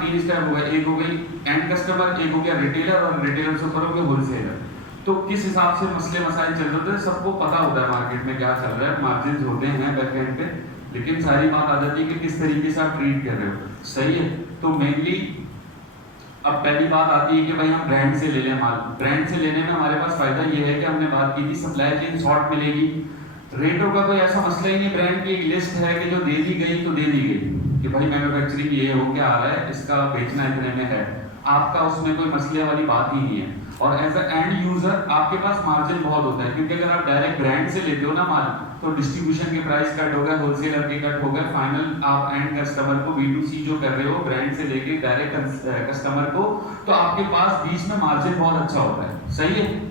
तीन स्टेप हो गए, एक हो गई एंड कस्टमर, एक हो गया रिटेलर, और रिटेलर से ऊपर हो गया होलसेलर। तो किस हिसाब से मसले मसाइल चल रहे थे सबको पता होता है मार्केट में क्या चल रहा है, मार्जिन होते हैं बैक एंड पे, लेकिन सारी बात आ जाती है कि किस तरीके से आप ट्रीट कर रहे हो। सही है। तो मेनली अब पहली बात आती है कि भाई हम ब्रांड से ले लें माल। ब्रांड से लेने में हमारे पास फायदा ये है कि हमने बात की थी सप्लाई चेन शॉर्ट मिलेगी, रेटों का कोई ऐसा मसला ही नहीं। ब्रांड की एक लिस्ट है कि जो दे दी गई तो दे दी गई कि भाई मैन्युफैक्चरिंग ये हो क्या आ रहा है, इसका बेचना इतने में है, आपका उसमें कोई मसले वाली बात ही नहीं है। और एज अ एंड यूजर आपके पास मार्जिन बहुत होता है, क्योंकि अगर आप डायरेक्ट ब्रांड से लेते हो ना माल, तो डिस्ट्रीब्यूशन के प्राइस कट हो गए, होलसेलर के कट हो गए, फाइनल आप एंड कस्टमर को B2C जो कर रहे हो ब्रांड से लेके डायरेक्ट कस्टमर को, तो आपके पास बीच में मार्जिन बहुत अच्छा होता है। सही है।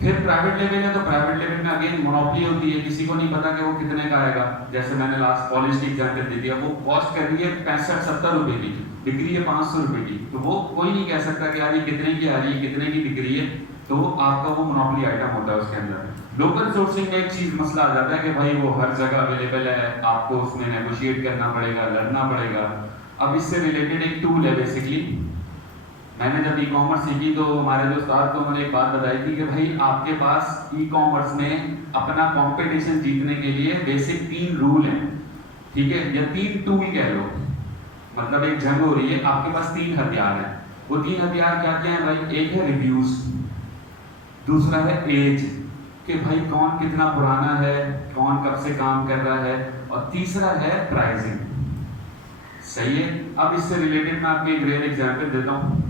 फिर प्राइवेट लेवल है, तो प्राइवेट लेवल में अगेन मोनोपोली होती है, किसी को नहीं पता कि वो कितने का आएगा। जैसे मैंने लास्ट पॉलिश की एग्जांपल दे दिया, वो कॉस्ट कर रही है 65-70 रुपए की, बिक्री है 500 रुपए की, तो वो कोई नहीं कह सकता कि यार ये कितने की आ रही है, कितने की बिक रही है, तो आपका वो मोनोपोली आइटम होता है उसके अंदर। लोकल सोर्सिंग में एक चीज मसला आ जाता है कि भाई वो हर जगह अवेलेबल है, आपको उसमें नेगोशिएट करना पड़ेगा, लड़ना पड़ेगा। अब इससे रिलेटेड एक टूल है बेसिकली, मैंने जब ई कॉमर्स सीखी तो हमारे जो उस्ताद को उन्होंने एक बात बताई थी कि भाई आपके पास ई कॉमर्स में अपना कंपटीशन जीतने के लिए बेसिक 3 रूल हैं, ठीक है, या 3 टूल कह लो, मतलब एक जंग हो रही है, आपके पास 3 हथियार हैं। वो 3 हथियार क्या क्या है भाई? एक है रिव्यूज, दूसरा है एज कि भाई कौन कितना पुराना है, कौन कब से काम कर रहा है, और तीसरा है प्राइसिंग। सही है। अब इससे रिलेटेड मैं आपको एक रियल एग्जांपल देता हूं।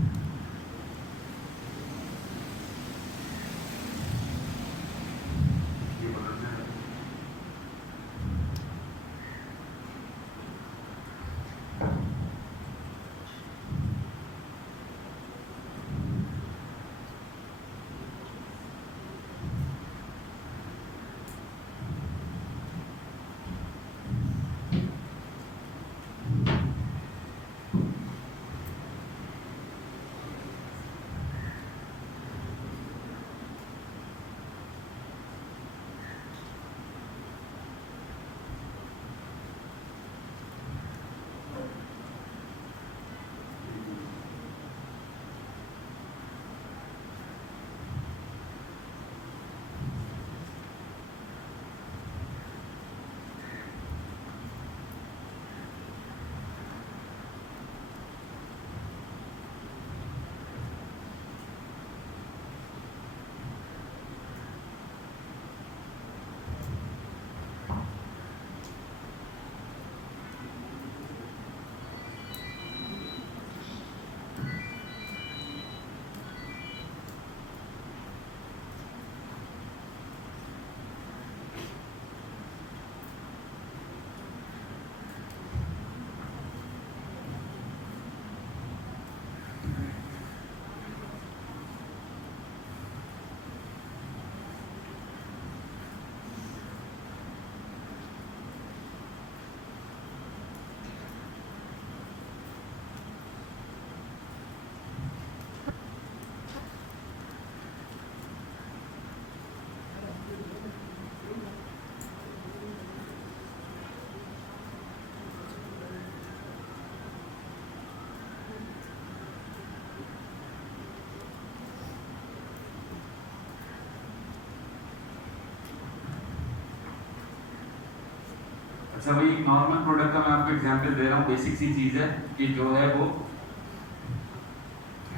अच्छा भाई, नॉर्मल प्रोडक्ट का मैं आपको एग्जांपल दे रहा हूँ, बेसिक सी चीज है कि जो है वो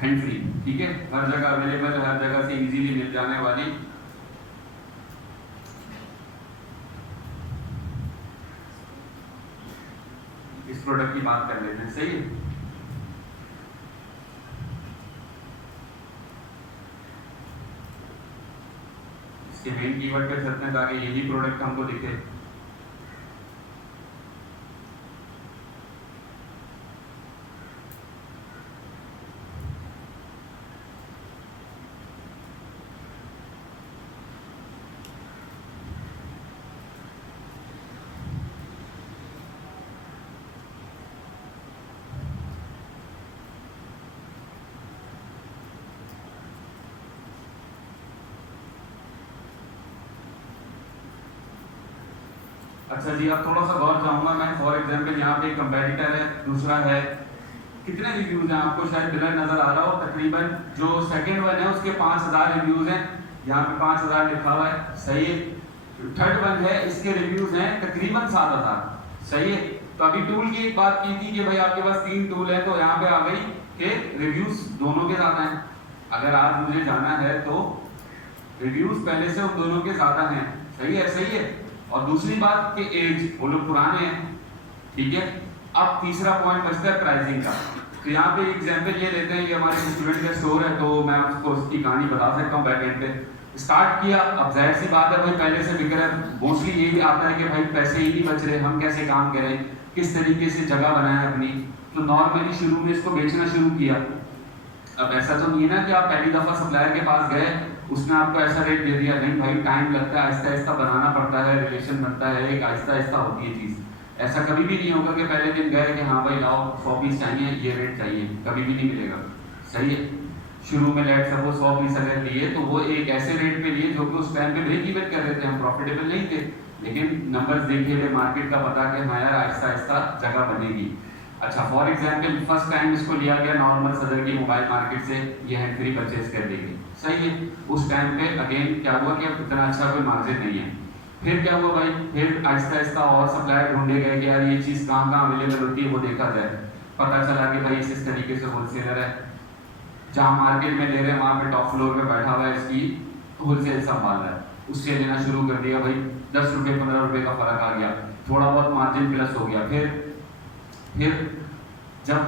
हैंड फ्री, ठीक है, हर जगह अवेलेबल है, हर जगह से इजीली मिल जाने वाली। इस प्रोडक्ट की बात कर लेते हैं। सही है। इसके मेन कीवर्ड पे चलते हैं ताकि यही प्रोडक्ट हमको दिखे। अच्छा जी, अब थोड़ा सा गौर चाहूंगा मैं। फॉर एग्जांपल यहाँ पे कंपेटिटर है, दूसरा है कितने रिव्यूज हैं आपको शायद बिलर नजर आ रहा हो, तकरीबन जो सेकंड वन है उसके 5000 रिव्यूज हैं, यहाँ पे 5000 लिखा हुआ है, सही है। थर्ड वन है इसके रिव्यूज हैं तकरीबन 7000, सही है। तो अभी टूल की एक बात की थी कि भाई आपके पास 3 टूल है, तो यहाँ पे आ गई कि रिव्यूज दोनों के ज्यादा हैं। अगर आज मुझे जाना है तो रिव्यूज पहले से उन दोनों के ज्यादा हैं, सही है, सही है। और दूसरी बात कि एज, वो लोग पुराने हैं, ठीक है। अब तीसरा पॉइंट बचता है प्राइसिंग का। तो यहाँ पे एग्जांपल ये लेते हैं कि हमारे स्टूडेंट का स्टोर है, तो मैं आपको उसकी कहानी बता सकता हूँ। बैकएंड पे स्टार्ट किया, अब जाहिर सी बात है भाई पहले से बिक रहा है, मोस्टली ये भी आता है कि भाई पैसे ही नहीं बच रहे, हम कैसे काम करें, किस तरीके से जगह बनाएं अपनी। तो नॉर्मली शुरू में इसको बेचना शुरू किया। अब ऐसा तो नहीं है ना कि आप पहली दफा सप्लायर के पास गए, उसने आपको ऐसा रेट दे दिया, नहीं भाई टाइम लगता है, आहिस्ता आहिस्ता बनाना पड़ता है, रिलेशन बनता है, एक आहिस्ता आहिस्ता होती है चीज़। ऐसा कभी भी नहीं होगा कि पहले दिन गए कि हाँ भाई लाओ 100 पीस चाहिए, ये रेट चाहिए, कभी भी नहीं मिलेगा, सही है। शुरू में लेट सपोज 100 पीस अगर लिए तो वो एक ऐसे रेट पे लिए जो कि उस टाइम पे ब्रेक इवन कर रहे थे, हम प्रॉफिटेबल नहीं थे, लेकिन नंबर्स देखे हुए मार्केट का पता कि हाँ यार आहिस्ता आहिस्ता जगह बनेगी। अच्छा फॉर एग्जाम्पल फर्स्ट टाइम इसको लिया गया नॉर्मल सदर की मोबाइल मार्केट से, ये हैंड फ्री परचेज कर लेंगे, सही है। उस टाइम पे अगेन क्या हुआ कि इतना अच्छा कोई मार्जिन नहीं है। फिर क्या हुआ भाई, फिर आहिस्ता आहिस्ता और सप्लायर ढूंढे गए कि यार ये चीज़ कहाँ कहाँ अवेलेबल होती है वो देखा जाए। पता चला कि भाई इस तरीके से होलसेलर है, जहाँ मार्केट में ले रहे हैं वहाँ पे टॉप फ्लोर पे बैठा हुआ है, इसकी होलसेल संभाल रहा है, उससे लेना शुरू कर दिया। भाई 10 रुपये 15 रुपये का फर्क आ गया, थोड़ा बहुत मार्जिन प्लस हो गया। फिर जब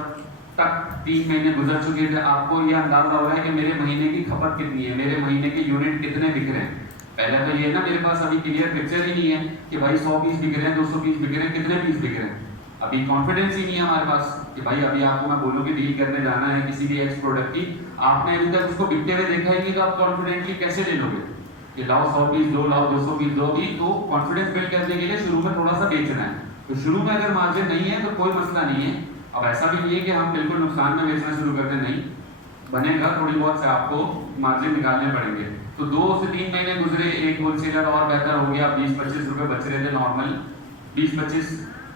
तक 3 महीने गुजर चुके थे, आपको ये अंदाजा हो रहा है कि मेरे महीने की खपत कितनी है, मेरे महीने के यूनिट कितने बिक रहे हैं। पहले तो ये ना मेरे पास अभी क्लियर पिक्चर ही नहीं है कि भाई 100 पीस बिक रहे हैं, 200 पीस बिक रहे हैं, कितने पीस बिक रहे हैं, अभी कॉन्फिडेंस ही नहीं है हमारे पास कि भाई अभी आपको मैं बोलूँ कि डील करने जाना है किसी भी एक्स प्रोडक्ट की, आपने अभी तक उसको बिकते हुए देखा ही नहीं, तो आप कॉन्फिडेंटली कैसे ले लोगे कि लाओ 100 पीस दो, लाओ 200 पीस दो। अभी तो कॉन्फिडेंस बिल्ड करने के लिए शुरू में थोड़ा सा बेचना है, तो शुरू में अगर मार्जिन नहीं है तो कोई मसला नहीं है। अब ऐसा भी नहीं है कि हम बिल्कुल नुकसान में बेचना शुरू कर दें, नहीं बनेगा, थोड़ी बहुत से आपको मार्जिन निकालने पड़ेंगे। तो 2 से 3 महीने गुजरे, एक होलसेलर और बेहतर हो गया, 20-25 रुपए बच रहे थे, नॉर्मल 20-25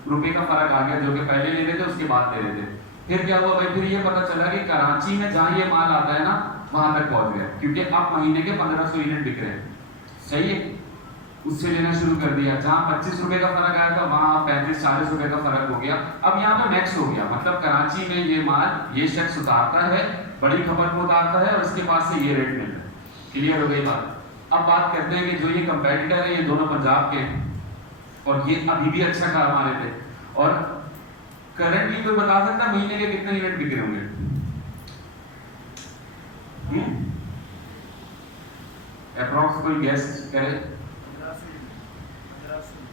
रुपए का फर्क आ गया, जो कि पहले ले रहे थे उसके बाद दे रहे थे। फिर क्या हुआ भाई, फिर ये पता चला कि कराची में जहाँ ये माल आता है ना वहां तक पहुंच गया, क्योंकि अब महीने के 1500 यूनिट बिक रहे हैं, सही है। उससे लेना शुरू कर दिया, जहाँ 25 रुपए का फर्क आया था वहां 35-40 रुपए का फर्क हो गया। अब यहाँ पे मैक्स हो गया, मतलब कराची में ये माल ये शख्स उतारता है, बड़ी खपत को उतारता है और इसके पास से ये रेट मिल रहा है। क्लियर हो गई बात। अब बात करते हैं कि जो ये कंपेटिटर है, ये दोनों पंजाब के हैं और ये अभी भी अच्छा कमा रहे थे, और करंटली कोई बता सकता महीने के कितने यूनिट बिक रहे होंगे? अप्रॉक्स कोई गैस करे?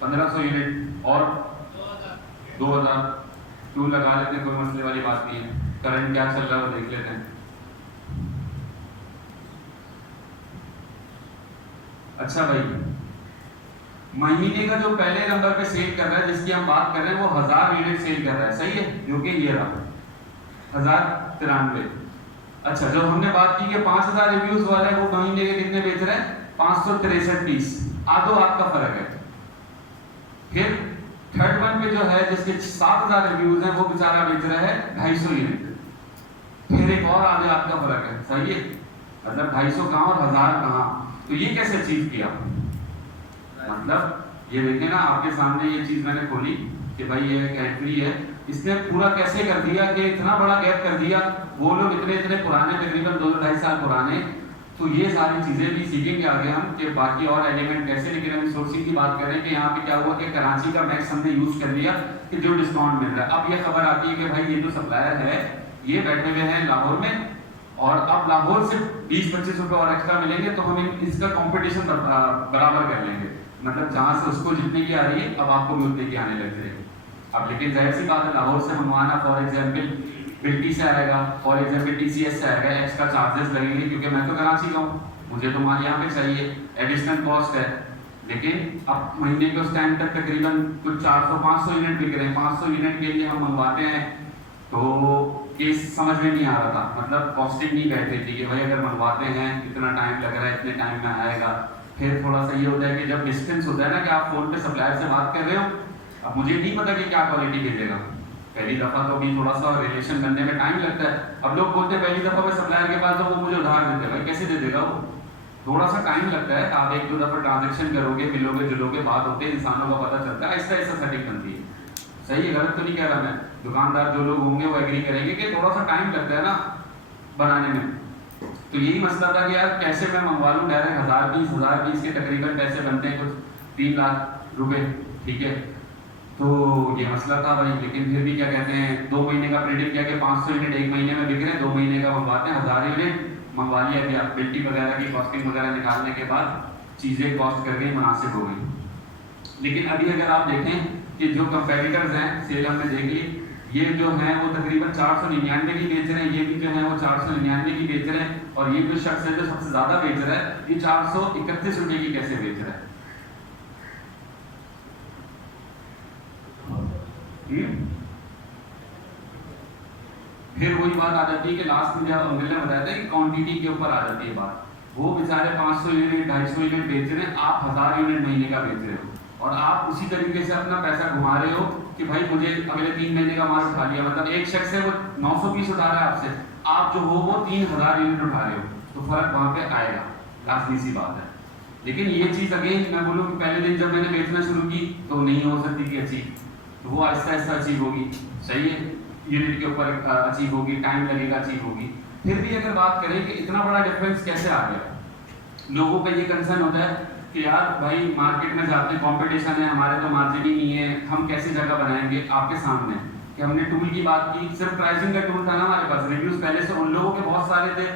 1500 यूनिट और 2000 क्यों लगा लेते हैं, कोई मसले वाली बात नहीं है। करंट क्या चल रहा है वो देख लेते हैं। अच्छा भाई, महीने का जो पहले नंबर पे सेल कर रहा है, जिसकी हम बात कर रहे हैं, वो 1000 यूनिट सेल कर रहा है, सही है, जो कि ये रहा 1093। अच्छा, जो हमने बात की कि 5000 रिव्यूज वाला है, वो महीने के कितने बेच रहा है? 563 पीस, आधो हाथ का फर्क है। फिर थर्ड वन पे जो है जिसके 7000 रिव्यूज हैं, वो बेचारा बेच रहा है 250 यूनिट, फिर एक और आधे हाथ का फर्क है, सही है। मतलब 250 कहाँ और 1000 कहाँ, तो ये कैसे अचीव किया? मतलब ये देखें ना, आपके सामने ये चीज मैंने खोली कि भाई ये कैटरी है, इसने पूरा कैसे कर दिया कि इतना बड़ा गैप कर दिया। वो लोग इतने इतने पुराने, तकरीबन 2-2.5 साल पुराने, तो ये सारी चीजें भी सीखेंगे आगे हम कि बाकी और एलिमेंट कैसे। लेकिन हम सोर्सिंग की बात करें कि यहाँ पे क्या हुआ कि कराची का मैक्स हमने यूज कर लिया कि जो डिस्काउंट मिल रहा है। अब ये खबर आती है कि भाई ये जो सप्लायर है ये बैठे हुए हैं लाहौर में, और अब लाहौर से 20-25 रुपए और एक्स्ट्रा मिलेंगे, तो हम इसका कंपटीशन बराबर कर लेंगे। मतलब जहां से उसको जितने की आ रही है, अब आपको भी उतने की आने लग जाएगी। अब लेकिन जाहिर सी बात है, लाहौर से मंगवाना फॉर एग्जाम्पल बिल्टी से आएगा, फॉर एग्जाम्पल TCS से आएगा, एक्स्ट्रा चार्जेस लगेंगे, क्योंकि मैं तो कराची का हूँ, मुझे तो माल यहाँ पे चाहिए, एडिशनल कॉस्ट है। लेकिन अब महीने के उस टाइम तक तकरीबन कुछ 400-500 यूनिट बिक रहे हैं, 500 यूनिट के लिए हम मंगवाते हैं, तो केस समझ में नहीं आ रहा था, मतलब कॉस्टिंग नहीं बैठ रही थी कि भाई अगर मंगवाते हैं इतना टाइम लग रहा है, इतने टाइम में आएगा। फिर थोड़ा सा ये होता है कि जब डिस्टेंस होता है ना कि आप फोन पे सप्लायर से बात कर रहे हो, अब मुझे नहीं पता कि क्या क्वालिटी भेजेगा, पहली दफा तो अभी थोड़ा सा रिलेशन बनने में टाइम लगता है। अब लोग बोलते हैं पहली दफा मैं सप्लायर के पास तो वो मुझे उधार देते हैं, भाई कैसे दे देगा वो, थोड़ा सा टाइम लगता है। आप एक दो दफा ट्रांजेक्शन करोगे, मिलोगे जुलोगे, बात होते हैं, इंसानों का पता चलता है, ऐसा ऐसा सेटिंग बनती है। सही है, गलत तो नहीं कह रहा मैं। दुकानदार जो लोग होंगे वो एग्री करेंगे कि थोड़ा सा टाइम लगता है ना बनाने में। तो यही मसला था कि यार कैसे मैं मंगवा लूँ डायरेक्ट 1000 के तकरीबन पैसे बनते हैं कुछ 3 लाख रुपए, ठीक है। तो ये मसला था भाई, लेकिन फिर भी क्या कहते हैं 2 महीने का प्रीडिक्ट किया कि 500 यूनिट 1 महीने में बिक रहे हैं, 2 महीने का मंगवाते हैं 1000 यूनिट मंगवा लिया गया। बिल्टी वगैरह की कॉस्टिंग वगैरह निकालने के बाद चीज़ें कॉस्ट कर गई, मुनासिब हो गई। लेकिन अभी अगर आप देखें कि जो कंपेटिटर्स हैं, सेल हमने देख ली, ये जो हैं वो तकरीबन 499 की बेच रहे हैं, ये भी जो है वो 499 की बेच रहे हैं, और ये जो शख्स है जो सबसे ज़्यादा बेच रहा है ये 431 रुपये की कैसे बेच रहा है। फिर वही बात आ जाती है कि लास्ट में जब अंकल ने बताया था कि क्वांटिटी के ऊपर आ जाती है बात। वो बेचारे 500 यूनिट 250 यूनिट बेच रहे हैं, आप 1000 यूनिट महीने का बेच रहे हो, और आप उसी तरीके से अपना पैसा घुमा रहे हो कि भाई मुझे अगले 3 महीने का माल उठा लिया। मतलब एक शख्स है वो 900 पीस उठा रहा है आपसे, आप जो हो वो 3000 यूनिट उठा रहे हो, तो फर्क वहां पे आएगा, लाजमी सी बात है। लेकिन ये चीज़ अगेन मैं बोलूँ कि पहले दिन जब मैंने बेचना शुरू की तो नहीं हो सकती थी अचीव, तो वो आहिस्ता आहिस्ता अचीव होगी। सही है, यूनिट के ऊपर अचीव होगी, टाइम लगेगा, अचीव होगी। फिर भी अगर बात करें कि इतना बड़ा डिफरेंस कैसे आ गया, लोगों का ये कंसर्न होता है कि यार भाई मार्केट में जाते हैं, कंपटीशन है, हमारे तो मार्जिन ही नहीं है, हम कैसे जगह बनाएंगे। आपके सामने कि हमने टूल की बात की, सिर्फ प्राइसिंग का टूल था ना हमारे पास, रिव्यूज पहले से उन लोगों के बहुत सारे थे,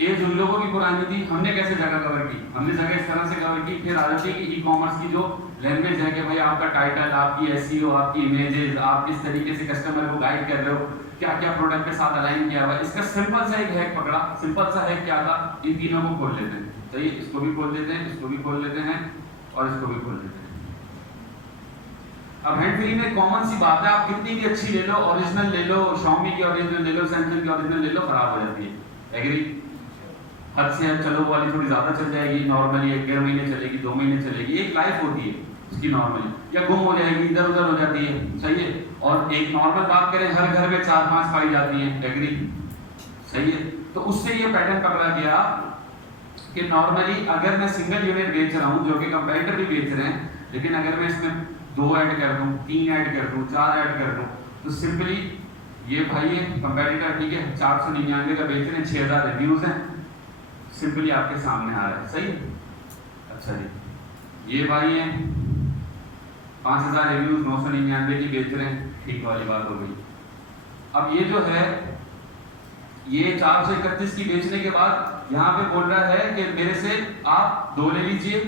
एज उन लोगों की पुरानी थी, हमने कैसे जगह कवर की, हमने जगह इस तरह से कवर की। फिर आ जाती है कि ई कॉमर्स की जो लैंग्वेज है कि भाई आपका टाइटल, आपकी एसईओ, आपकी इमेजेस, आप किस तरीके से कस्टमर को गाइड कर रहे हो, क्या क्या प्रोडक्ट के साथ अलाइन किया हुआ है। इसका सिंपल सा एक हैक पकड़ा, सिंपल सा हैक क्या था, इन तीनों को खोल लेते हैं। सही, इसको भी खोल देते हैं, इसको भी खोल लेते हैं, और इसको भी खोल देते हैं। अब हैंड फ्री में कॉमन सी बात है, आप कितनी भी अच्छी ले लो, ओरिजिनल ले लो, Xiaomi की ओरिजिनल ले लो, सैमसंग की ओरिजिनल ले लो, खराब हो जाती है। एग्री? हद से हद चलो वो वाली थोड़ी ज्यादा चल जाएगी, नॉर्मली 1-1.5 महीने चलेगी, 2 महीने चलेगी, एक लाइफ होती है उसकी नॉर्मली, या गुम हो जाएगी, इधर उधर हो जाती है। सही है, और एक नॉर्मल बात करें हर घर में 4-5 पाई जाती है। एग्री? सही है, तो उससे ये पैटर्न पकड़ा गया कि नॉर्मली अगर मैं सिंगल यूनिट बेच रहा हूँ, जो कि कंपेटिटर भी बेच रहे हैं, लेकिन अगर मैं इसमें 2 ऐड कर दूं, 3 ऐड कर दूं, 4 ऐड कर दूं, तो सिंपली ये भाई है कंपेटिटर, ठीक है, 499 का बेच रहे हैं, 6000 रिव्यूज हैं, सिंपली आपके सामने आ रहा है। सही। अच्छा जी, ये भाई है 5000 रिव्यूज 999 की बेच रहे हैं, ठीक वाली बात हो गई। अब ये जो है ये 431 की बेचने के बाद यहाँ पे बोल रहा है कि मेरे से आप 2 ले लीजिए,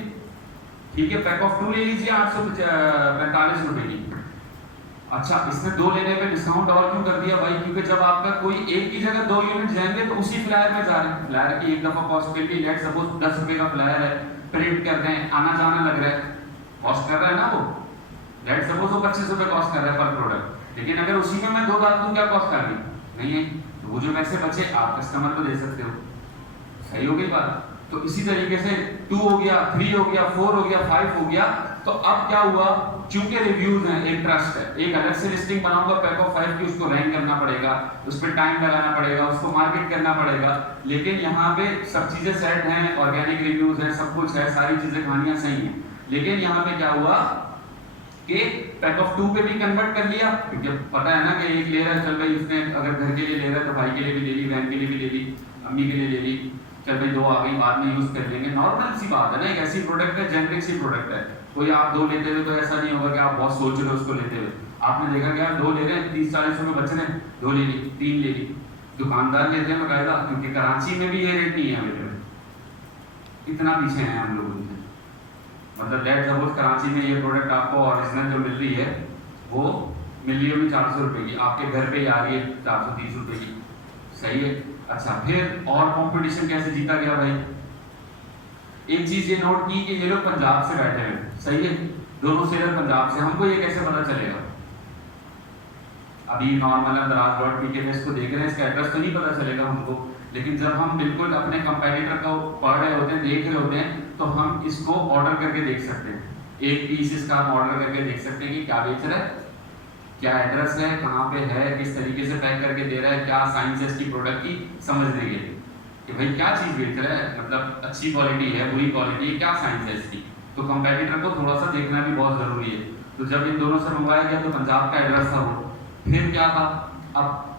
ठीक है, पैक ऑफ 2 ले लीजिए 845 रुपए की। अच्छा, इसने 2 लेने पे डिस्काउंट और क्यों कर दिया भाई, क्योंकि जब आपका कोई एक की जगह 2 यूनिट जाएंगे तो उसी फ्लायर में जा रहे हैं। फ्लायर की एक दफा कॉस्ट पे भी लेट सपोज 10 रुपए का फ्लायर है, प्रिंट कर रहे हैं, आना जाना लग रहा है, कॉस्ट कर रहा है ना वो, लेट सपोज वो 25 रुपए कॉस्ट कर रहा है पर प्रोडक्ट। लेकिन अगर उसी में मैं 2 डाल दूं, क्या कॉस्ट कर रही नहीं है, तो वो जो पैसे बचे आप कस्टमर को दे सकते हो। सही हो गई बात। तो इसी तरीके से 2 हो गया, 3 हो गया, 4 हो गया, 5 हो गया। तो अब क्या हुआ, चूंकि रिव्यूज हैं, एक ट्रस्ट है, एक अलग से लिस्टिंग बनाऊंगा पैक ऑफ 5 की, उसको रैंक करना पड़ेगा, उस पर टाइम लगाना पड़ेगा, उसको मार्केट करना पड़ेगा। लेकिन यहाँ पे सब चीजें सेट हैं, ऑर्गेनिक रिव्यूज हैं, सब कुछ है, सारी चीजें कहानियां सही हैं। लेकिन यहाँ पे क्या हुआ कि पैक ऑफ 2 पे भी कन्वर्ट कर लिया, क्योंकि पता है ना कि एक ले रहा है, चल भाई उसने अगर घर के लिए ले रहा है तो भाई के लिए भी ले ली, बहन के लिए भी ले ली, अम्मी के लिए ले ली, चल भाई 2 आ गई, बाद में यूज कर लेंगे। नॉर्मल सी बात है ना, एक ऐसी प्रोडक्ट है, जेनरिक सी प्रोडक्ट है, कोई आप 2 लेते हुए तो ऐसा नहीं होगा कि आप बहुत सोच रहे हो उसको लेते हुए। आपने देखा कि यार 2 ले रहे हैं, 30-40 रुपए बच रहे हैं, 2 ले ली, 3 ले ली। दुकानदार लेते हैं बकायदा, क्योंकि कराची में भी ये रेट नहीं है अवेलेबल, इतना पीछे हैं हम लोग उनसे। मतलब लेट सपोज कराची में ये प्रोडक्ट आपको ओरिजिनल जो मिल रही है वो मिल रही होगी 400 रुपए की, आपके घर पे ही आ रही है 430 रुपए की। सही है। अच्छा, फिर और कंपटीशन कैसे जीता गया भाई, एक चीज ये नोट की कि ये लोग पंजाब से बैठे हुए, सही है, दोनों सेलर पंजाब से, हमको ये कैसे पता चलेगा, अभी नॉर्मल दराज.pkf को देख रहे हैं, इसका एड्रेस तो नहीं पता चलेगा हमको। लेकिन जब हम बिल्कुल अपने कंपेटिटर को पढ़ रहे होते हैं, देख रहे होते हैं, तो हम इसको ऑर्डर करके देख सकते हैं, एक पीस इसका हम ऑर्डर करके देख सकते हैं कि क्या बेच रहा है, क्या एड्रेस है, कहाँ पे है, किस तरीके से पैक करके दे रहा है, क्या साइंस है इसकी प्रोडक्ट की, समझने के लिए कि भाई क्या चीज़ बेच रहा है, मतलब अच्छी क्वालिटी है, बुरी क्वालिटी है, क्या साइंस है इसकी। तो कंपेटिटर को थोड़ा सा देखना भी बहुत ज़रूरी है। तो जब इन दोनों से मंगवाया गया तो पंजाब का एड्रेस था वो। फिर क्या था, अब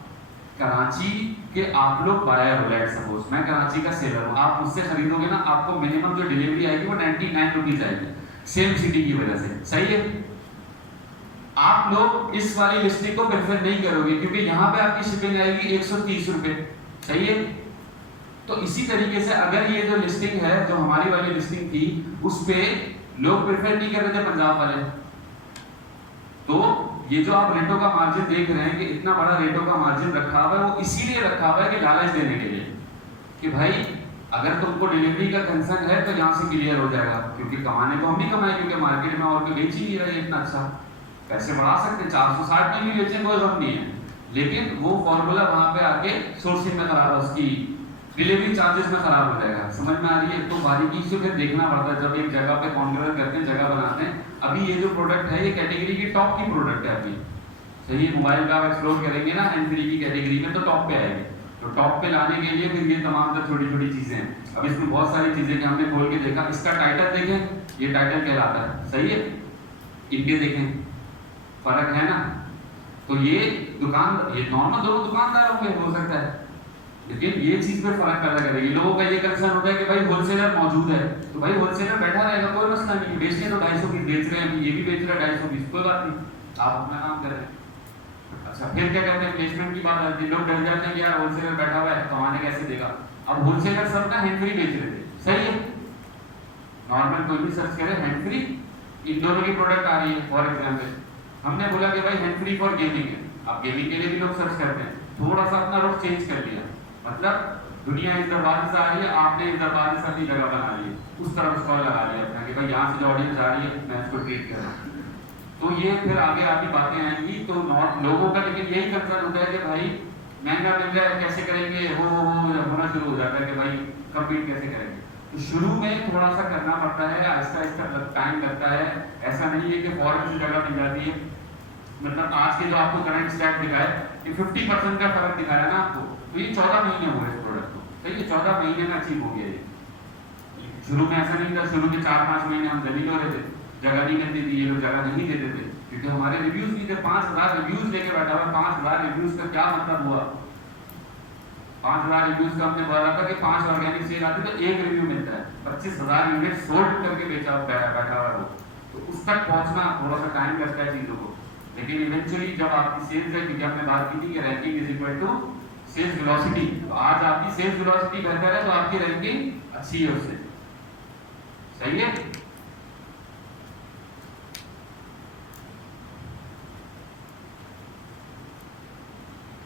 कराची के आप लोग बायर हो, लेट्स सपोज मैं कराची का सेलर हूँ, आप मुझसे खरीदोगे ना, आपको मिनिमम जो डिलीवरी आएगी वो 99 रुपीज़ आएगी, सेम सिटी की वजह से, सही है। आप लोग इस वाली लिस्टिंग को प्रेफर नहीं करोगे क्योंकि यहाँ पे आपकी शिपिंग आएगी 130 रुपये, सही है। तो इसी तरीके से अगर ये जो लिस्टिंग है, जो हमारी वाली लिस्टिंग थी, उस पे लोग प्रेफर नहीं कर रहे थे पंजाब वाले। तो ये जो आप रेटों का मार्जिन देख रहे हैं कि इतना बड़ा रेटों का मार्जिन रखा हुआ है, वो इसीलिए रखा हुआ है कि लालच देने के लिए कि भाई अगर तुमको डिलीवरी का कंसर्न है तो यहाँ से क्लियर हो जाएगा, क्योंकि कमाने को हम भी कमाए, क्योंकि मार्केट में और कोई बेच ही नहीं रहा है इतना अच्छा, पैसे बढ़ा सकते, 460 में भी बेचें कोई गम नहीं है, लेकिन वो फॉर्मूला वहां पे आके सोर्सिंग में खराब है, उसकी डिलीवरी चार्जेस में खराब हो जाएगा। समझ में आ रही है। तो बारीकी से फिर देखना पड़ता है जब एक जगह पे कॉन्करेंट करते हैं, जगह बनाते हैं। अभी ये जो प्रोडक्ट है ये कैटेगरी की टॉप की प्रोडक्ट है अभी, सही है। मोबाइल का आप एक्सप्लोर करेंगे ना हैंड-फ्री की कैटेगरी में तो टॉप पे आएगी। तो टॉप पे लाने के लिए फिर ये तमाम तो छोटी छोटी चीजें हैं। अब इसमें बहुत सारी चीजें कि हमने खोल के देखा, इसका टाइटल देखें, ये टाइटल कहलाता है, सही है। इनके देखें फर्क है ना। तो ये दुकान, ये नॉर्मल दोनों दुकानदारों में हो सकता है, लेकिन ये चीज पे फर्क पैदा करेगी। लोगों का ये कंसर्न होता है कि भाई होलसेलर मौजूद है तो भाई होलसेलर बैठा रहेगा, कोई मसला नहीं, बेचने तो 250 पीस बेच रहे हैं, ये भी बेच रहा है 250 पीस, कोई बात नहीं, आप अपना काम कर रहे हैं। अच्छा, फिर क्या कहते हैं, प्लेसमेंट की बात आती है। लोग डर जाते हैं कि यार होलसेलर बैठा हुआ है, कमाने कैसे देगा। अब होलसेलर सब ना हैंड फ्री बेच रहे थे, सही है। नॉर्मल कोई भी सर्च करे हैंड फ्री, इन दोनों की प्रोडक्ट आ रही है। फॉर एग्जाम्पल हमने बोला कि भाई हैंड फ्री फॉर गेमिंग है, अब गेमिंग के लिए भी लोग सर्च करते हैं, थोड़ा सा अपना रुख चेंज कर लिया, मतलब दुनिया इस दरवाजे से आ रही है, आपने इस दरवाजे से अपनी जगह बना ली है, उस तरफ स्टॉल लगा लिया अपना कि भाई यहाँ से जो ऑडियंस आ रही है मैं इसको ट्रीट कर रहा हूँ। तो ये फिर आगे आगे बातें आएंगी। तो लोगों का लेकिन यही कंसर्न होता है कि भाई महंगा मिल रहा है कैसे करेंगे, वो होना शुरू हो जाता है कि भाई कम्पीट कैसे करेंगे। तो शुरू में थोड़ा सा करना पड़ता है, आहिस्ता आहिस्ता टाइम लगता है। ऐसा नहीं है कि फौरन से जगह मिल जाती है। मतलब आज के जो आपको करंट स्टैट दिखाए कि 50% का फर्क दिखाया ना आपको, तो ये 14 महीने हुए इस प्रोडक्ट को, तो ये 14 महीने में अचीव हो गया। ये शुरू में ऐसा नहीं था, शुरू के 4-5 महीने हम जलील हो रहे थे, जगह नहीं मिलती थी, ये लोग जगह नहीं देते थे क्योंकि हमारे रिव्यूज नहीं थे। 5000 रिव्यूज लेके बैठा हुआ, 5000 रिव्यूज का क्या मतलब हुआ। 5000 रिव्यूज का हमने बोला था कि 5 ऑर्गेनिक सेल आती तो एक रिव्यू मिलता है, 25,000 यूनिट सोल्ड करके बेचा बैठा हुआ वो। तो उस तक पहुंचना थोड़ा सा टाइम लगता है चीजों को, लेकिन इवेंचुअली जब आपकी सेल्स है, क्योंकि हमने बात की थी कि ranking is equal to sales velocity, तो आज आपकी सेल्स वेलोसिटी बेहतर है तो आपकी रैंकिंग अच्छी है उससे, सही है।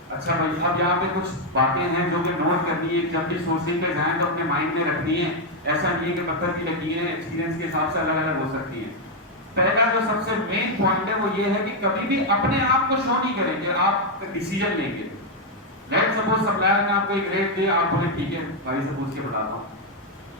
अच्छा भाई, अब यहाँ पे कुछ बातें हैं जो कि नोट करनी है, जब भी सोर्सिंग पे जाएं तो अपने माइंड में रखनी है। ऐसा नहीं है कि पत्थर की लकीरें एक्सपीरियंस के हिसाब से अलग अलग हो सकती हैं। पहला जो सबसे मेन पॉइंट है वो ये है कि कभी भी अपने आप को शो नहीं करेंगे, आप डिसीजन लेंगे। लेट सपोज सप्लायर ने आपको एक रेट दिया, आप बोले ठीक है भाई से पूछ के बताता हूँ,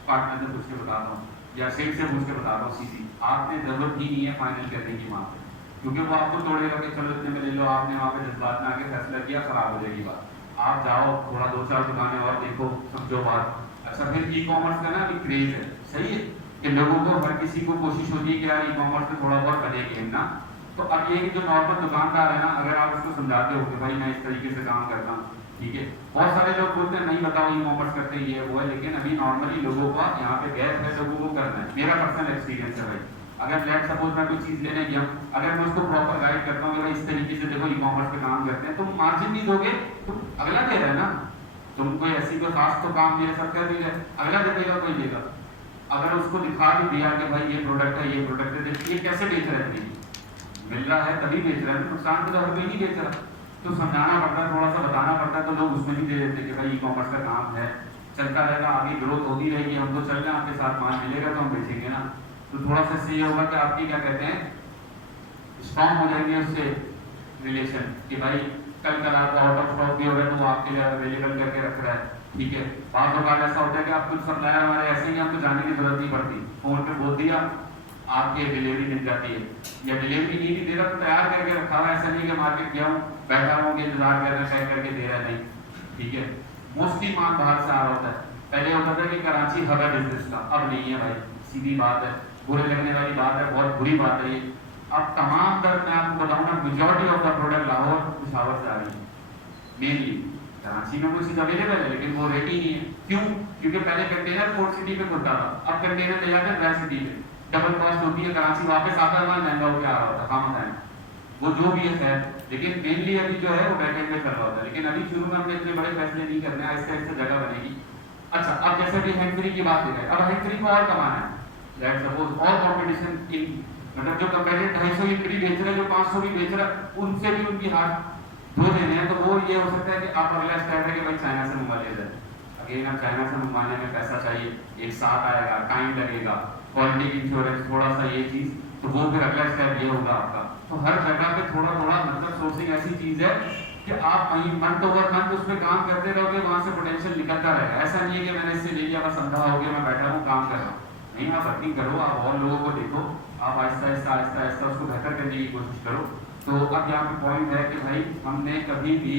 पार्टनर से पूछ के बताता हूँ, या सेल से पूछ के बताता हूँ, सीधी आपने जरूरत ही नहीं है फाइनल करने की वहाँ पे, क्योंकि वो आपको तोड़ेगा कि चलो इतने में ले लो। आपने वहाँ पे जज्बात में आके फैसला किया, खराब हो जाएगी बात। आप जाओ थोड़ा 2-4 दुकानें और देखो, समझो बात। अच्छा, फिर ई कॉमर्स का ना अभी क्रेज है, सही है, कि लोगों को हर किसी को कोशिश होती है कि यार ई कॉमर्स में थोड़ा बहुत बनेगी ना। तो अब ये कि जो नॉर्मल दुकानदार है ना, अगर आप उसको समझाते हो कि भाई मैं इस तरीके से काम करता हूँ, ठीक है। बहुत सारे लोग बोलते हैं नहीं बताओ ई कॉमर्स करते ये वो है, लेकिन अभी नॉर्मली लोगों का यहाँ पे गैप है, लोगों को करना है। मेरा पर्सनल एक्सपीरियंस है भाई, अगर लेट सपोज मैं कोई चीज लेने गया, अगर मैं उसको प्रॉपर गाइड करता हूँ कि भाई इस तरीके से देखो ई कॉमर्स पे काम करते हैं, तो मार्जिन नहीं दोगे तो अगला दे रहा है ना, तुम कोई ऐसी कोई खास तो काम मेरे साथ कर रही है, अगला देगा कोई देगा। अगर उसको दिखा भी दिया कि भाई ये प्रोडक्ट है, ये प्रोडक्ट है, ये कैसे बेच रहे हैं, मिल रहा है तभी बेच रहा है, नुकसान तो हर कोई नहीं बेच रहा। तो समझाना पड़ता है, थोड़ा सा बताना पड़ता है, तो लोग उसमें भी दे देते कि भाई ई कॉमर्स का काम है, चलता रहेगा, आगे ग्रोथ होती रहेगी, हम तो चल रहे हैं आपके साथ, माल मिलेगा तो हम बेचेंगे ना। तो थोड़ा सा इससे ये होगा कि आपकी क्या कहते हैं स्ट्रॉन्ग हो जाएंगे उससे रिलेशन, कि भाई कल आपको आउट ऑफ स्टॉक भी हो रहा है तो वो आपके लिए अवेलेबल करके रख रहा है, ठीक है। बात बार ऐसा होता है कि आप कुछ सप्लायर हमारे ऐसे ही, आपको जाने की जरूरत नहीं पड़ती, फोन पे बोल दिया आपके डिलीवरी मिल जाती है, या डिलीवरी नहीं भी दे रहा तो तैयार करके रखा हुआ, ऐसा नहीं कि मार्केट गया हूँ बैठा हूँ कि इंतजार कर रहा है पैक करके दे रहा नहीं, ठीक है। मोस्टली माल बाहर से आ रहा होता है। पहले होता था कि कराची हब है बिजनेस का, अब नहीं है भाई, सीधी बात है, बुरे लगने वाली बात है, बहुत बुरी बात है ये। अब तमाम तर मैं आपको बताऊँ ना, majority of the product Lahore Peshawar से आ रही है मेनली। कराची में कोई चीज अवेलेबल है लेकिन वो रेडी नहीं है, क्यों? क्योंकि पहले कंटेनर पोर्ट सिटी पे खुलता था, अब कंटेनर ले जाते हैं ड्राई सिटी पे, डबल कॉस्ट होती है, कराची वापस आता है माल महंगा होकर आ रहा होता है, काम होता है वो जो भी है। लेकिन मेनली अभी जो है वो बैकएंड में कर रहा होता है, लेकिन अभी शुरू में हमने इतने बड़े फैसले नहीं करने, आहिस्ता आहिस्ता जगह बनेगी। अच्छा, अब जैसे भी हैंड फ्री की बात है, अब हैंड फ्री को और कमाना है, लेट्स सपोज और कंपटीशन इन, मतलब जो कंपेटिटर 250 की फ्री बेच रहे हैं, जो 500 की बेच रहा है, उनसे भी उनकी हाथ धो देने हैं, तो वो ये हो सकता है कि आप अगला स्टेप है कि भाई चाइना से मंगवा लिया जाए। अगेन अब चाइना से मंगवाने में पैसा चाहिए, एक साथ आएगा, टाइम लगेगा, क्वालिटी इंश्योरेंस, थोड़ा सा ये चीज, तो वो फिर अगला स्टेप ये होगा आपका। तो हर जगह पे थोड़ा थोड़ा मतलब सोर्सिंग ऐसी चीज है कि आप वहीं मंथ ओवर मंथ उस पर काम करते रहोगे, वहां से पोटेंशियल निकलता रहेगा। ऐसा नहीं है कि मैंने इससे ले लिया बस अंधा हो गया, मैं बैठा हूँ काम कर रहा हूँ, नहीं, आप वर्किंग करो, आप और लोगों को देखो, आप आहिस्ता आहिस्ता आहिस्ता आहिस्ता उसको बेहतर करने की कोशिश करो। तो अब यहाँ पे पॉइंट है कि भाई हमने कभी भी,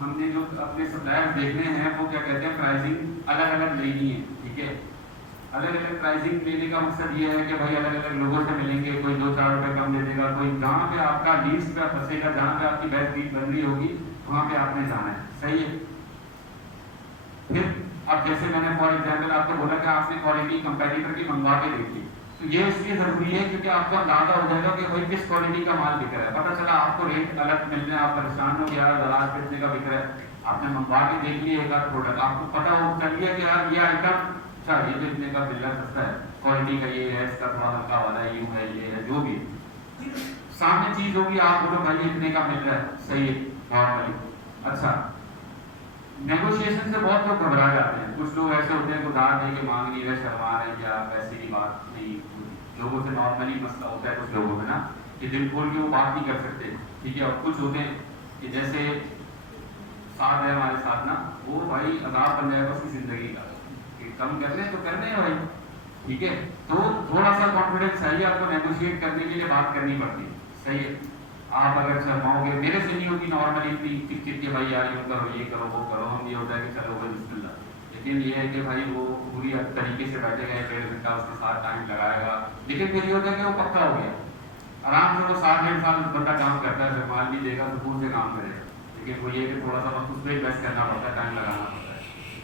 हमने जो अपने सप्लायर्स देखने हैं वो क्या कहते हैं, प्राइसिंग अलग अलग लेनी है, ठीक है। अलग अलग प्राइसिंग लेने का मकसद ये है कि भाई अलग अलग लोगों से मिलेंगे, कोई 2-4 रुपए कम दे देगा, कोई जहाँ पे आपका लीस्ट पे फंसेगा, जहाँ पे आपकी बेस्ट डील बन रही होगी वहाँ पे आपने जाना है, सही है। फिर अब जैसे मैंने फॉर एग्जाम्पल आपको बोला कि आपने क्वालिटी कंपेटिटर की मंगवा के देखी, तो ये इसलिए जरूरी है क्योंकि आपको अंदाजा हो जाएगा कि भाई किस क्वालिटी का माल बिक रहा है। पता चला आपको रेट अलग मिलने, आप परेशान हो गया, दराज बेचने का बिक रहा है, आपने मंगवा के देख लिया एक आध प्रोडक्ट, आपको पता हो चल गया कि यार ये आइटम अच्छा ये बेचने का मिल रहा सस्ता है, क्वालिटी का ये है, इसका थोड़ा हल्का वाला है, यूं है, ये है, जो भी सामने चीज होगी, आप बोलो भाई इतने का मिल रहा है, सही है नॉर्मली। अच्छा, नेगोशिएशन से बहुत लोग घबरा जाते हैं, कुछ लोग ऐसे होते हैं उधार दे के मांग नहीं रहे, शर्मा रहे हैं, या पैसे की बात नहीं, लोगों से नॉर्मली मसला होता है कुछ लोगों में ना, कि दिल खोल के वो बात नहीं कर सकते, ठीक है। और कुछ होते हैं कि जैसे साथ है हमारे साथ ना, वो भाई अदाब बन जाएगा उसकी जिंदगी का, कि कम कर रहे हैं तो करने हैं भाई, ठीक है। तो थोड़ा सा कॉन्फिडेंस चाहिए आपको, नेगोशिएट करने के लिए बात करनी पड़ती है, सही है। आप अगर शर्माओगे, मेरे से नहीं होगी नॉर्मली इतनी चिट के भाई यार यूँ करो, ये करो, वो करो, हम ये होता है कि चलो भाई बिस्मिल्लाह, लेकिन ये है कि भाई वो पूरी तरीके से बैठेगा, 1.5 घंटा उसके साथ टाइम लगाएगा, लेकिन फिर ये होता है कि वो पक्का हो गया, आराम से वो 7-8 साल बंदा काम करता है, फिर माल भी देगा, सुकून से काम करेगा, लेकिन वो ये कि थोड़ा सा वक्त उस पर इन्वेस्ट करना पड़ता है, टाइम लगाना पड़ता है।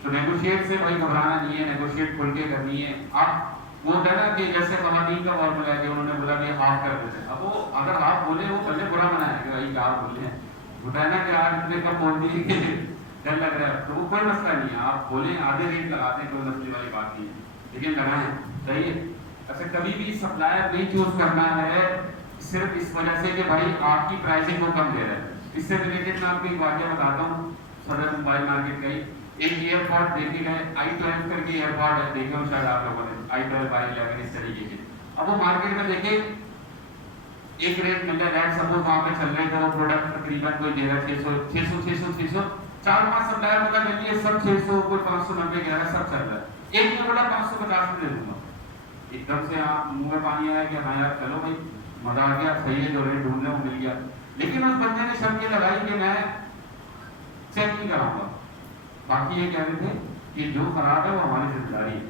तो नेगोशिएट से भाई घबराना नहीं है, नेगोशिएट खुल के करनी है। आप वो होता है ना कि जैसे खवातीन का फॉर्मूला है कि उन्होंने बोला कि हाफ कर देते हैं, अब वो अगर हाफ बोले वो पहले बुरा बनाया कि भाई क्या बोल रहे हैं, बताया ना कि आज इतने कम बोल दिए कि डर लग रहा है, तो वो कोई मसला नहीं है, आप बोले आधे रेट लगाते हैं, कोई मसले वाली बात नहीं है, लेकिन लगाएं, सही है। अच्छा, कभी भी सप्लायर नहीं चूज करना है सिर्फ इस वजह से कि भाई आपकी प्राइसिंग को कम दे रहा है। इससे रिलेटेड मैं आपको एक वाक्य बताता हूँ, सदर मोबाइल मार्केट का ही, एक एयरपोर्ट देखे गए, i12 करके एयरपोर्ट है, देखे हो शायद आप लोगों ने, i12 i11 इस तरीके के। अब वो मार्केट में देखे एक रेट मिल रहा है, सपोज वहां पे चल रहे थे वो प्रोडक्ट तकरीबन कोई दे रहा है 600 4-5 सप्लायर बोला मिलिए सब 600, कोई 590 कह रहा है, सब चल रहा है, एक ने बोला 550 में दे दूंगा, एकदम से आप मुंह में पानी आया कि हाँ यार चलो भाई मजा आ गया, सही है, जो रेट ढूंढ रहे वो मिल गया। लेकिन उस बंदे ने शर्त ये लगाई कि मैं चेक नहीं कराऊंगा, बाकी ये कह रहे थे कि जो खराब है वो हमारी जिम्मेदारी है,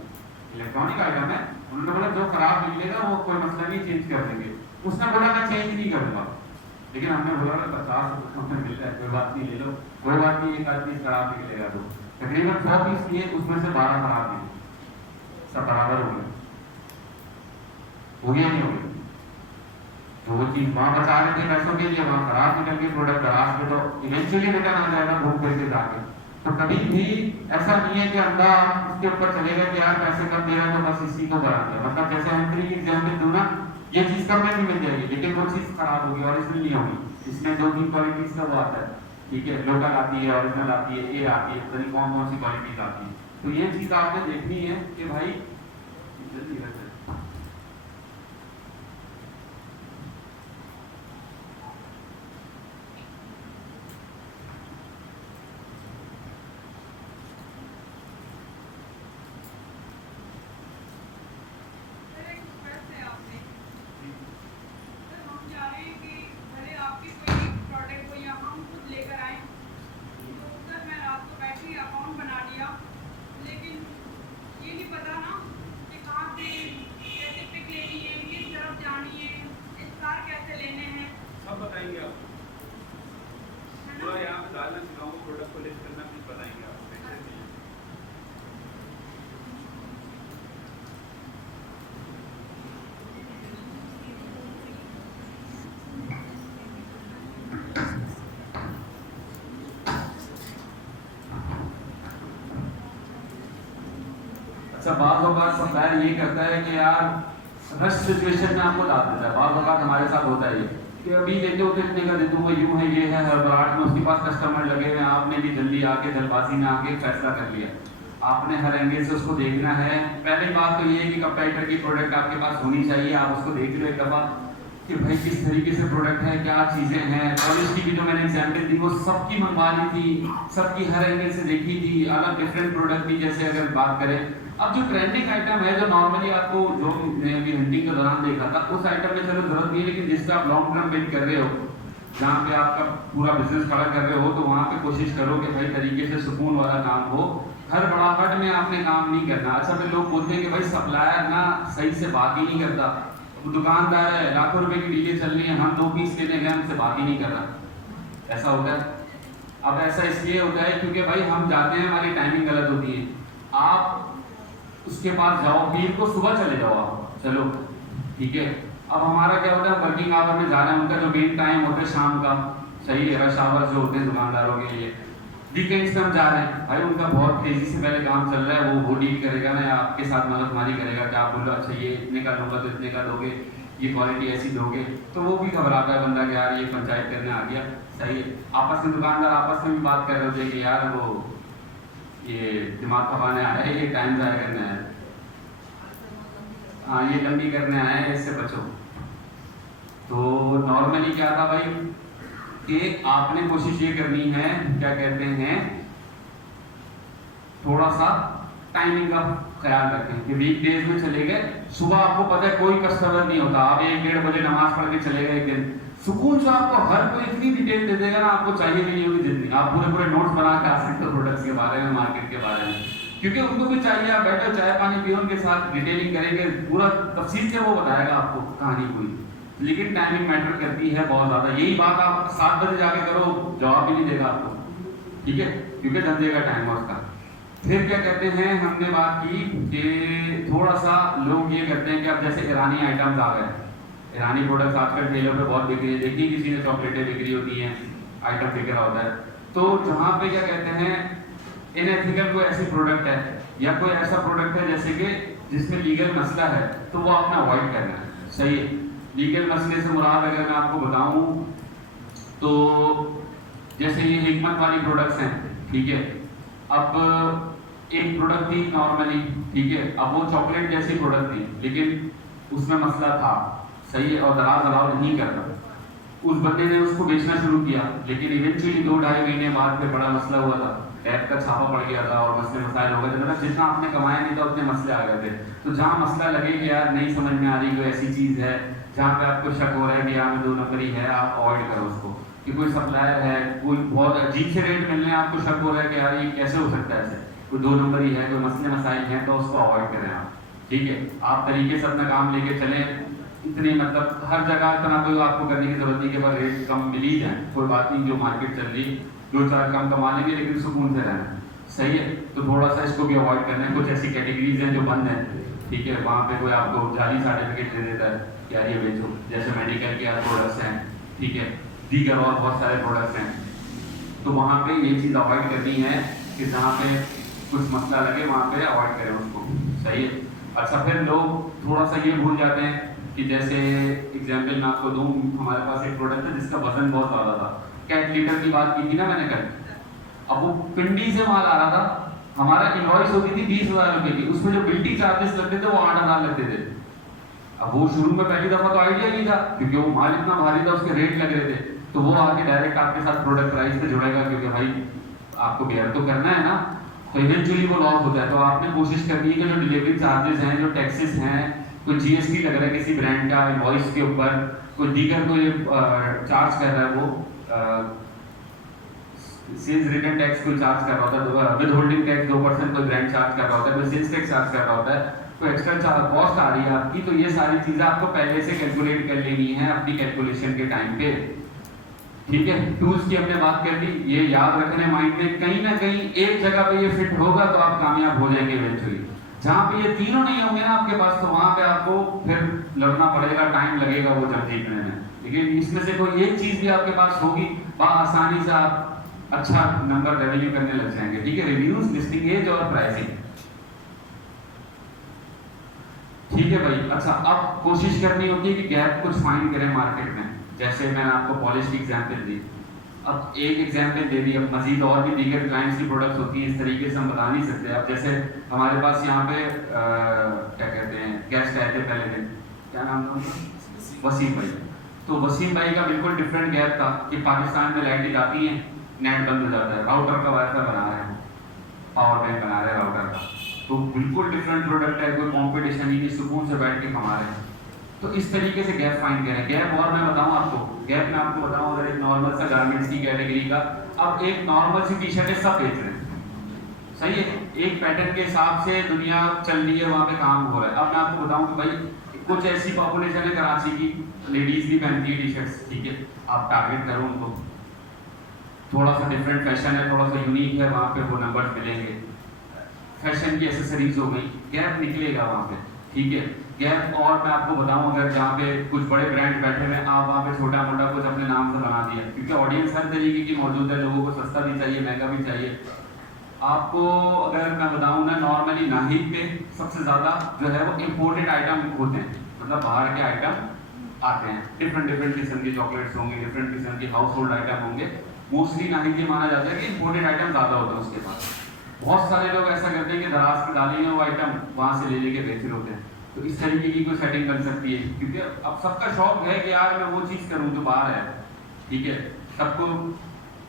इलेक्ट्रॉनिक आइटम है, उन्होंने बोला जो खराब निकलेगा वो कोई मसला नहीं, चेंज कर देंगे। उसने बोला मैं चेंज नहीं करूंगा, लेकिन हमने बोला 50 रुपये मिल रहा है, कोई बात नहीं ले लो, कोई बात नहीं, एक आदमी खराब निकलेगा, तो तकरीबन 100 पीस लिए, उसमें से 12 खराब निकले, सब बराबर हो गए, हो गया नहीं हो गया, तो वो चीज वहां बचा रहे थे पैसों के लिए, वहां खराब निकल गई प्रोडक्ट, खराब में तो इवेंचुअली रिटर्न आ जाएगा घूम फिर के जाके। तो कभी भी ऐसा नहीं है कि अंधा उसके ऊपर चलेगा कि यार पैसे कम दे रहा है तो बस इसी को बढ़ा दिया, मतलब जैसे एंट्री की एग्जाम्पल दूं ना, ये चीज कम में भी मिल जाएगी, लेकिन वो चीज खराब होगी, ओरिजिनल नहीं होगी, इसमें 2-3 क्वालिटीज का वो आता है, ठीक है, लोकल आती है, ओरिजिनल आती है, ए आती है, पता नहीं कौन कौन सी क्वालिटीज आती है। तो ये चीज आपने देखनी है कि भाई अच्छा, बाज़ औक़ात सप्लायर ये करता है कि यार रश सिचुएशन में आपको डाल देता है। बाज़ औक़ात हमारे साथ होता है ये कि अभी लेते हो तो इतने का दे दूँगा, यूँ है, ये है, हड़बड़ाहट में उसके पास कस्टमर लगे हुए हैं, आपने भी जल्दी आके जल्दबाजी में आके फैसला कर लिया। आपने हर एंगल से उसको देखना है। पहली बात तो ये है कि कंपैरेटर की प्रोडक्ट आपके पास होनी चाहिए। आप उसको देख लो एक दफ़ा कि भाई किस तरीके से प्रोडक्ट है, क्या चीज़ें हैं। पॉलिश की भी जो मैंने एग्जाम्पल दी वो सबकी मंगवा ली थी, सबकी हर एंगल से देखी थी, अलग डिफरेंट प्रोडक्ट की। जैसे अगर बात करें अब जो ट्रेंडिंग आइटम है, जो नॉर्मली आपको जो मैं अभी हंटिंग के दौरान देखा था, उस आइटम में चलो जरूरत नहीं है, लेकिन जिस पे आप लॉन्ग टर्म बिल्ड कर रहे हो, जहाँ पे आपका पूरा बिजनेस खड़ा कर रहे हो, तो वहाँ पे कोशिश करो कि भाई तरीके से सुकून वाला काम हो। हर बड़ाहट में आपने काम नहीं करना। अच्छा, फिर लोग बोलते हैं कि भाई सप्लायर ना सही से बात ही नहीं करता, वो दुकानदार है, लाखों रुपए की डीलें चल रही है, हम 2 पीस लेने गए, हमसे बात ही नहीं कर रहा। ऐसा होता है। अब ऐसा इसलिए होता है क्योंकि भाई हम जाते हैं, हमारी टाइमिंग गलत होती है। आप उसके पास जाओ, पीर को सुबह चले जाओ आप, चलो ठीक है। अब हमारा क्या होता है, वर्किंग आवर में जाना है, उनका जो मेन टाइम होता है शाम का, सही है, रश आवर जो होते हैं दुकानदारों के लिए। वीकेंड्स पे हम जा रहे हैं, भाई उनका बहुत तेजी से पहले काम चल रहा है, वो डील करेगा ना, आपके साथ मददमारी करेगा कि आप बोलो अच्छा ये इतने का दूंगा तो इतने का दोगे, ये क्वालिटी ऐसी दोगे, तो वो भी घबराता है बंदा कि यार ये पंचायत करने आ गया। सही है, आपस में दुकानदार आपस में भी बात कर रहे होते हैं कि यार वो ये दिमाग खपाने आया है, ये टाइम ज़ाया करने आया है, हाँ ये लंबी करने आया है, इससे बचो। तो नॉर्मली क्या था भाई कि आपने कोशिश ये करनी है, क्या कहते हैं, थोड़ा सा टाइमिंग का ख्याल रखें कि वीक डेज में चले गए, सुबह आपको पता है कोई कस्टमर नहीं होता, आप 1-1:30 बजे नमाज पढ़ के चले गए एक दिन, सुकून से आपको हर कोई इतनी डिटेल दे देगा ना, आपको चाहिए भी नहीं होगी जितनी। आप पूरे पूरे नोट्स बना के आ सकते हो प्रोडक्ट्स के बारे में, मार्केट के बारे में, क्योंकि उनको भी चाहिए आप बैठो चाय पानी पियो, उनके साथ डिटेलिंग करेंगे, पूरा तफसील से वो बताएगा आपको कहानी पूरी। लेकिन टाइमिंग मैटर करती है बहुत ज़्यादा। यही बात आप 7 बजे जाके करो, जवाब भी नहीं देगा आपको, ठीक है, क्योंकि धंधे का टाइम है उसका। फिर क्या कहते हैं, हमने बात की कि थोड़ा सा लोग ये करते हैं कि अब जैसे ईरानी आइटम्स आ गए, ईरानी प्रोडक्ट्स आजकल ठेलों पे बहुत बिक रही है, देखिए किसी ने चॉकलेटें बिक रही होती हैं, आइटम बिक रहा होता है, तो जहाँ पे क्या कहते हैं इनएथिकल कोई ऐसी प्रोडक्ट है या कोई ऐसा प्रोडक्ट है जैसे कि जिसमें लीगल मसला है, तो वो आपने अवॉइड करना है। सही है, लीगल मसले से मुराद अगर मैं आपको बताऊं तो जैसे ये हिकमत वाली प्रोडक्ट्स हैं, ठीक है, अब एक प्रोडक्ट थी नॉर्मली, ठीक है, अब वो चॉकलेट जैसी प्रोडक्ट थी, लेकिन उसमें मसला था, सही है, और दराज अलाउ नहीं करता। उस बंदे ने उसको बेचना शुरू किया, लेकिन इवेंचुअली 2-2.5 महीने बाद में बड़ा मसला हुआ था, टैब का छापा पड़ गया था और मसले मसाइल हो गए थे, मतलब जितना आपने कमाया नहीं था उतने मसले आ गए थे। तो जहाँ मसला लगे कि यार नहीं समझ में आ रही, कोई ऐसी चीज़ है जहाँ पे आपको शक हो रहा है कि यहाँ में 2 नंबरी है, आप अवॉइड करो उसको। कि कोई सप्लायर है, कोई बहुत अजीब से रेट मिलने आपको शक हो रहा है कि यार ये कैसे हो सकता है, ऐसे कोई 2 नंबरी है, कोई मसले मसाइल हैं, तो उसको अवॉइड करें आप, ठीक है। आप तरीके से अपना काम लेके चलें, इतने मतलब हर जगह इतना कोई आपको करने की जरूरत नहीं कि बस रेट कम मिल ही जाए, कोई बात नहीं, जो मार्केट चल रही 2-4 कम कमा लेंगे, लेकिन सुकून से रहना, सही है। तो थोड़ा सा इसको भी अवॉइड करना है। कुछ ऐसी कैटेगरीज हैं जो बंद हैं, ठीक है, वहाँ पे कोई आपको जाली सर्टिफिकेट दे देता है कि यार ये बेचो, जैसे मेडिकल के प्रोडक्ट्स हैं, ठीक है, दीगर और बहुत सारे प्रोडक्ट्स हैं, तो वहाँ पे ये चीज़ अवॉइड करनी है कि जहाँ पे कुछ मसला लगे वहाँ पे अवॉइड करें उसको, सही है। अच्छा, फिर लोग थोड़ा सा ये भूल जाते हैं कि जैसे एग्जाम्पल मैं आपको दूँ, हमारे पास एक प्रोडक्ट है जिसका वजन बहुत ज़्यादा था, कैट लीटर की बात की थी ना मैंने कल, अब वो पिंडी से माल आ रहा था, हमारा इनवॉइस होती थी 20,000 रुपये की, उसमें जो बिल्टी चार्जेस लगते थे वो 8,000 लगते थे। अब वो शुरू में पहली दफ़ा तो आइडिया नहीं था, क्योंकि वो माल इतना भारी था, उसके रेट लग रहे थे, तो वो आके डायरेक्ट आपके साथ प्रोडक्ट प्राइस पे जुड़ेगा, क्योंकि भाई आपको बेयर तो करना है ना, तो इवेंचुअली वो लॉस होता है। तो आपने कोशिश करनी है कि जो डिलीवरी चार्जेस हैं, जो टैक्सेस हैं, कोई GST लग रहा है किसी ब्रांड का इनवॉइस के ऊपर, कोई दीगर कोई चार्ज कर रहा है, वो सेल्स रिटर्न टैक्स कोई चार्ज कर रहा होता है, विद होल्डिंग टैक्स 2% कोई ब्रांड चार्ज कर रहा होता है, कोई सेल्स टैक्स चार्ज कर रहा होता है, कोई एक्स्ट्रा कॉस्ट आ रही है आपकी, तो ये सारी चीज़ें आपको पहले से कैलकुलेट कर लेनी है अपनी कैलकुलेशन के टाइम पे, ठीक है। टूल्स की हमने बात कर ली, ये याद रखने माइंड में, कहीं ना कहीं एक जगह पे ये फिट होगा तो आप कामयाब हो जाएंगे इवेंचुअली। जहाँ पे ये तीनों नहीं होंगे ना आपके पास, तो वहाँ पे आपको फिर लड़ना पड़ेगा, टाइम लगेगा वो जब जीतने में। लेकिन इसमें से कोई एक चीज़ भी आपके पास होगी, आसानी से आप अच्छा नंबर रेवेन्यू करने लग जाएंगे, ठीक है। रिव्यूज, लिस्टिंग एज और प्राइसिंग, है भाई। अच्छा, अब कोशिश करनी होती है कि गैप कुछ फाइंड करें मार्केट में। जैसे मैंने आपको पॉलिश की एग्जांपल दी, अब एक एग्जांपल दे दी, अब मजीद और भी दीगर क्लाइंट्स की प्रोडक्ट्स होती हैं, इस तरीके से हम बता नहीं सकते। अब जैसे हमारे पास यहाँ पे क्या कहते हैं गेस्ट आए थे पहले दिन, क्या नाम था उनका, वसीम भाई। तो वसीम भाई का बिल्कुल डिफरेंट गैप था कि पाकिस्तान में लाइटें जाती हैं, नेट बंद हो जाता है, राउटर का वाईफाई बना रहे हैं, पावर बैंक बना रहे हैं राउटर का, तो बिल्कुल डिफरेंट प्रोडक्ट है, कोई कंपटीशन ही नहीं, सुकून से बैठ के कमा रहे हैं। तो इस तरीके से गैप फाइंड करें। गैप और मैं बताऊं आपको, गैप में आपको बताऊं अगर एक नॉर्मल सा गारमेंट्स की कैटेगरी का, अब एक नॉर्मल सी टी शर्ट है, सब बेच रहे हैं, सही है, एक पैटर्न के हिसाब से दुनिया चल रही है, वहाँ पे काम हो रहा है। अब मैं आपको बताऊं कि भाई कुछ ऐसी पॉपुलेशन है कराची की, लेडीज भी पहनती है टी शर्ट्स, ठीक है, आप टारगेट करो उनको, थोड़ा सा डिफरेंट फैशन है, थोड़ा सा यूनिक है, वहाँ पे वो नंबर मिलेंगे। फैशन की एसेसरीज हो गई, गैप निकलेगा वहाँ पे, ठीक है। गैप और मैं आपको बताऊं, अगर जहाँ पे कुछ बड़े ब्रांड बैठे हुए हैं, आप वहाँ पे छोटा मोटा कुछ अपने नाम से बना दिया, क्योंकि ऑडियंस हर तरीके की मौजूद है, लोगों को सस्ता भी चाहिए, महंगा भी चाहिए। आपको अगर मैं बताऊं ना, नॉर्मली नाहिद पे सबसे ज़्यादा जो है वो इम्पोर्टेड आइटम होते हैं, मतलब बाहर के आइटम आते हैं, डिफरेंट डिफरेंट किस्म के चॉकलेट्स होंगे, डिफरेंट किस्म के हाउस होल्ड आइटम होंगे। मोस्टली नाहिद ये माना जाता है कि इम्पोर्टेड आइटम ज़्यादा होते हैं उसके पास। बहुत सारे लोग ऐसा करते हैं कि दराज की डाली है वो आइटम, वहाँ से ले लेके बेच रहे होते हैं। तो इस तरीके की कोई सेटिंग बन सकती है, क्योंकि अब सबका शौक है कि यार मैं वो चीज़ करूँ जो बाहर है, ठीक है, सबको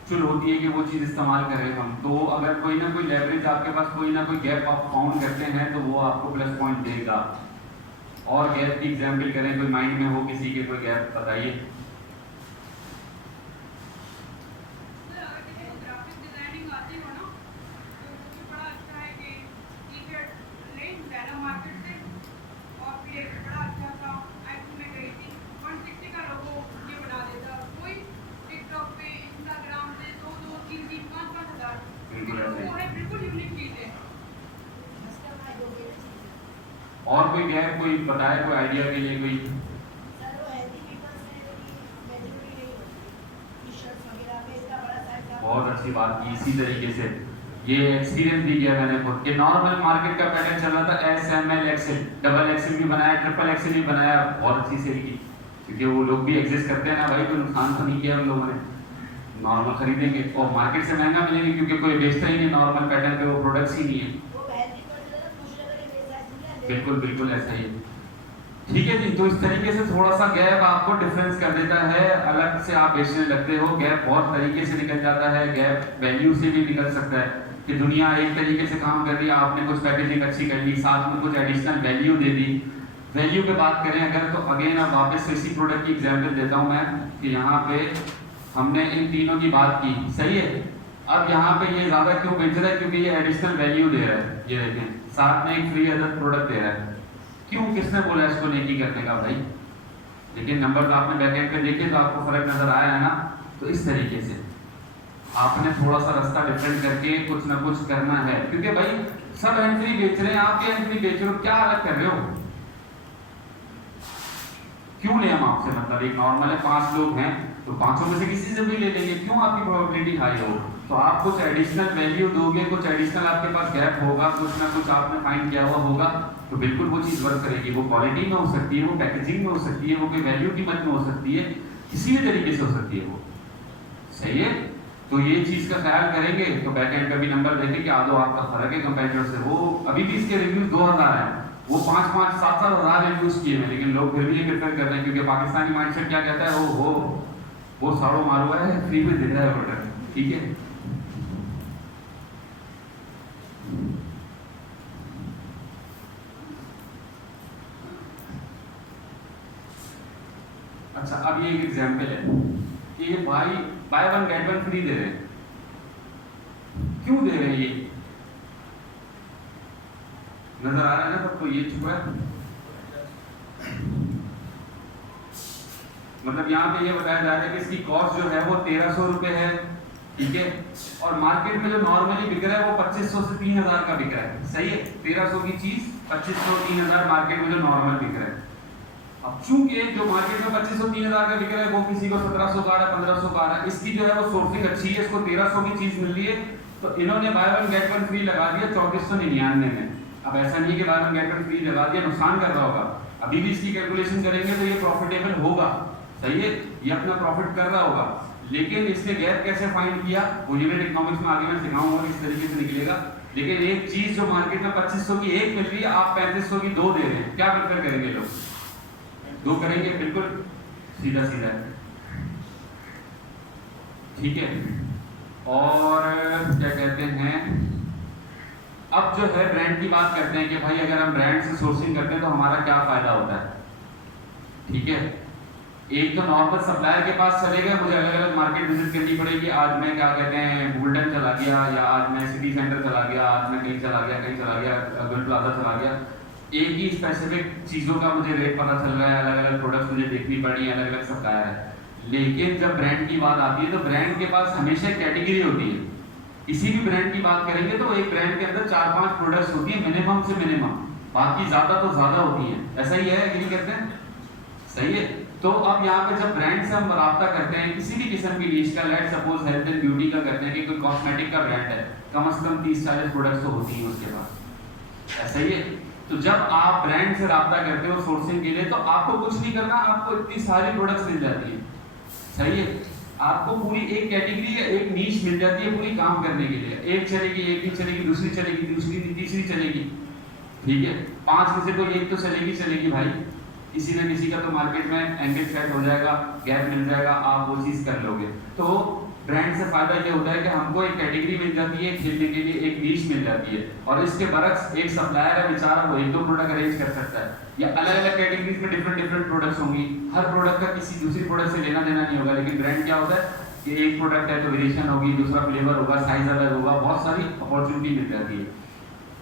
चुल होती है कि वो चीज़ इस्तेमाल करें हम। तो अगर कोई ना कोई लेवरेज आपके पास, कोई ना कोई गैप आप फाउंड करते हैं, तो वो आपको प्लस पॉइंट देगा। और गैप की एग्जाम्पल करें, कोई माइंड में हो किसी के, कोई गैप बताइए। और कोई गैप कोई बताए, कोई आइडिया के लिए कोई? बहुत अच्छी बात की। इसी तरीके से ये एक्सपीरियंस भी किया मैंने खुद के, नॉर्मल मार्केट का पैटर्न चल रहा था, S M L XL, double XL भी बनाया, ट्रिपल एक्सएल भी बनाया, बहुत अच्छी सेल की, क्योंकि वो लोग भी एग्जिस्ट करते हैं ना भाई, तो नुकसान तो नहीं किया उन लोगों ने। नॉर्मल खरीदेंगे और मार्केट से महंगा मिलेंगे, क्योंकि कोई बेचता ही नहीं नॉर्मल पैटर्न पे, वो प्रोडक्ट्स ही नहीं है। बिल्कुल बिल्कुल ऐसा ही है, ठीक है जी। तो इस तरीके से थोड़ा सा गैप आपको डिफरेंस कर देता है, अलग से आप बेचने लगते हो। गैप बहुत तरीके से निकल जाता है, गैप वैल्यू से भी निकल सकता है कि दुनिया एक तरीके से काम कर रही है, आपने कुछ पैकेजिंग अच्छी कर ली, साथ में कुछ एडिशनल वैल्यू दे दी। वैल्यू पे बात करें अगर, तो अगेन अब वापस इसी प्रोडक्ट की एग्जाम्पल देता हूँ मैं, कि यहाँ पे हमने इन तीनों की बात की, सही है। अब यहाँ पे ये ज़्यादा क्यों बेच रहा है, क्योंकि ये एडिशनल वैल्यू दे रहा है, ये देखें, साथ में एक फ्री अदर प्रोडक्ट दे रहा है। क्यों, किसने बोला इसको नहीं करने का भाई? लेकिन नंबर तो आपने बैकएंड पे देखे तो आपको फर्क नजर आया है ना। तो इस तरीके से आपने थोड़ा सा रास्ता डिफरेंट करके कुछ ना कुछ करना है, क्योंकि भाई सब एंट्री बेच रहे हैं, आप भी एंट्री बेच रहे हो, क्या अलग कर रहे हो? क्यों ले हम आपसे, मतलब एक नॉर्मल है, 5 लोग हैं तो 500 में से किसी से भी ले लेंगे, क्यों आपकी प्रोबेबिलिटी हाई हो? तो आप कुछ एडिशनल वैल्यू दोगे, कुछ एडिशनल आपके पास गैप होगा, कुछ ना कुछ आपने फाइंड किया हुआ होगा, तो बिल्कुल वो चीज़ वर्क करेगी। वो क्वालिटी में हो सकती है, वो पैकेजिंग में हो सकती है, वो कोई वैल्यू कीमत में हो सकती है, किसी भी तरीके से हो सकती है वो, सही है। तो ये चीज़ का ख्याल करेंगे तो बैक एंड का भी नंबर देखें कि आदो आपका फर्क है कंपेटिटर से। वो अभी भी इसके रिव्यूज 2000 हैं, वो 5-5, 7-7 हज़ार रिव्यूज किए हैं, लेकिन लोग फिर भी ये प्रेफर कर रहे हैं, क्योंकि पाकिस्तानी माइंडसेट क्या कहता है, वो साड़ो मारो है, फ्री में दे रहा है प्रोडक्ट, ठीक है। अच्छा, अब ये एक एग्जाम्पल है कि ये भाई buy one get one free दे रहे हैं। क्यों दे रहे हैं ये? नजर आ रहा है ना सबको, ये चुका है। मतलब यहाँ पे ये बताया जा रहा है कि इसकी कॉस्ट जो है वो 1300 रुपए है, ठीक है, और मार्केट में जो नॉर्मली बिक रहा है वो 2500 से 3000 का बिक रहा है, सही है। 1300 की चीज 2500 3000 मार्केट में जो नॉर्मल बिक रहा है। अब चूंकि जो मार्केट में 2500 3000 का बिक रहा है वो किसी को 1700 का आ रहा है, 1500 का आ रहा है, इसकी जो है वो सोर्सिंग अच्छी है, इसको 1300 की चीज मिल रही है, तो इन्होंने bye one get one free लगा दिया 3499 में। अब ऐसा नहीं है कि बार बार गेट वन फ्री लगा दिया नुकसान कर रहा होगा, अभी भी इसकी कैलकुलेशन करेंगे तो ये प्रॉफिटेबल होगा, सही है, ये अपना प्रॉफिट कर रहा होगा। लेकिन इसने गैप कैसे फाइंड किया वो यूनिट इकोनॉमिक्स में आगे मैं सिखाऊंगा किस तरीके से निकलेगा। लेकिन एक चीज जो मार्केट में 2500 की एक मिल रही है, आप 3500 की दो दे रहे हैं, क्या प्रेफर करेंगे लोग? दो करेंगे, बिल्कुल सीधा सीधा, ठीक है। और क्या कहते हैं, अब जो है ब्रांड की बात करते हैं कि भाई अगर हम ब्रांड से सोर्सिंग करते हैं तो हमारा क्या फायदा होता है, ठीक है। एक तो नॉर्मल सप्लायर के पास चले गए, मुझे अलग अलग मार्केट विजिट करनी पड़ेगी, आज मैं क्या कहते हैं गोल्डन चला गया, या आज मैं सिटी सेंटर चला गया, आज मैं कहीं चला गया, कहीं चला गया, गोल्ड प्लाजा चला गया, एक ही स्पेसिफिक चीज़ों का मुझे रेट पता चल रहा है, अलग अलग प्रोडक्ट्स मुझे देखनी पड़ी, अलग अलग सप्लायर है। लेकिन जब ब्रांड की बात आती है तो ब्रांड के पास हमेशा कैटेगरी होती है, किसी भी ब्रांड की बात करेंगे तो एक ब्रांड के अंदर 4-5 प्रोडक्ट्स होती है मिनिमम से मिनिमम, बाकी ज्यादा तो ज्यादा होती है, ऐसा ही है, एग्री करते हैं, सही है। तो अब यहाँ पे जब ब्रांड से हम राब्ता करते हैं किसी भी किस्म की नीश का, let suppose health and beauty का करते हैं कि कोई कॉस्मेटिक का ब्रांड है, कम से कम 30-40 प्रोडक्ट्स तो होती हैं उसके पास, ऐसा ही है। तो जब आप ब्रांड से राब्ता करते हो सोर्सिंग के लिए तो आपको कुछ नहीं करना, आपको इतनी सारी प्रोडक्ट्स मिल जाती है, सही है। आपको पूरी एक कैटेगरी या एक नीश मिल जाती है पूरी काम करने के लिए, एक चलेगी, एक नहीं चलेगी, दूसरी चलेगी, दूसरी तीसरी चलेगी, ठीक है, 5 में से कोई एक तो चलेगी चलेगी भाई, किसी न किसी का तो मार्केट में एंगल सेट हो जाएगा, गैप मिल जाएगा, आप वो चीज कर लोगे। तो ब्रांड से फायदा ये होता है कि हमको एक कैटेगरी मिल जाती है खेलने के लिए, एक नीश मिल जाती है, और इसके बरक्स एक सप्लायर है बेचारा, वो 1-2 प्रोडक्ट अरेंज कर सकता है, या अलग अलग कैटेगरीज में डिफरेंट प्रोडक्ट्स होंगी, हर प्रोडक्ट का किसी दूसरी प्रोडक्ट से लेना देना नहीं होगा। लेकिन ब्रांड क्या होता है कि एक प्रोडक्ट है तो वेरिएशन होगी, दूसरा फ्लेवर होगा, साइज अलग होगा, बहुत सारी अपॉर्चुनिटी मिल जाती है,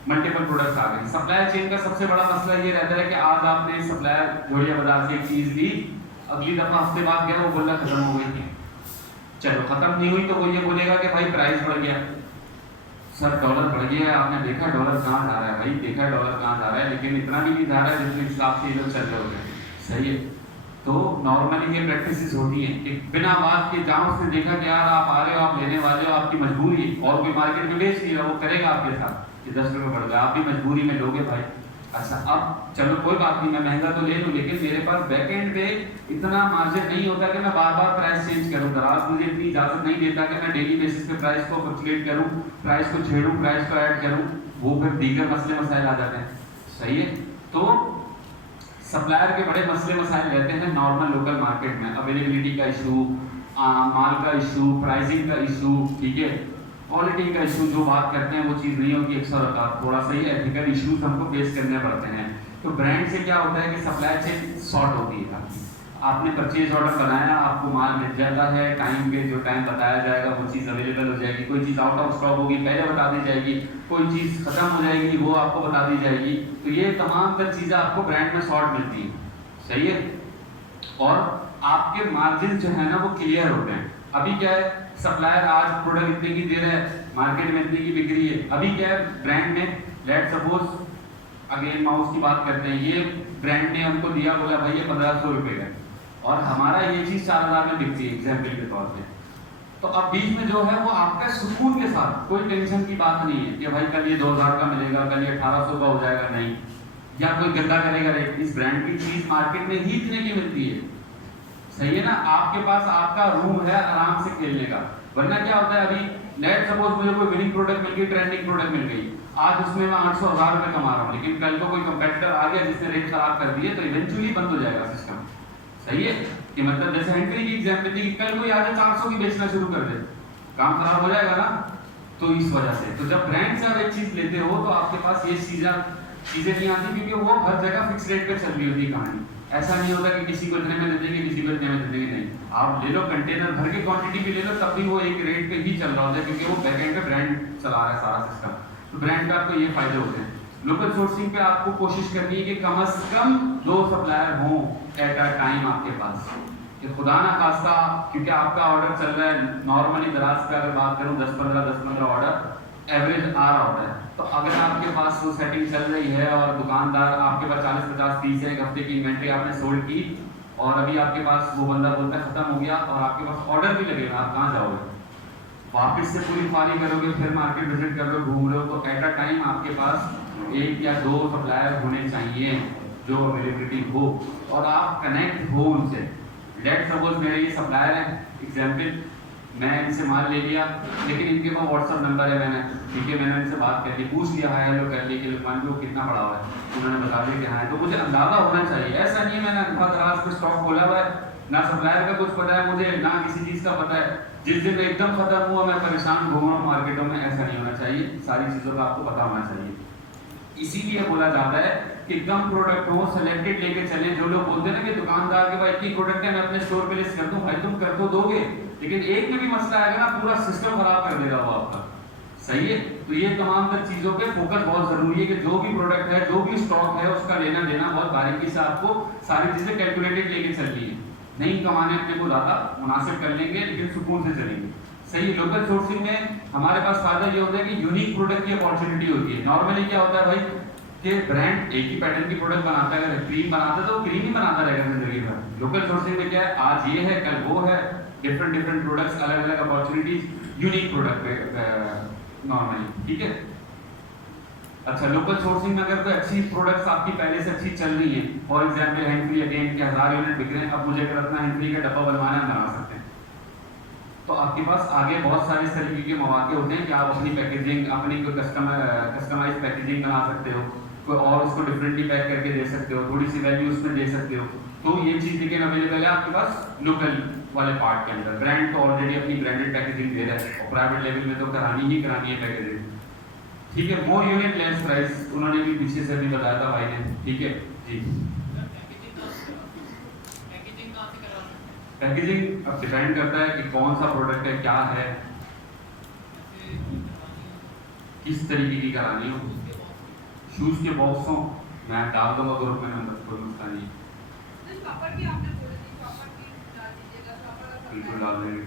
मल्टीपल प्रोडक्ट्स आ गए। सप्लायर चेन का सबसे बड़ा मसला ये रहता है कि आज आपने सप्लायर जोड़िया बाजार से एक चीज ली, अगली दफा हफ्ते बाद गया वो बोलना खत्म हो गई थी, चलो खत्म नहीं हुई तो वो ये बोलेगा कि भाई प्राइस बढ़ गया, सर डॉलर बढ़ गया है, आपने देखा डॉलर कहाँ जा रहा है, भाई देखा डॉलर कहाँ जा रहा है, लेकिन इतना भी नहीं जा रहा है जितने हिसाब से ये लोग चल रहे होते हैं, सही है। तो नॉर्मली ये प्रैक्टिसेस होती हैं कि बिना बात के जहाँ उसने देखा कि यार आप आ रहे हो, आप लेने वाले हो, आपकी मजबूरी, और कोई मार्केट में बेच नहीं रहा, वो करेगा आपके साथ कि 10 रुपये बढ़ गया, आप भी मजबूरी में लोगे भाई, अच्छा अब चलो कोई बात नहीं, मैं महंगा तो ले लूँ, लेकिन मेरे पास बैक एंड पे इतना मार्जिन नहीं होता कि मैं बार बार प्राइस चेंज करूँ, दराज मुझे इतनी इजाजत नहीं देता कि मैं डेली बेसिस पे प्राइस को फ्लक्चुएट करूँ, प्राइस को छेड़ूँ, प्राइस को ऐड करूँ, वो फिर दीगर मसले मसाइल आ जाते हैं, सही है। तो सप्लायर के बड़े मसले मसाइल रहते हैं नॉर्मल लोकल मार्केट में, अवेलेबिलिटी का इशू, माल का इशू, प्राइसिंग का इशू, ठीक है, क्वालिटी का इशू, जो बात करते हैं वो चीज़ नहीं होगी अक्सर, थोड़ा सा ही एथिकल इश्यूज हमको फेस करने पड़ते हैं। तो ब्रांड से क्या होता है कि सप्लाई चेन शॉर्ट होती है, आपने परचेज ऑर्डर बनाया, आपको माल मिल जाता है टाइम पे, जो टाइम बताया जाएगा वो चीज़ अवेलेबल हो जाएगी, कोई चीज़ आउट ऑफ स्टॉक होगी पहले बता दी जाएगी, कोई चीज़ खत्म हो जाएगी वो आपको बता दी जाएगी, तो ये तमाम तर चीज़ें आपको ब्रांड में शॉर्ट मिलती हैं, सही है। और आपके मार्जिन जो है ना वो क्लियर होते हैं। अभी क्या है, सप्लायर आज प्रोडक्ट इतने की दे रहा है, मार्केट में इतने की बिक रही है, अभी क्या है ब्रांड में, लेट सपोज अगेन माउस की बात करते हैं, ये ब्रांड ने हमको दिया, बोला भाई ये 1500 रुपये का, और हमारा ये चीज़ 4000 में बिकती है एग्जाम्पल के तौर पे, तो अब बीच में जो है वो आपका सुकून के साथ, कोई टेंशन की बात नहीं है कि भाई कल ये 2000 का मिलेगा, कल ये 1800 का हो जाएगा, नहीं, या कोई गंदा करेगा रेट, इस ब्रांड की चीज़ मार्केट में ही इतने की मिलती है, सही है ना। आपके पास आपका रूम है आराम से खेलने का, वरना क्या होता है, अभी लेट सपोज मुझे कोई विनिंग प्रोडक्ट मिल गई, ट्रेंडिंग प्रोडक्ट मिल गई, आज उसमें मैं 800-1000 रुपये कमा रहा हूँ, लेकिन कल को कोई कंपेटिटर आ गया जिसने रेट खराब कर दिए, तो इवेंचुअली बंद हो जाएगा सिस्टम, सही है। कि मतलब जैसे एंट्री की एग्जाम्पल थी कि कल कोई आगे 400 की बेचना शुरू कर दे, काम खराब हो जाएगा ना, तो इस वजह से। तो जब ब्रांड से आप एक चीज़ लेते हो तो आपके पास ये चीज़ें नहीं आती, क्योंकि वो हर जगह फिक्स रेट पे चल रही होती है कहानी, ऐसा नहीं होता कि किसी को इतने में दे देंगे, किसी को इतने में दे देंगे, नहीं, आप ले लो कंटेनर भर के क्वांटिटी भी ले लो, तब भी वो एक रेट पे ही चल रहा होता है, क्योंकि वो बैकएंड पे ब्रांड चला रहा है सारा सिस्टम। तो ब्रांड का आपको ये फायदे होते हैं। लोकल सोर्सिंग पे आपको कोशिश करनी है कि कम से कम 2 सप्लायर हों एट अ टाइम आपके पास, कि खुदा ना खास्ता, क्योंकि आपका ऑर्डर चल रहा है नॉर्मली दराज पे अगर बात करूँ 10-15 ऑर्डर एवरेज आ रहा होता है, तो अगर आपके पास वो सेटिंग चल रही है और दुकानदार आपके पास 40-50-30 एक हफ्ते की इन्वेंट्री आपने सोल्ड की, और अभी आपके पास वो बंदा बोलता है खत्म हो गया, और आपके पास ऑर्डर भी लगेगा, आप कहाँ जाओगे, वापस से पूरी फारी करोगे, फिर मार्केट विजिट कर रहे हो, घूम रहे हो, तो एट अ टाइम आपके पास 1 या 2 सप्लायर होने चाहिए जो अवेलेबिलिटी हो और आप कनेक्ट हो उनसे। लेट सपोज मेरे ये सप्लायर है एग्जाम्पल, मैं इनसे माल ले लिया, लेकिन इनके पास व्हाट्सअप नंबर है, मैंने ठीक है मैंने इनसे बात कर ली, पूछ लिया हाय हेलो कर ली कि लुकमान को कितना पड़ा हुआ है, उन्होंने बता दिया कि हाँ है, तो मुझे अंदाजा होना चाहिए। ऐसा नहीं है मैंने अंधा दराज पे स्टॉक खोला हुआ है, ना सप्लायर का कुछ पता है मुझे, ना किसी चीज़ का पता है, जिस दिन एकदम खत्म हुआ मैं परेशान घूम रहा हूँ मार्केटों में, ऐसा नहीं होना चाहिए। सारी चीज़ों का आपको पता होना चाहिए। इसीलिए बोला जाता है कि कम प्रोडक्ट हो, सिलेक्टेड लेके चले। जो लोग बोलते हैं ना कि दुकानदार के पास इतनी प्रोडक्ट है मैं अपने स्टोर पे लिस्ट कर दूं, भाई तुम कर तो दोगे, लेकिन एक में भी मसला आएगा ना पूरा सिस्टम खराब कर देगा वो आपका। सही है, तो ये तमाम तर चीजों पे फोकस बहुत जरूरी है कि जो भी प्रोडक्ट है, जो भी स्टॉक है, उसका लेना देना बहुत बारीकी से आपको सारी चीजें कैलकुलेटेड लेके चलनी है। नहीं कमाने अपने को ज्यादा मुनासिब कर लेंगे, लेकिन सुकून से चलेंगे। सही है, लोकल सोर्सिंग में हमारे पास फायदा ये होता है कि यूनिक प्रोडक्ट की अपॉर्चुनिटी होती है। नॉर्मली क्या होता है भाई कि ब्रांड एक ही पैटर्न की प्रोडक्ट बनाता है, अगर क्रीम बनाता है तो क्रीम ही बनाता रहेगा जिंदगी भर। लोकल सोर्सिंग में क्या है, आज ये है कल वो है, डिफरेंट डिफरेंट प्रोडक्ट्स, अलग अलग अपॉर्चुनिटीज, यूनिक प्रोडक्ट पे नॉर्मली, ठीक है। अच्छा, लोकल सोर्सिंग में अगर कोई अच्छी प्रोडक्ट्स आपकी पहले से अच्छी चल रही है, for example hand free again के 1000 यूनिट बिक रहे हैं, अब मुझे अगर अपना हैंड फ्री का डब्बा बनवाना है बना सकते हैं, तो आपके पास आगे बहुत सारे इस तरीके के मौके होते हैं कि आप अपनी पैकेजिंग, अपनी कोई कस्टमाइज पैकेजिंग बना सकते हो, कोई और उसको डिफरेंटली पैक करके दे सकते हो, थोड़ी सी वैल्यू उसमें दे सकते हो। तो ये चीज़ लेकिन अवेलेबल है आपके पास लोकल वाले पार्ट के अंदर। ब्रांड तो ऑलरेडी अपनी ब्रांडेड पैकेजिंग दे रहा है और प्राइवेट लेवल में तो करानी ही करानी है पैकेजिंग, ठीक है। मोर यूनिट लेस प्राइस, उन्होंने भी पीछे से भी बताया था भाई ने, ठीक है जी। पैकेजिंग अब डिपेंड करता है कि कौन सा प्रोडक्ट है, क्या है, किस तरीके की करानी हो। शूज के बॉक्स हो, मैं डाल दूंगा ग्रुप में नंबर, कोई मसला नहीं, बिल्कुल डाल देंगे,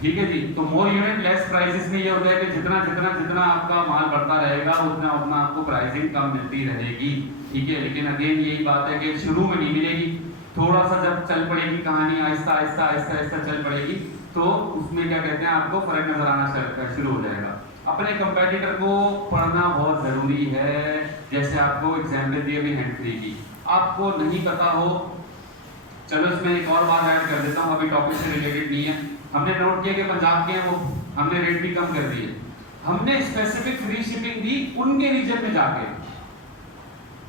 ठीक है जी। तो मोर यूनिट लेस प्राइसेस में ये होता है कि जितना जितना जितना आपका माल बढ़ता रहेगा उतना उतना आपको प्राइसिंग कम मिलती रहेगी, ठीक है। लेकिन अगेन यही बात है कि शुरू में नहीं मिलेगी, थोड़ा सा जब चल पड़ेगी कहानी, आहिस्ता आहिस्ता आहिस्ता आहिस्ता चल पड़ेगी, तो उसमें क्या कहते हैं आपको फर्क नजर आना शुरू हो जाएगा। अपने कंपेटिटर को पढ़ना बहुत ज़रूरी है। जैसे आपको एग्जाम्पल दिए भी हैंड फ्री की, आपको नहीं पता हो, चलो इसमें एक और बात ऐड कर देता हूँ, अभी टॉपिक से रिलेटेड नहीं है। हमने नोट किया कि पंजाब के हैं वो, हमने रेट भी कम कर दिए, हमने स्पेसिफिक फ्री शिपिंग दी उनके रीजन में जाके।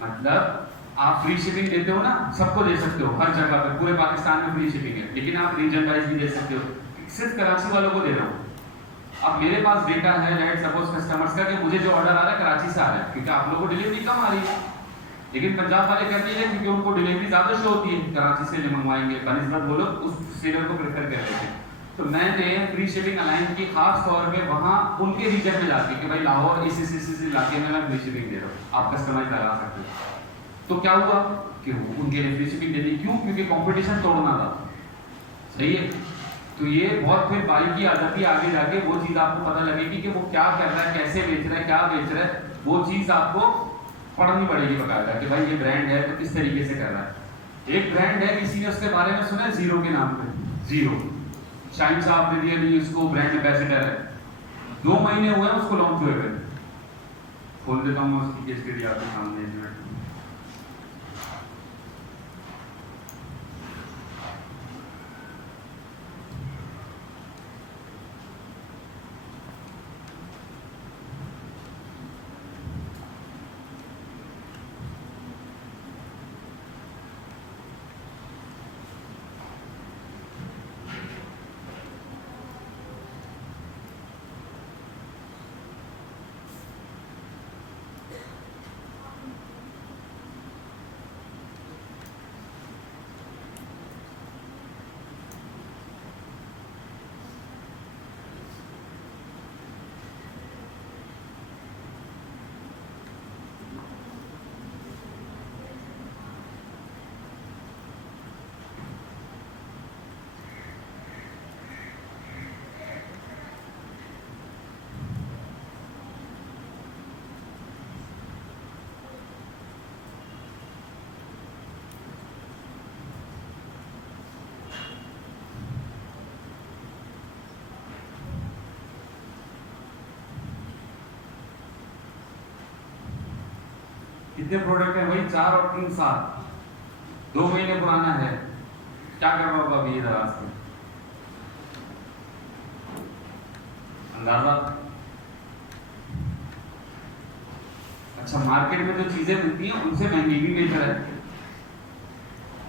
मतलब आप फ्री शिपिंग देते हो ना, सबको दे सकते हो हर जगह पे, पूरे पाकिस्तान में फ्री शिपिंग है, लेकिन आप रीजन वाइज भी दे सकते हो। सिर्फ कराची वालों को दे रहा हूँ। अब मेरे पास डेटा है लेट सपोज कस्टमर्स का कि मुझे जो ऑर्डर आ रहा है कराची से आ रहा है, क्योंकि आप लोगों को डिलीवरी कम आ रही है, लेकिन पंजाब वाले कर नहीं रहे क्योंकि उनको डिलीवरी ज़्यादा शो होती है, कराची से जो मंगवाएंगे बनिस्बत वो लोग उस सेलर को प्रेफर कर रहे थे। तो मैंने फ्री शिपिंग अलाइन की खास तौर पे वहाँ उनके रीजन में जाके कि भाई लाहौर इस इलाके में मैं फ्री शिपिंग दे रहा हूँ, आप कस्टमाइज लगा सकते हो। तो क्या हुआ कि उनके लिए फ्री शिपिंग दे दी, क्यों? क्योंकि कंपटीशन तोड़ना था, सही है। तो ये बहुत फिर बारीकी आ जाती है, आगे जाके वो चीज़ आपको पता लगेगी कि वो क्या कर रहा है, कैसे बेच रहा है, क्या बेच रहा है, वो चीज़ आपको पढ़नी पड़ेगी बकायदा कि भाई ये ब्रांड है तो किस तरीके से कर रहा है। एक ब्रांड है, किसी ने उसके बारे में सुना है, जीरो के नाम पे, जीरो, शाइन साहब ने दिया नहीं, उसको ब्रांड एम्बेसडर है, 2 महीने हुए उसको लॉन्च हुए हुए। खोल देता हूँ मैं उसकी केस स्टडी आपके सामने। कितने प्रोडक्ट हैं भाई? 4 और 3 साल, 2 महीने पुराना है, क्या कर रहा होगा अभी ये दराज में? अंदाजा? अच्छा, मार्केट में जो चीजें मिलती हैं उनसे महंगी भी बेच रहा है।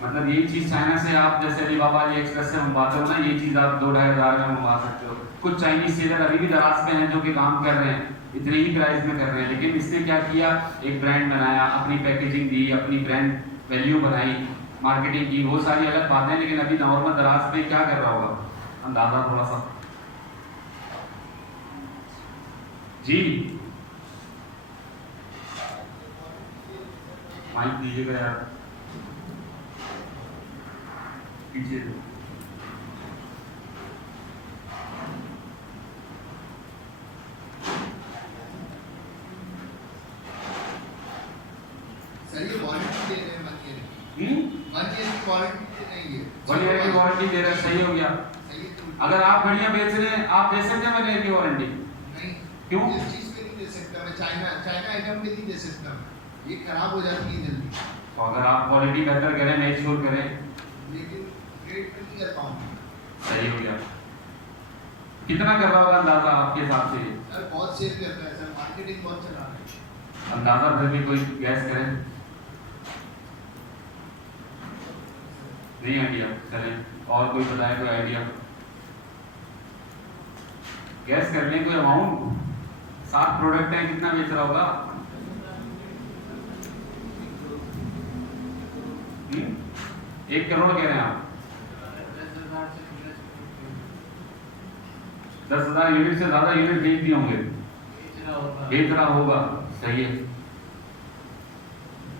मतलब यही चीज चाइना से आप जैसे अलीबाबा अली एक्सप्रेस से मंगवाते हो ना, ये चीज आप 2-2.5 हज़ार में मंगवा सकते हो। कुछ चाइनीज सेलर अभी भी दराज में हैं जो कि काम कर रहे हैं, इतने ही प्राइस में कर रहे हैं, लेकिन इसने क्या किया, एक ब्रांड बनाया, अपनी पैकेजिंग दी, अपनी ब्रांड वैल्यू बनाई, मार्केटिंग की, वो सारी अलग बातें। लेकिन अभी नॉर्मल दराज में क्या कर रहा होगा? अंदाजा थोड़ा सा जी। माइक दीजिएगा यार पीछे। सर ये वारंटी दे रहे हैं 1 ईयर की, 1 ईयर की वारंटी दे रहे हैं, ये 1 ईयर की वारंटी दे रहे हैं, सही हो गया। सही है तो अगर आप घड़ियां बेच रहे हैं, आप दे सकते हैं 1 ईयर की वारंटी? नहीं, क्यों? इस चीज पे नहीं दे सकता मैं, चाइना आइटम पे नहीं दे सकता, ये खराब हो जाती है जल्दी। तो अगर आप क्वालिटी बेहतर करें, मेक श्योर करें, लेकिन रेट पे नहीं कर पाऊंगा। सही हो गया। कितना कर रहा होगा अंदाजा आपके हिसाब से? सर बहुत सेल करता है सर, मार्केटिंग बहुत चला रहा है। अंदाजा फिर भी कोई गैस करें? नहीं आइडिया? चलें और कोई बताए कोई आइडिया, गैस कर लें कोई अमाउंट। 7 प्रोडक्ट हैं, कितना बेच रहा होगा? 1 करोड़ कह रहे हैं आप? 10,000 यूनिट से ज्यादा यूनिट बेच दिए होंगे, बेच रहा होगा, सही है।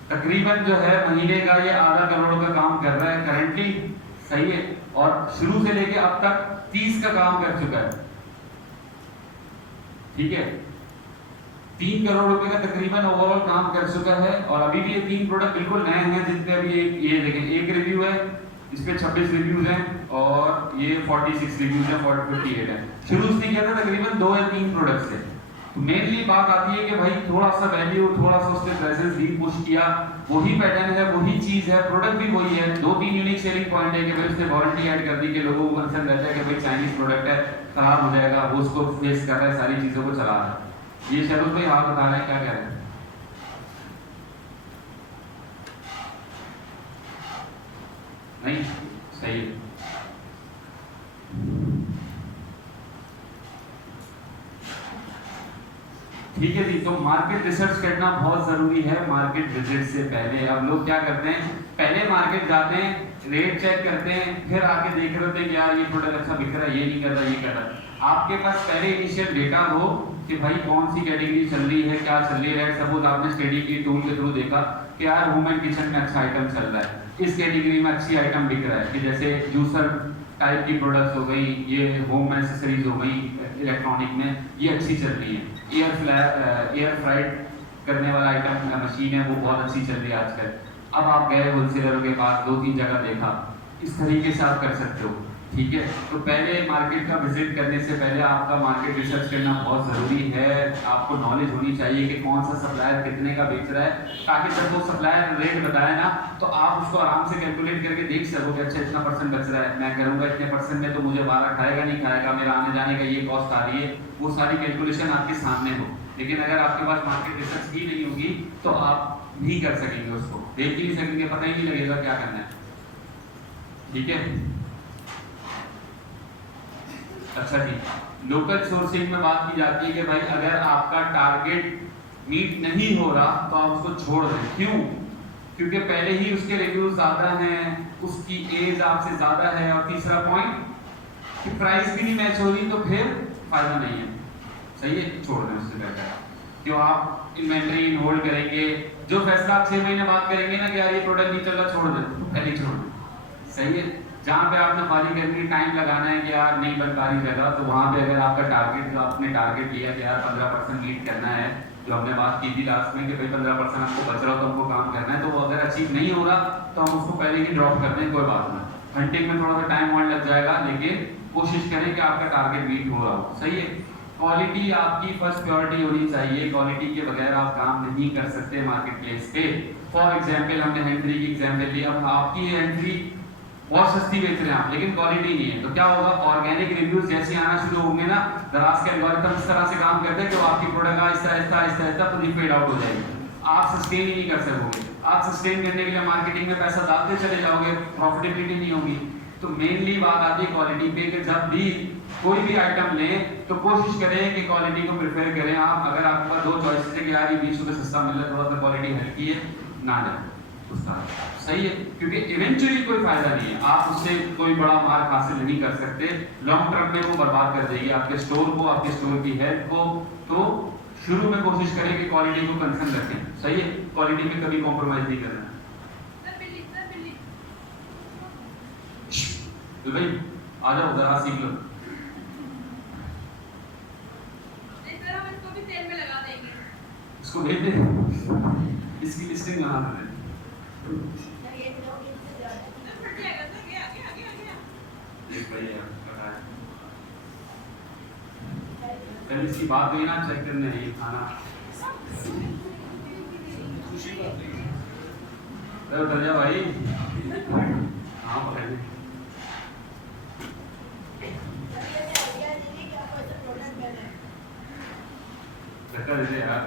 तकरीबन जो है महीने का ये आधा करोड़ का काम कर रहा है करंटली, सही है। और शुरू से लेके अब तक 30 का काम कर चुका है, ठीक है। 3 करोड़ रुपए का तकरीबन ओवरऑल काम कर चुका है। और अभी भी ये 3 प्रोडक्ट बिल्कुल नए हैं, जितने अभी ये देखें, एक रिव्यू है, इस पे 26 रिव्यूज हैं और ये 46 रिव्यूज हैं, 58 है। शुरू से किया था तकरीबन 2 या 3 प्रोडक्ट्स से। मेनली बात आती है कि भाई थोड़ा सा वैल्यू, थोड़ा सा उसने प्रेजेंस दी, पुश किया, वही पैटर्न है, वही चीज है, प्रोडक्ट भी वही है। 2-3 यूनिक सेलिंग पॉइंट है कि भाई उसने वारंटी ऐड कर दी कि लोगों को कंसर्न रहता है कि भाई चाइनीज प्रोडक्ट है, खराब हो जाएगा, वो उसको फेस कर रहा है, सारी चीजों को चला रहा है। ये शरूर भाई हाथ बता रहे हैं, क्या कह रहे हैं? नहीं, सही है। ठीक है जी, तो मार्केट रिसर्च करना बहुत जरूरी है मार्केट विजिट से पहले। अब लोग क्या करते हैं, पहले मार्केट जाते हैं, रेट चेक करते हैं, फिर आके देख रहे होते हैं कि यार ये प्रोडक्ट अच्छा बिक रहा है, ये नहीं कर रहा, ये कर रहा है। आपके पास पहले इनिशियल डेटा हो कि भाई कौन सी कैटेगरी चल रही है, क्या चल रही है। सपोज आपने स्टडी की, टूल के थ्रू देखा कि यार वुमेन किचन में अच्छा आइटम चल रहा है, इस कैटेगरी में अच्छी आइटम बिक रहा है, कि जैसे जूसर टाइप की प्रोडक्ट्स हो गई, ये होम एसेसरीज हो गई इलेक्ट्रॉनिक में, ये अच्छी चल रही है। एयर फ्राइड करने वाला आइटम मशीन है, वो बहुत अच्छी चल रही है आजकल। अब आप गए होलसेलर के पास, 2-3 जगह देखा, इस तरीके से आप कर सकते हो, ठीक है। तो पहले मार्केट का विजिट करने से पहले आपका मार्केट रिसर्च करना बहुत ज़रूरी है। आपको नॉलेज होनी चाहिए कि कौन सा सप्लायर कितने का बेच रहा है, ताकि जब वो सप्लायर रेट बताए ना तो आप उसको आराम से कैलकुलेट करके देख सको कि अच्छा इतना % बच रहा है, मैं करूँगा इतने % में तो मुझे 12 खाएगा नहीं खाएगा, मेरा आने जाने का ये कॉस्ट आ रही है, वो सारी कैलकुलेशन आपके सामने हो। लेकिन अगर आपके पास मार्केट रिसर्च ही नहीं होगी तो आप नहीं कर सकेंगे, उसको देख ही नहीं सकेंगे, पता ही नहीं लगेगा क्या करना है, ठीक है। अच्छा जी, लोकल सोर्सिंग में बात की जाती है कि भाई अगर आपका टारगेट मीट नहीं हो रहा तो आप उसको छोड़ दें। क्यों? क्योंकि पहले ही उसके रिव्यूज ज़्यादा हैं, उसकी एज आपसे ज़्यादा है, और तीसरा पॉइंट कि प्राइस भी नहीं मैच हो रही तो फिर फायदा नहीं है, सही है, छोड़ दें उससे बेहतर। क्यों आप इन्वेंट्री इन होल्ड करेंगे, जो फैसला आप 6 महीने बाद करेंगे ना कि यार ये प्रोडक्ट नहीं चल रहा, छोड़ दें, तो पहले छोड़ दें, सही है। जहाँ पे आपने खाली करने की टाइम लगाना है कि यार नहीं बन पा रही जगह, तो वहाँ पे अगर आपका टारगेट, जो आपने टारगेट लिया कि यार 15% मीट करना है, जो हमने बात की थी लास्ट में कि भाई 15% आपको बच रहा हो तो हमको काम करना है, तो वो अगर अचीव नहीं हो रहा तो हम उसको पहले ही ड्रॉप कर दें, कोई बात नहीं। हंटिंग में थोड़ा सा टाइम और लग जाएगा, लेकिन कोशिश करें कि आपका टारगेट मीट हो रहा हो, सही है। क्वालिटी आपकी फर्स्ट प्रायोरिटी होनी चाहिए। क्वालिटी के बगैर आप काम नहीं कर सकते मार्केट प्लेस पे। फॉर एग्जाम्पल हमने हैंड फ्री की एग्जाम्पल ली, अब आपकी हैंड फ्री बहुत सस्ती बेच रहे हैं आप, लेकिन क्वालिटी नहीं है, तो क्या होगा, ऑर्गेनिक रिव्यूज जैसे आना शुरू होंगे ना, दराज के एल्गोरिथम इस तरह से काम करते हैं कि वो आपकी प्रोडक्ट आहिस्ता पूरी फेड आउट हो जाएगी। आप सस्टेन ही नहीं कर सकोगे। आप सस्टेन करने के लिए मार्केटिंग में पैसा डालते चले जाओगे, प्रॉफिटेबिलिटी नहीं होगी। तो मेनली बात आती है क्वालिटी पे कि जब भी कोई भी आइटम लें तो कोशिश करें कि क्वालिटी को प्रेफर करें आप। अगर आपके पास दो चॉइसेस है कि यार ये 20 रुपये सस्ता मिल रहा है, थोड़ा सा क्वालिटी हल्की है, ना जाए उसका, सही है, क्योंकि इवेंचुअली कोई फायदा नहीं है, आप उससे कोई बड़ा मार्क हासिल नहीं कर सकते। लॉन्ग टर्म में वो बर्बाद कर देगी आपके स्टोर को, आपके स्टोर की हेल्थ को। तो शुरू में कोशिश करें कि क्वालिटी को कंसर्न रखें, सही है, क्वालिटी में कभी कॉम्प्रोमाइज नहीं करना। तो भाई आ जाओ जरा सीख लो। इसको भेज दे, इसकी लिस्टिंग बना दे। कल इसकी बात हुई ना, चेक करने है ये खाना, उतर जा भाई। हाँ पकड़ धक्का दे दे यार।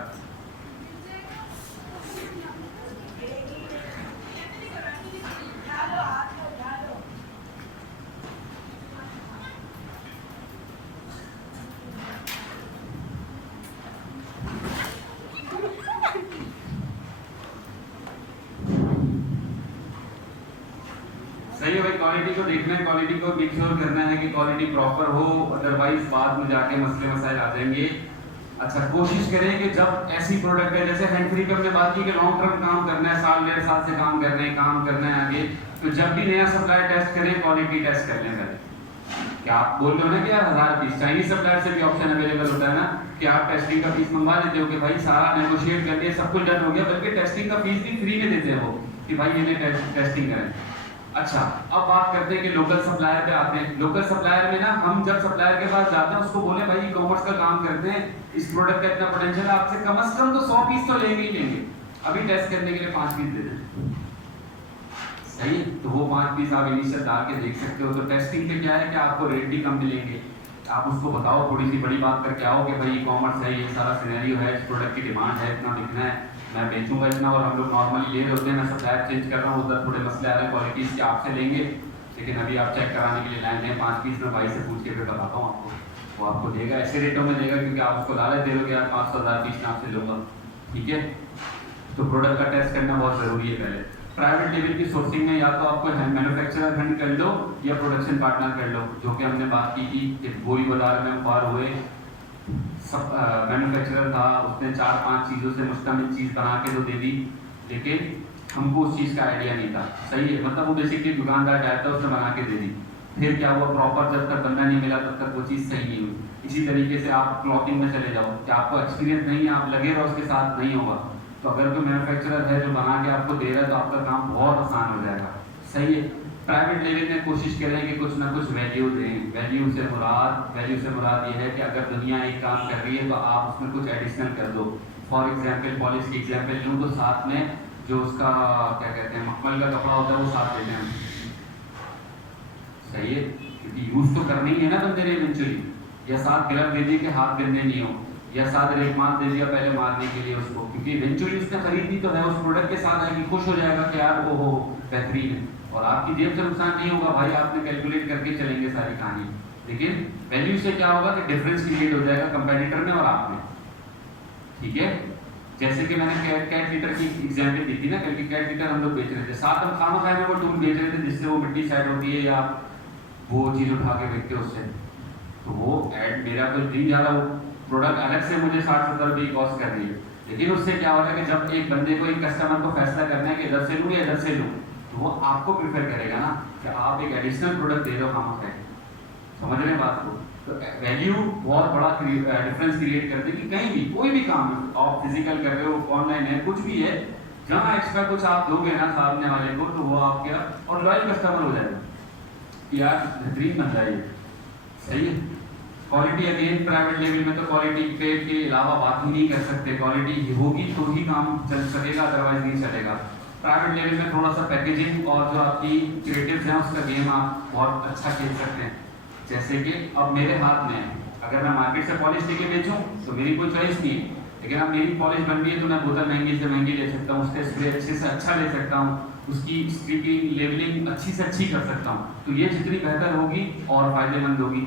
सही है भाई, क्वालिटी को देखना है, क्वालिटी को मेक श्योर करना है कि क्वालिटी प्रॉपर हो, अदरवाइज बाद में जाके मसले मसाइल आ जाएंगे। अच्छा, कोशिश करें कि जब ऐसी प्रोडक्ट है, जैसे हैंड फ्री पे हमने बात की कि लॉन्ग टर्म काम करना है, साल डेढ़ साल से काम करना है आगे, तो जब भी नया सप्लायर टेस्ट करें क्वालिटी टेस्ट कर लें पहले। क्या आप बोल रहे हो ना कि यार 1000 पीस, चाइनीज सप्लायर से भी ऑप्शन अवेलेबल होता है ना कि आप टेस्टिंग का फीस मंगवा देते हो कि भाई सारा नेगोशिएट करके सब कुछ डन हो गया, बल्कि टेस्टिंग का फीस भी फ्री में देते हैं वो कि भाई ये टेस्टिंग करें। अच्छा, अब बात करते हैं कि लोकल सप्लायर पे आते हैं। लोकल सप्लायर में ना हम जब सप्लायर के पास जाते हैं उसको बोले भाई ई-कॉमर्स का काम करते हैं, इस प्रोडक्ट का इतना पोटेंशियल है, आपसे कम से कम तो 100 पीस तो लेंगे ही लेंगे, अभी टेस्ट करने के लिए 5 पीस दे दें, सही। तो वो 5 पीस आप इनिशियल डाल के देख सकते हो। तो टेस्टिंग पे क्या है कि आपको रेट भी कम मिलेंगे। आप उसको बताओ, थोड़ी सी बड़ी बात करके आओ कि भाई ई-कॉमर्स है, ये सारा सिनेरियो है, इस प्रोडक्ट की डिमांड है, इतना बिकना है, मैं बेचूंगा इतना, और हम लोग नॉर्मली ले रहे होते हैं, मैं सप्लायर चेंज कर रहा हूँ, उधर थोड़े मसले आ रहे हैं क्वालिटीज के, आपसे लेंगे, लेकिन अभी आप चेक कराने के लिए लाइन है 5 पीस, मैं भाई से पूछ के फिर बताता हूँ आपको, वो आपको देगा, ऐसे रेटों में देगा क्योंकि आप उसको लालच दे दोगे यार 500,000 पीस मैं आपसे लूँगा, ठीक है। तो प्रोडक्ट का टेस्ट करना बहुत ज़रूरी है पहले। प्राइवेट लेवल की सोर्सिंग में या तो आपको मैन्युफैक्चरर फंड कर लो या प्रोडक्शन पार्टनर कर लो, जो कि हमने बात की थी कि गोली बाजार में पार हुए, सब मैन्युफैक्चरर था, उसने 4-5 चीज़ों से मुश्तमिल चीज़ बना के तो दे दी, लेकिन हमको उस चीज़ का आइडिया नहीं था, सही है, मतलब वो बेसिकली दुकानदार टाइप था, उसने बना के दे दी। फिर क्या हुआ, प्रॉपर जब तक बंदा नहीं मिला तब तक वो चीज़ सही नहीं हुई। इसी तरीके से आप क्लॉथिंग में चले जाओ कि आपको एक्सपीरियंस नहीं है, आप लगे रहो उसके साथ, नहीं होगा। तो अगर कोई मैन्युफैक्चरर है जो बना के आपको दे रहा है तो आपका काम बहुत आसान हो जाएगा, सही है। प्राइवेट लेवल में कोशिश करें कि कुछ ना कुछ वैल्यू दें। वैल्यू से मुराद ये है कि अगर दुनिया एक काम कर रही है तो आप उसमें कुछ एडिशनल कर दो। फॉर एग्जाम्पल, पॉलिश की एग्जाम्पल लूँ तो साथ में जो उसका क्या कहते हैं मखमल का कपड़ा होता है वो साथ देते हैं, सही है, क्योंकि यूज़ तो करनी ही है ना बंदे ने इवेंचुअली, या साथ ग्लव दे दिए कि हाथ गंदे नहीं हो, या साथ रेगमाल दे दिया पहले मारने के लिए उसको, क्योंकि इवेंचुअली उसने खरीदनी तो है, उस प्रोडक्ट के साथ आएगी, खुश हो जाएगा कि यार वो बेहतरीन है, और आपकी जेब से नुकसान नहीं होगा भाई, आपने कैलकुलेट करके चलेंगे सारी कहानी। लेकिन वैल्यू से क्या होगा कि डिफरेंस क्रिएट हो जाएगा कंपेटिटर में और आप में, ठीक है। जैसे कि मैंने कैट लीटर की एग्जाम्पल दी थी ना, क्योंकि कैट लीटर हम लोग बेच रहे थे, साथ हम खाना खाए में वो टूल बेच रहे थे जिससे वो मिट्टी साइड होती है या वो चीज़ उठा के बेचते हैं उससे, तो वो ऐड मेरा कोई नहीं जा रहा, वो प्रोडक्ट अलग से मुझे 60-70 रुपये कॉस्ट कर रही है, लेकिन उससे क्या हो रहा है कि जब एक बंदे को, एक कस्टमर को फैसला करना है कि इधर से लूँ या इधर से लूँ, तो वो आपको प्रीफर करेगा ना कि आप एक एडिशनल प्रोडक्ट दे रहे हो खाना खाए, समझ रहे हैं बात को। तो वैल्यू बहुत बड़ा डिफरेंस क्रिएट कर देगी, कहीं भी कोई भी काम है, आप फिजिकल कर रहे हो, ऑनलाइन है, कुछ भी है, जहाँ एक्स्ट्रा कुछ आप दोगे ना सामने वाले को, तो वो आपके और लॉयल कस्टमर हो जाएगा कि यार बेहतरीन बन जाइए, सही है। क्वालिटी अगेन प्राइवेट लेवल में तो क्वालिटी पे के अलावा बात ही नहीं कर सकते, क्वालिटी होगी तो ही काम चल सकेगा, अदरवाइज नहीं चलेगा। प्राइवेट लेवल में थोड़ा सा पैकेजिंग और जो आपकी क्रिएटिव्स हैं उसका गेम आप बहुत अच्छा खेल सकते हैं। जैसे कि अब मेरे हाथ में है, अगर मैं मार्केट से पॉलिश लेके बेचूं तो मेरी कोई चॉइस नहीं है, लेकिन अब मेरी पॉलिश बन रही है तो मैं बोतल महंगी से महंगी ले सकता हूँ, उसका स्प्रे अच्छे से अच्छा ले सकता हूँ, उसकी स्ट्रीकिंग लेवलिंग अच्छी से अच्छी कर सकता हूँ। तो ये जितनी बेहतर होगी और फायदेमंद होगी।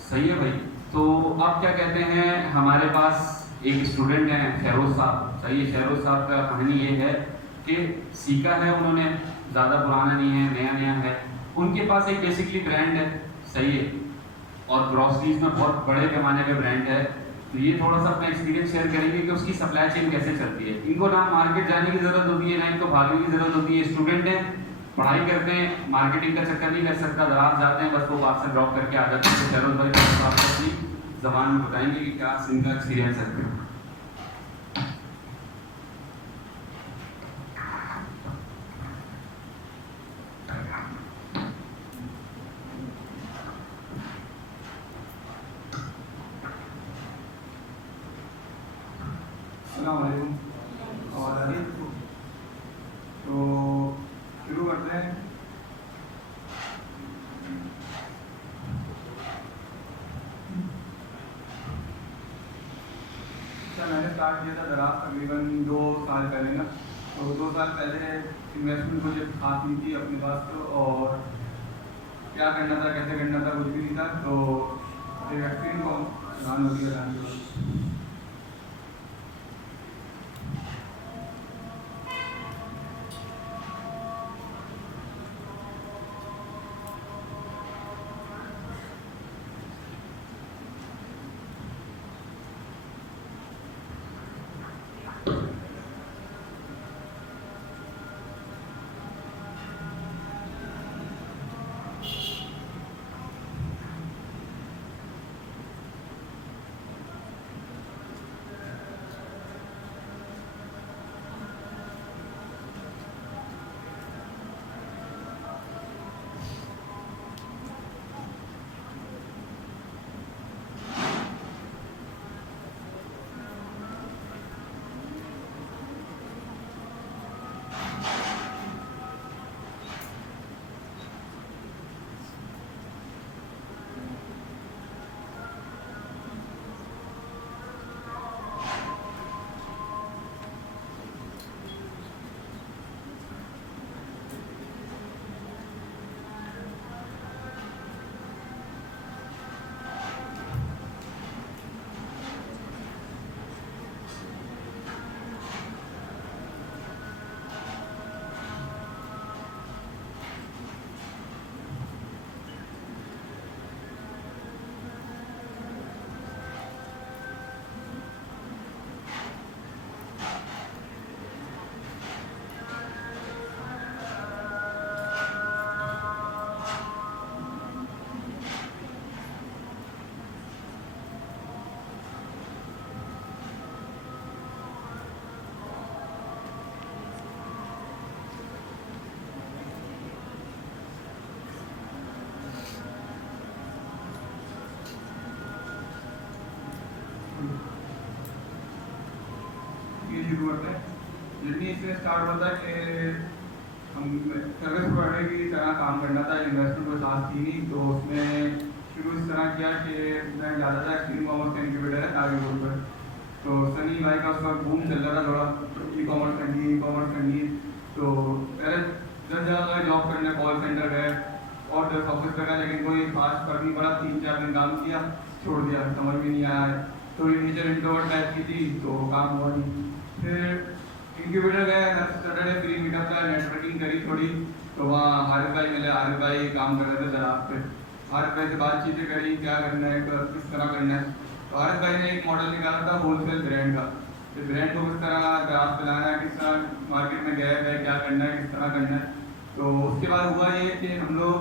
सही है भाई। तो अब क्या कहते हैं, हमारे पास एक स्टूडेंट हैं फेरोज साहब। सही है, फेरोज साहब का कहानी ये है कि सीखा है उन्होंने, ज़्यादा पुराना नहीं है, नया नया है। उनके पास एक बेसिकली ब्रांड है, सही है, और ग्रॉसरीज में बहुत बड़े पैमाने पे ब्रांड है। तो ये थोड़ा सा अपना एक्सपीरियंस शेयर करेंगे कि उसकी सप्लाई चेन कैसे चलती है। इनको ना मार्केट जाने की ज़रूरत होती है, ना इनको भागने की ज़रूरत होती है। स्टूडेंट हैं, पढ़ाई करते हैं, मार्केटिंग का चक्कर नहीं कर सकता, दराज जाते हैं, बस वो पार्सल ड्रॉप करके आ जाते हैं। तो फेरोज भाई तो आपको अपनी ज़बान में बताएंगे कि क्या इनका एक्सपीरियंस है। अस्सलामुअलैकुम। और तो शुरू करते हैं। मैंने स्टार्ट किया था दराज तकरीबन 2 साल पहले ना। तो 2 साल पहले इन्वेस्टमेंट मुझे खास नहीं थी अपने पास, तो और क्या करना था कैसे करना था कुछ भी नहीं था। तो वैक्सीन को प्रधानमंत्री बताएंगे। शुरू करते हैं। जर्नी इसमें स्टार्ट होता है कि हम सर्विस प्रोवाइडर की तरह काम करना था, इन्वेस्टमेंट कोई खास थी नहीं। तो उसमें शुरू इस तरह किया कि मैं ज़्यादा था एक्सट्रीम कॉमर्स का इंक्यूबेटर है आगे बोर्ड पर। तो सनी भाई का उसका बूम चल रहा था थोड़ा, ई कॉमर्स करनी। तो पहले 10 जगह का जॉब करने, कॉल सेंटर गए और 10 ऑफिस पर गए, लेकिन कोई खास फर्क नहीं पड़ा। 3-4 दिन काम किया, छोड़ दिया, समझ में नहीं आया। थोड़ी नेचर इंट्रोवर्ट टाइप की थी तो काम हुआ नहीं। फिर इंक्यूबेटर गए, सैटरडे फ्री मीटअप का नेटवर्किंग करी थोड़ी। तो वहाँ हारिफ भाई मिले, हारिफ भाई काम कर रहे थे दराज पे। हारिफ भाई से बातचीतें करी, क्या करना है, किस तरह करना है। तो हारिफ भाई ने एक मॉडल निकाला था होलसेल ब्रांड का, कि ब्रांड को किस तरह दराज पे लाना है, किस तरह मार्केट में गए है, क्या करना है, किस तरह करना है। तो उसके बाद हुआ ये कि हम लोग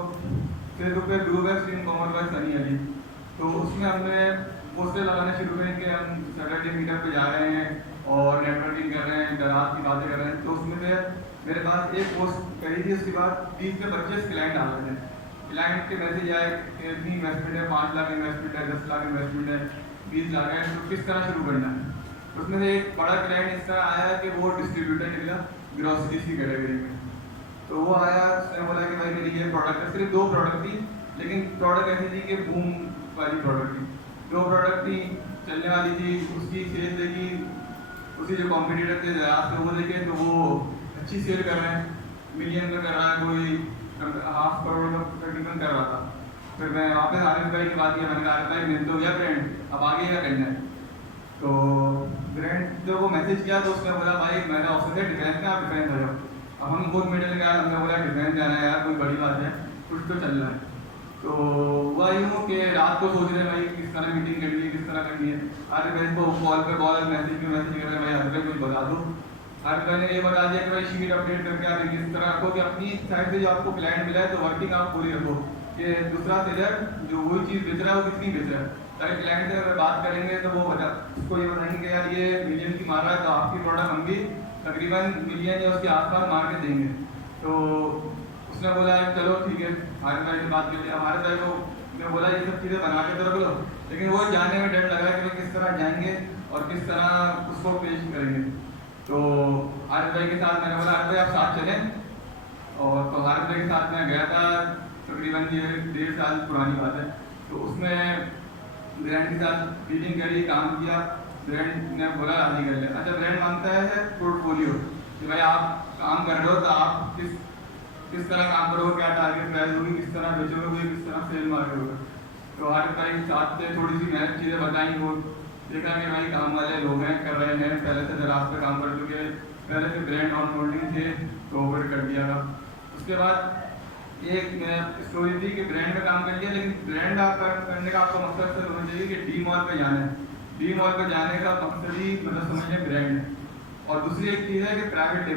फेसबुक पे ग्रुप है stream commerce by Sunny Ali. तो उसमें हमने पोस्टर लगाने शुरू करें कि हम सैटरडे मीटअप पे जा रहे हैं और नेटवर्किंग कर रहे हैं, दराज की बातें कर रहे हैं। तो उसमें से मेरे पास एक पोस्ट करी थी, उसके बाद 30 से 25 क्लाइंट आ गए थे। क्लाइंट के मैसेज आए कि इतनी इन्वेस्टमेंट है, 5 लाख इन्वेस्टमेंट है, 10 लाख इन्वेस्टमेंट है, 20 लाख है, तो किस तरह शुरू करना है। उसमें से एक बड़ा क्लाइंट इस तरह आया कि वो डिस्ट्रीब्यूटर निकला ग्रोसरीज की कैटेगरी में। तो वो आया, उसने बोला कि भाई मेरी ये प्रोडक्ट है, सिर्फ 2 प्रोडक्ट थी, लेकिन प्रोडक्ट ऐसी थी कि बूम वाली प्रोडक्ट थी। 2 प्रोडक्ट थी, चलने वाली थी, उसकी सेल देखी, उसी जो कॉम्पिटिटर थे जराब से वो देखे तो वो अच्छी सेल कर रहे हैं, मिलियन में कर रहा है, कोई 5 करोड़ का तकरीबन कर रहा था। फिर मैं वापस आरिफ भाई की बात किया, मैंने कहा आरिफ भाई मिल तो गया ब्रांड, अब आगे क्या करना है। तो ब्रांड जब वो मैसेज किया तो उसने बोला भाई मेरा ऑफिस है डिफेंस का, आप डिफेंस आ जाओ। अब हम गोल्ड मेडल गया, हमने बोला डिफेंस जाना है यार, कोई बड़ी बात है, कुछ तो चल रहा है। तो हुआ यूँ कि रात को सोच रहे भाई किस तरह मीटिंग करनी है, किस तरह करनी है। आरिफ भाई को कॉल पे कॉल, मैसेज पे मैसेज कर रहे हैं, भाई आरिफ भाई कुछ बता दो। आरिफ भाई ने ये बता दिया कि भाई शीट अपडेट करके आप इस तरह रखो कि अपनी साइड से जो आपको क्लाइंट मिला है तो वर्किंग आप पूरी रखो कि दूसरा सेलर जो वही चीज़ बेच रहा है वो कितनी बेच रहा है, ताकि क्लाइंट से अगर बात करेंगे तो वो बता उसको ये बताएंगे कि यार ये मिलियन की मार रहा है, तो आपकी प्रोडक्ट हम भी तकरीबन मिलियन या उसके आसपास मार के देंगे। तो उसने बोला चलो ठीक है, आरिफ भाई से बात कर लिया। हमारे भाई को मैं बोला ये सब चीज़ें बना के तो रख लो, लेकिन वो जानने में डर लग रहा है कि किस तरह जाएंगे और किस तरह उसको पेश करेंगे। तो आरिफ भाई के साथ मैंने बोला आरिफ भाई आप साथ चलें, और तो आरिफ भाई के साथ मैं गया था, तकरीबन ये 1.5 साल पुरानी बात है। तो उसमें ब्रांड के साथ डीलिंग करी, काम किया, ब्रांड ने बोला राजी कर लिया। अच्छा, ब्रांड मांगता है पोर्टफोलियो कि भाई आप काम कर रहे हो तो आप किस तरह काम करोगे, क्या टारगेट प्राइस होगी, किस तरह बेचोगे, किस तरह सेल मारोगे। तो आरिफ भाई साथ से थोड़ी सी मैंने चीज़ें बताई, वो देखा कि भाई काम वाले लोग हैं, कर रहे हैं, पहले से दराज पे काम कर चुके, पहले से ब्रांड ऑन होल्डिंग थे तो ओवर कर दिया था। उसके बाद एक स्टोरी थी कि ब्रांड में काम कर लिया, लेकिन ब्रांड आप करने का आपका मकसद सिर्फ होना चाहिए कि डी मॉल पे जाना है। डी मॉल पे जाने का मकसद ही मतलब समझिए ब्रांड है। और दूसरी एक चीज़ है कि प्राइवेट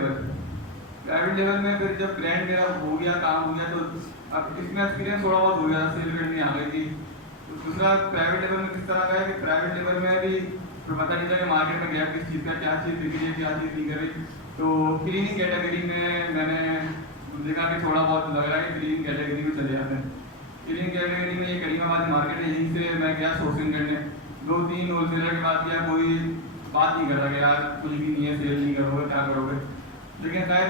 लेवल में फिर जब ब्रांड मेरा हो गया, काम हो गया, तो अब इसमें एक्सपीरियंस थोड़ा बहुत हो गया, सेल करनी आ गई थी। तो दूसरा प्राइवेट लेवल में किस तरह का है कि प्राइवेट लेवल में भी पता नहीं था कि मार्केट में गया किस चीज़ का, क्या चीज़ बिक रही है, क्या चीज़ नहीं कर रही। तो क्लीनिंग कैटेगरी में मैंने देखा कि थोड़ा बहुत लग रहा है कि क्लीनिंग कैटेगरी में चले जाते हैं। क्लीनिंग कैटेगरी में ये करीमाबाद मार्केट है, यहीं से मैं गया सोर्सिंग करने। 2-3 होलसेलर के बाद किया, कोई बात नहीं कर रहा कि यार कुछ भी नहीं है, सेल नहीं करोगे, क्या करोगे। लेकिन खैर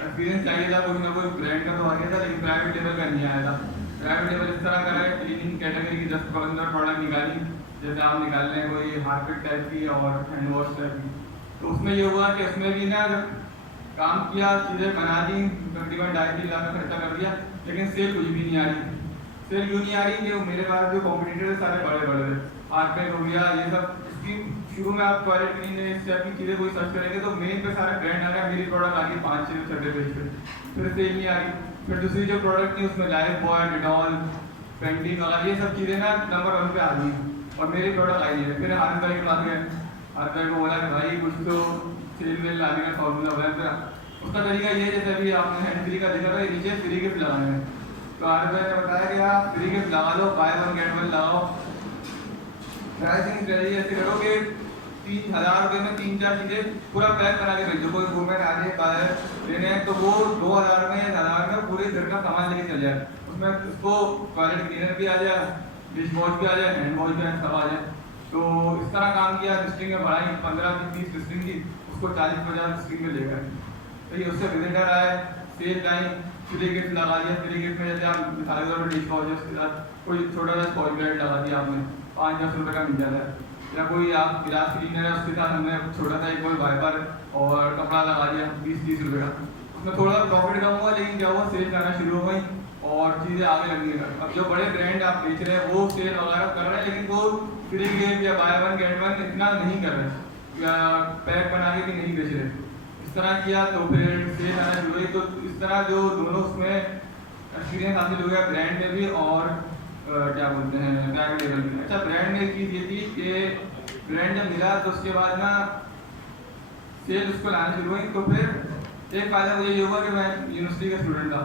एक्सपीरियंस चाहिए था, कोई ना कोई ब्रांड का तो आ गया था, लेकिन प्राइवेट लेवल का नहीं आया था। प्राइवेट लेवल इस तरह का है, क्लीनिंग कैटेगरी की 10-15 प्रोडक्ट निकाली, जैसे आप निकाल रहे हैं कोई हार्पिक टाइप की और हैंड वॉश टाइप की। तो उसमें ये हुआ कि उसमें भी ना जब काम किया, चीज़ें बना दी, तकरीबन 2.5-3 लाख का खर्चा कर दिया, लेकिन सेल कुछ भी नहीं आ रही। सेल क्यों नहीं आ रही कि मेरे पास जो कॉम्पिटिटर है सारे बड़े बड़े थे, हार्पिक हो गया, ये सब। इसकी शुरू में आप टॉयलेट क्लीनर इस टाइप की चीज़ें कोई सर्च करेंगे तो मेन पे सारे ब्रांड आ गए, मेरी प्रोडक्ट आ गई 5-6 छठे पेज पे, फिर सेल नहीं आ रही। फिर दूसरी जो प्रोडक्ट थी उसमें लाइफ बॉय, डिटॉल, पेंटिंग वगैरह ये सब चीज़ें ना नंबर 1 पे आ गई, और मेरी प्रोडक्ट आई है। फिर आरिफ भाई के पास गए, आरिफ भाई को बोला कि भाई कुछ तो सेल वेल लाने का फॉर्मूला बनाया। फिर उसका तरीका ये है जैसे अभी आपने हैंड फ्री का देखा था, नीचे फ्री गिफ्ट लगाने हैं। तो आरिफ भाई ने बताया कि आप फ्री गिफ्ट लगा लो, बाय 1 गेट 1 लगाओ। प्राइसिंग स्ट्रेटजी ऐसे करो कि 3000 रुपये में 3-4 चीज़ें पूरा पैक करा के भेजो। कोई वूमेन आ रही है बाहर लेने हैं तो वो 2000 में या 1000 में पूरे घर का सामान लेके चल जाए। उसमें उसको टॉयलेट क्लीनर भी आ जाए, डिश वॉश भी आ जाए, हैंड वॉश भी सब आ जाए। तो इस तरह काम किया, डिस्ट्रिक्ट में बढ़ाई, 15-20 डिस्ट्रिक्ट की, उसको 40-50 डिस्ट्रिक्ट में ले गए। तो ये उससे विजिटर आए, सेल टाइम, फ्री गिफ्ट लगा दिया। फ्री गिफ्ट में जैसे आप मिसाल के तौर पर डिश वॉश है, उसके साथ कोई छोटा सा स्कॉच ब्राइट लगा दिया आपने, 5-10 रुपये का मिल जाता है। या कोई आप गिलास क्लीनर है, उसके साथ हमने छोटा सा एक कोई वाइपर और कपड़ा लगा दिया 20-30 रुपये का। उसमें थोड़ा प्रॉफिट कम हुआ, लेकिन क्या हुआ, सेल करना शुरू हो गई और चीज़ें आगे लगने लगी। अब जो बड़े ब्रांड आप बेच रहे हैं वो सेल वगैरह कर रहे हैं, लेकिन वो फ्री गिफ्ट या बाय 1 गेट 1 इतना नहीं कर रहे, या पैक बना के भी नहीं बेच रहे। इस तरह किया तो फिर सेल आना शुरू हुई। तो इस तरह जो दोनों उसमें एक्सपीरियंस हासिल हो गया, ब्रांड में भी और क्या बोलते हैं प्राइवेट लेवल में। अच्छा, ब्रांड में एक चीज़ ये थी कि ब्रांड जब मिला तो उसके बाद ना सेल उसको लाना शुरू हुई। तो फिर एक फ़ायदा मुझे ये हुआ कि मैं यूनिवर्सिटी का स्टूडेंट था,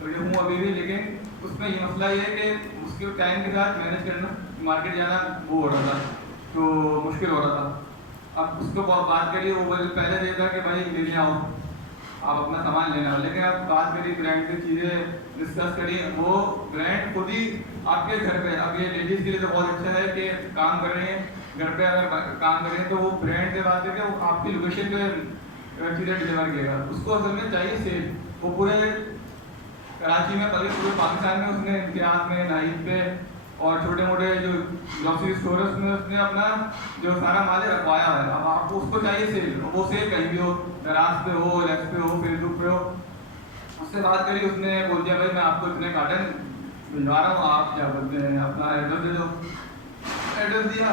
तो ये हूँ अभी भी, लेकिन उसमें ये मसला ये है कि उसके टाइम के साथ मैनेज करना, मार्केट जाना वो हो रहा था, तो मुश्किल हो रहा था। अब उसको बात करिए, वो पहले देता कि भाई ले आओ, आप अपना सामान लेना हो, लेकिन आप बात करिए ब्रांड की चीज़ें डिस्कस करिए, वो ब्रांड खुद ही आपके घर पे, अब ये लेडीज़ के लिए तो बहुत अच्छा है कि काम कर रही हैं घर पे, अगर काम कर रही हैं तो वो ब्रांड से बात करके वो आपकी लोकेशन पे चीज़ें डिलीवर करेगा। उसको असल में चाहिए सेल, वो पूरे कराची में, पूरे पाकिस्तान में उसने इम्तियाज़ में, नाहिद पे और छोटे मोटे जो ग्रोसरी स्टोर है उसमें उसने अपना जो सारा माल है रखवाया है। अब आपको उसको चाहिए सेल, वो सेल कहीं भी हो, दराज पे हो, लेक्स पे हो, फेसबुक पे हो, उससे बात करी, उसने बोल दिया भाई मैं आपको इतने कार्टन भिजवा रहा हूँ, आप क्या बोलते हैं अपना एड्रेस दे दो, एड्रेस दिया,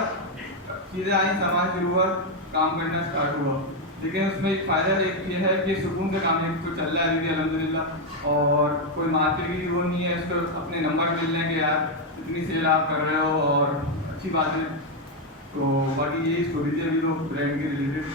चीज़ें आई, सामान शुरू हुआ, काम करना स्टार्ट हुआ। लेकिन उसमें एक फ़ायदा एक ये है कि सुकून से काम तो चल रहा है अभी भी अल्हम्दुलिल्लाह, और कोई मार्केट की वो नहीं है, उसको अपने नंबर मिल रहे हैं कि यार इतनी सेल आप कर रहे हो और अच्छी बात है। तो बाकी यही स्टोरी थी अभी तो ब्रांड के रिलेटेड।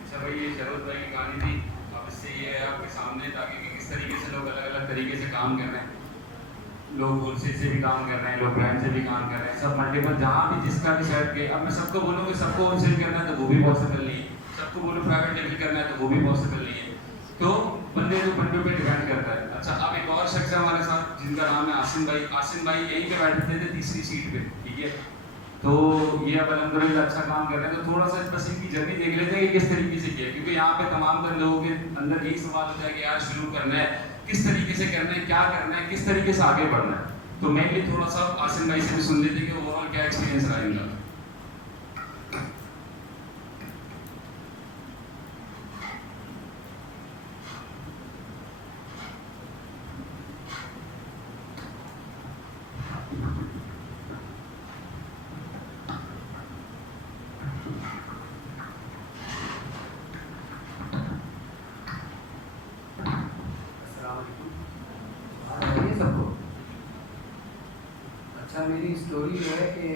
अच्छा भाई, ये शरद भाई की कहानी थी। अब इससे ये है आपके सामने, ताकि कि किस तरीके से लोग अलग अलग तरीके से काम कर रहे हैं। लोग होलसेल से भी काम कर रहे हैं, लोग ब्रांड से भी काम कर रहे हैं, सब मल्टीपल, जहाँ भी जिसका भी साइड के। अब मैं सबको बोलूँ कि सबको होलसेल करना है तो वो भी पॉसिबल नहीं है, सबको बोलूँ प्राइवेट लेवल करना है तो वो भी पॉसिबल नहीं है। तो बंदे जो बंदों पे डिपेंड करता है। अच्छा, अब एक और शख्स है हमारे साथ जिनका नाम है आसिम भाई। आसिम भाई यहीं पे बैठते थे तीसरी सीट पे, ठीक है। तो ये अब अल्हम्दुलिल्लाह अच्छा काम कर रहे हैं। तो थोड़ा सा बस इनकी जर्नी देख लेते हैं कि किस तरीके से किया, क्योंकि यहाँ पे तमाम तर लोगों के अंदर यही सवाल होता है कि यार शुरू करना है, किस तरीके से करना है, क्या करना है, किस तरीके से आगे बढ़ना है। तो मेनली थोड़ा सा आसिम भाई से भी सुन लेते कि ओवरऑल क्या एक्सपीरियंस रहा इनका। सबको अच्छा, मेरी स्टोरी ये है कि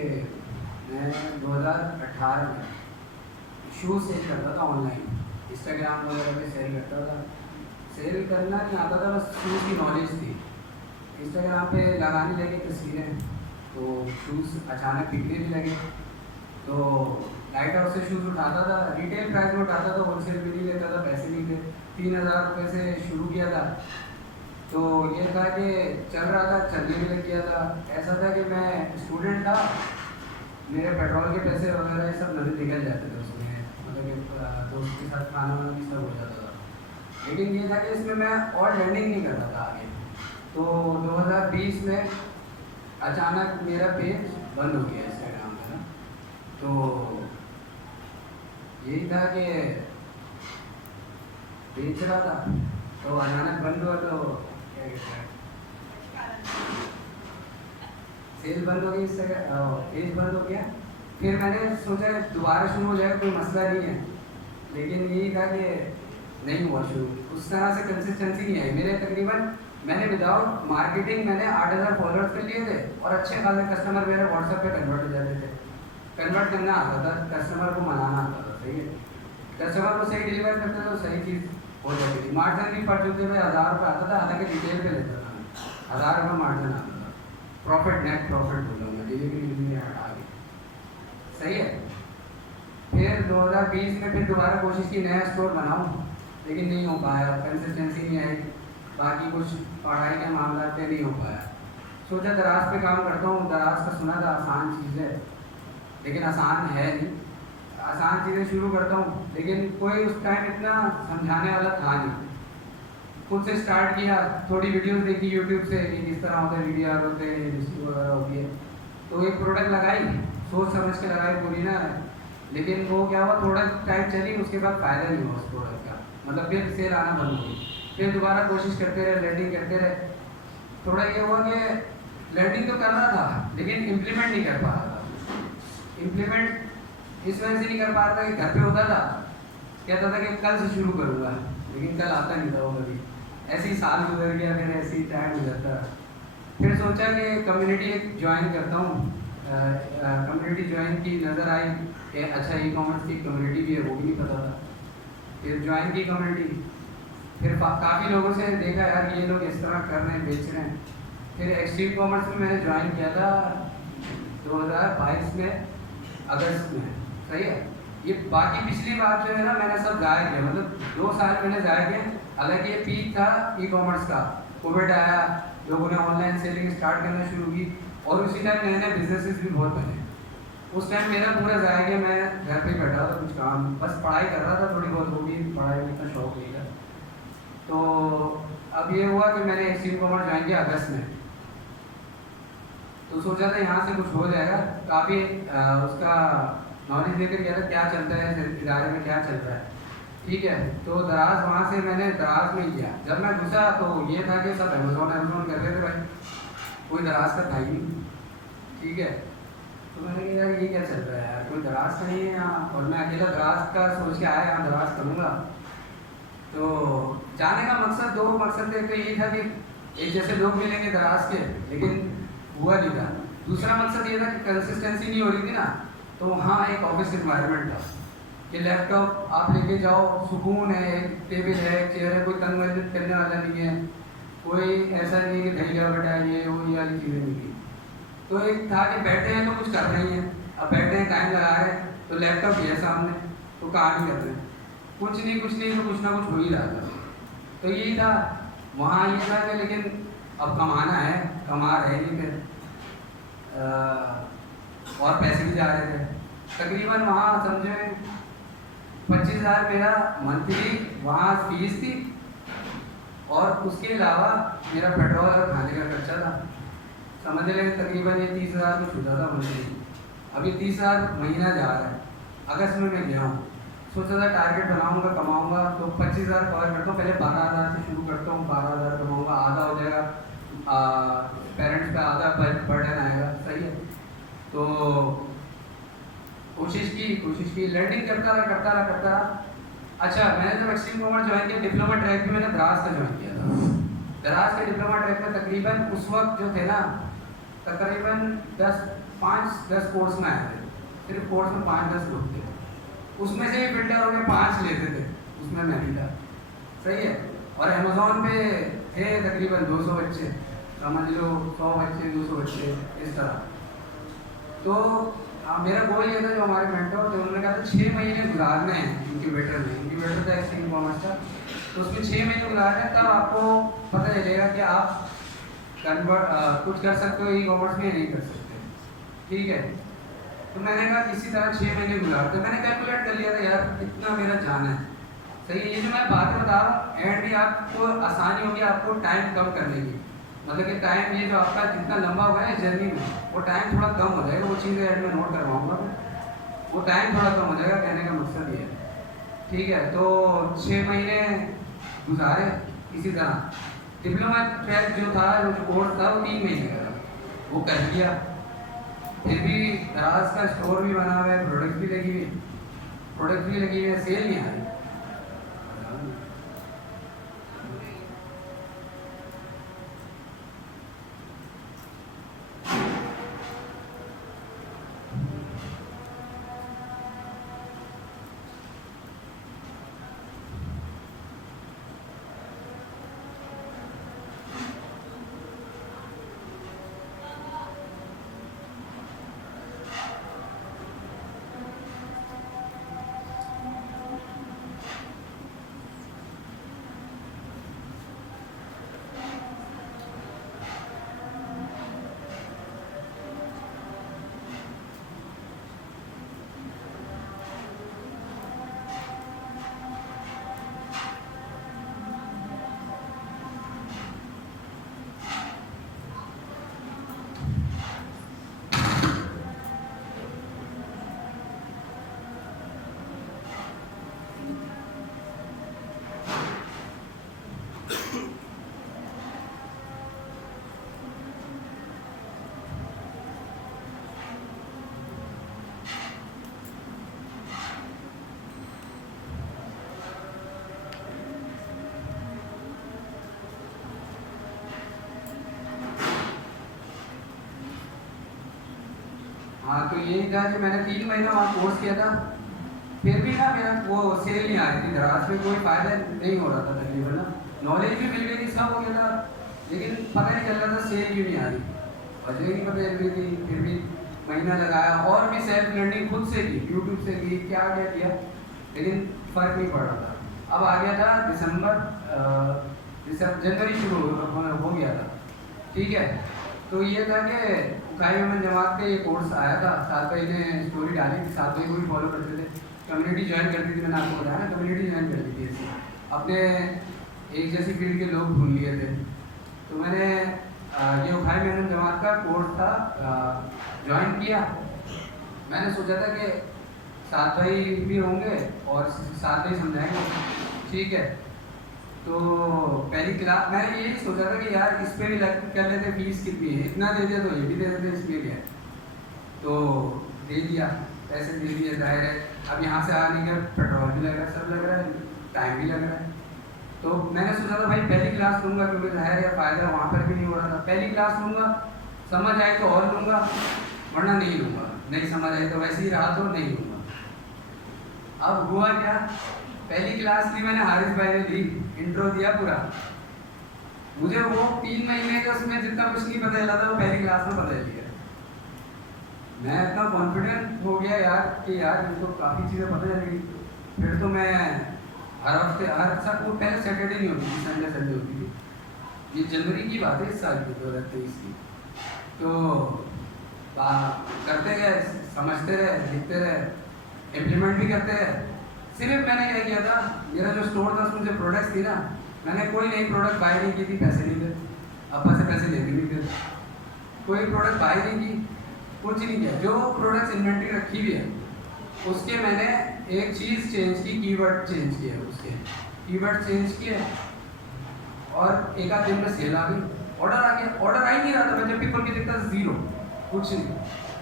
मैं 2018 में शूज़ सेल करता था ऑनलाइन, इंस्टाग्राम वगैरह पे सेल करता था। सेल करना नहीं आता था, बस शूज़ की नॉलेज थी। इंस्टाग्राम पे लगाने लगे तस्वीरें, तो शूज़ अचानक बिकने भी लगे। तो लाइट हाउस से शूज़ उठाता था, रिटेल प्राइस में उठाता था, होलसेल भी नहीं लेता था, पैसे नहीं थे। 3000 रुपये से शुरू किया था। तो ये था कि चल रहा था, चलने भी लग गया था। ऐसा था कि मैं स्टूडेंट था, मेरे पेट्रोल के पैसे वगैरह ये सब निकल जाते थे उसमें, मतलब कि दोस्त के साथ खाना वाना भी सब हो जाता था। लेकिन ये था कि इसमें मैं और लर्निंग नहीं करता था आगे। तो 2020 में अचानक मेरा पेज बंद हो गया इंस्टाग्राम पे ना। तो यही था कि बेच रहा था, तो अचानक बंद हुआ, तो क्या कहते हैं, सेल बंद हो गई, पेज बंद हो गया। फिर मैंने सोचा दोबारा शुरू हो जाएगा, कोई मसला नहीं है। लेकिन यही था कि नहीं हुआ शुरू, उस तरह से कंसिस्टेंसी नहीं आई मेरे। तकरीबन मैंने विदाउट मार्केटिंग मैंने 8000 फॉलोअर्स कर लिए थे, और अच्छे खासे कस्टमर मेरे व्हाट्सएप पे कन्वर्ट हो जाते थे। कन्वर्ट करना आता था, कस्टमर को मनाना आता था, सही है, कस्टमर को सही डिलीवर करते थे तो सही चीज़ हो जाती थी। मार्जिन भी पड़ चुके थे, 1000 रुपये आता था, हालांकि रिटेल पे लेता था, 1000 रुपये मार्जिन आता था। प्रॉफिट, नेट प्रॉफिट बोल रहा हूँ मैं, डिलीवरी हटा के, सही है। फिर 2020 में फिर दोबारा कोशिश की नया स्टोर बनाऊँ, लेकिन नहीं हो पाया, कंसिस्टेंसी नहीं आई। बाकी कुछ पढ़ाई के मामला पे नहीं हो पाया। सोचा दराज पे काम करता हूँ, दराज का सुना था आसान चीज़ है, लेकिन आसान है नहीं। आसान चीज़ें शुरू करता हूँ, लेकिन कोई उस टाइम इतना समझाने वाला था नहीं। खुद से स्टार्ट किया, थोड़ी वीडियोस देखी यूट्यूब से कि किस तरह होते हैं, वीडियो होते हैं, रिसीव वगैरह होती है। तो एक प्रोडक्ट लगाई, सोच समझ के लगाई, पूरी ना। लेकिन वो क्या हुआ, थोड़ा टाइम चली, उसके बाद फ़ायदा नहीं हुआ उस प्रोडक्ट का, मतलब फिर सेल आना बंद हो गई। फिर दोबारा कोशिश करते रहे, लर्निंग करते रहे। थोड़ा ये हुआ कि लर्निंग तो कर रहा था, लेकिन इम्प्लीमेंट नहीं कर पा रहा था। इम्प्लीमेंट इस वजह से नहीं कर पा रहा था कि घर पे होता था, कहता था कि कल से शुरू करूँगा, लेकिन कल आता नहीं था वो कभी। ऐसे ही साल गुजर गया, फिर ऐसे ही टाइम गुजरता। फिर सोचा कि कम्युनिटी एक ज्वाइन करता हूँ कम्युनिटी ज्वाइन की, नज़र आई कि अच्छा ई कॉमर्स की कम्युनिटी भी है, वो भी नहीं पता था। फिर ज्वाइन की कम्युनिटी, फिर काफ़ी लोगों से देखा यार ये लोग इस तरह कर रहे हैं, बेच रहे हैं। फिर एक्सट्रीम कॉमर्स में मैंने ज्वाइन किया था 2022 में, अगस्त में, सही है। ये बाकी पिछली बार जो है ना मैंने सब ज़ाया किया, मतलब 2 साल मैंने ज़ाया किया। हालांकि ये पीक था ई कॉमर्स का, कोविड आया, लोगों ने ऑनलाइन सेलिंग स्टार्ट करना शुरू की और उसी टाइम नए नए बिजनेसेस भी बहुत बने। उस टाइम मेरा पूरा ज़ाया गया, मैं घर पे ही बैठा था, कुछ काम बस पढ़ाई कर रहा था थोड़ी बहुत, वो भी पढ़ाई में इतना शौक नहीं था। तो अब ये हुआ कि मैंने एक्सट्रीम कॉमर्स ज्वाइन किया अगस्त में, तो सोचा था यहाँ से कुछ हो जाएगा। काफ़ी उसका नॉलेज लेकर गया था क्या चलता है इस इदारे में, क्या चल रहा है, ठीक है। तो दराज वहाँ से मैंने दराज में ही किया। जब मैं घुसा तो ये था कि सब अमेजोन कर रहे थे भाई, कोई दराज का था ही नहीं, ठीक है। तो मैंने कहा यार ये क्या चल रहा है यार, कोई दराज का नहीं है यहाँ, और मैं अकेला दराज का सोच के आया यहाँ दराज करूँगा। तो जाने का मकसद, 2 मकसद थे। तो ये था कि एक जैसे लोग मिलेंगे दराज के, लेकिन हुआ नहीं था। दूसरा मकसद ये था कि कंसिस्टेंसी नहीं हो रही थी ना, तो वहाँ एक ऑफिस इन्वायरमेंट था कि लैपटॉप आप लेके जाओ, सुकून है, एक टेबल है, एक चेयर है, कोई तंग करने वाला नहीं है, कोई ऐसा नहीं है कि दही का बेटा ये वो ये वाली चीज़ें नहीं थी। तो एक था कि बैठे हैं तो कुछ कर रहे हैं, अब बैठे हैं टाइम लगा रहे हैं, तो लैपटॉप है सामने तो काम ही कर रहे हैं, कुछ नहीं तो कुछ ना कुछ हो ही रहा था। तो यही था वहाँ, ये था कि लेकिन अब कमाना है, कमा रहे नहीं थे और पैसे भी जा रहे थे। तकरीबन वहाँ समझे 25,000 मेरा मंथली वहाँ फीस थी, और उसके अलावा मेरा पेट्रोल और खाने का खर्चा था। समझ लें तकरीबन ये 30,000 को छूटा था मंथली। अब ये 30,000 महीना जा रहा है। अगस्त में मैं गया हूँ, सोचा था टारगेट बनाऊंगा, कमाऊंगा, तो 25,000 कवर करता हूँ, पहले 12,000 से शुरू करता हूँ, 12,000 कमाऊंगा, आधा हो जाएगा पेरेंट्स पे, आधा बर्डन आएगा, सही है। तो कोशिश की लर्निंग करता रहा। अच्छा, मैंने जब एक्सट्रीम कॉमर्स ज्वाइन किया, डिप्लोमा ट्रैक भी मैंने दराज का ज्वाइन किया था। दराज के डिप्लोमा ट्रैक में तकरीबन उस वक्त जो थे ना, तकरीबन 5-10 कोर्स में आए थे, सिर्फ कोर्स में 5-10 लोग थे, उसमें से भी फिल्टर हो गए 5 लेते थे, उसमें मैं भी था, सही है। और अमेजोन पे थे तकरीबन 200 बच्चे, समझ लो 100 बच्चे, 200 बच्चे, इस तरह। तो मेरा गोल ये था, जो हमारे मेंटर थे उन्होंने कहा था 6 महीने गुजारने हैं इंक्यूबेटर में, इंक्यूबेटर था एक्सट्रीम कॉमर्स का, तो उसमें 6 महीने गुजारने, तब आपको पता चलेगा कि आप कुछ कर सकते हो ई कॉमर्स में या नहीं कर सकते, ठीक है। तो मैंने कहा किसी तरह 6 महीने गुजारते, मैंने कैलकुलेट कर लिया था यार कितना मेरा जाना है, सही है। ये जो मैं बातें बता रहा हूँ, एंड भी आपको आसानी होगी आपको टाइम कम करने की, मतलब कि टाइम ये जो आपका जितना लंबा हुआ है जर्नी में, वो टाइम थोड़ा कम हो जाएगा, वो चीज़ें एंड में नोट करवाऊँगा, वो टाइम थोड़ा कम हो जाएगा, कहने का मकसद ये है, ठीक है। तो 6 महीने गुजारे इसी तरह। डिप्लोमा ट्रैक जो था, जो कोर्स था, वो 3 महीने का था, वो कर लिया। फिर भी दराज का स्टोर भी बना हुआ है, प्रोडक्ट भी लगी हुई है, सेल नहीं आ रही। हाँ, तो यही था कि मैंने 3 महीना वहाँ कोर्स किया था, फिर भी ना मेरा वो सेल नहीं आ रही थी, दराज में कोई फ़ायदा नहीं हो रहा था तकरीबन ना, नॉलेज भी मिल गई थी, सब हो गया था, लेकिन पता नहीं चल रहा था सेल क्यों नहीं आ रही, वजह नहीं पता चल रही थी। फिर भी महीना लगाया और भी सेल्फ लर्निंग खुद से की, यूट्यूब से की, क्या क्या किया, लेकिन फ़र्क नहीं पड़ रहा था। अब आ गया था जनवरी शुरू हो गया था, ठीक है। तो ये था कि उकाई में जमात का ये कोर्स आया था, 7 भाई ने स्टोरी डाली थी, 7 भाई को भी फॉलो करते थे, कम्युनिटी ज्वाइन करती थी, मैंने आपको बताया ना, कम्युनिटी ज्वाइन करती थी ऐसे, अपने एक जैसी फील्ड के लोग ढूंढ लिए थे। तो मैंने ये उखाई मेहनत जमात का कोर्स था, ज्वाइन किया। मैंने सोचा था कि 7 भाई भी होंगे और 7 भाई समझाएंगे, ठीक है। तो पहली क्लास मैंने यही सोचा था कि यार इस पे भी लग कर लेते, फीस कितनी है, इतना दे दिया तो ये भी दे देते, इसलिए क्या, तो दे दिया, पैसे दे दिए, जाहिर है अब यहाँ से आने का पेट्रोल भी लग रहा है, सब लग रहा है, टाइम भी लग रहा है। तो मैंने सोचा था भाई पहली क्लास लूँगा, क्योंकि जाहिर है फ़ायदा वहाँ पर भी नहीं हो रहा था, पहली क्लास लूँगा, समझ आए तो और लूँगा, वरना नहीं लूँगा, नहीं समझ आए तो वैसे ही रहा तो नहीं लूँगा। अब हुआ क्या, पहली क्लास ली मैंने, हारिस भाई ने ली, इंट्रो दिया पूरा, मुझे वो 3 महीने का उसमें जितना कुछ नहीं पता चला था वो पहली क्लास में पता चल गया। मैं इतना कॉन्फिडेंट हो गया यार कि यार मुझको काफ़ी चीज़ें पता चल गई। फिर तो मैं हर हफ्ते, हर साल, वो पहले सैटरडे नहीं होती थी, संडे होती थी, ये जनवरी की बात है, इस साल की 2023 की। तो करते गए, समझते रहे, लिखते रहे, इम्प्लीमेंट भी करते रहे। सिर्फ मैंने क्या किया था, मेरा जो स्टोर था उसमें जो प्रोडक्ट्स थी ना, मैंने कोई नई प्रोडक्ट बाय नहीं की थी, पैसे नहीं थे, अपा से पैसे लेते नहीं थे, कोई प्रोडक्ट बाय नहीं की, कुछ नहीं किया। जो प्रोडक्ट्स इन्वेंट्री रखी हुई है उसके मैंने एक चीज़ चेंज की, कीवर्ड चेंज किया, उसके कीवर्ड चेंज किए और एक आध दिन में सेल आ गई, ऑर्डर आ गया। ऑर्डर आ ही नहीं रहा था, मैं जब भी खोल के देखता जीरो, कुछ नहीं,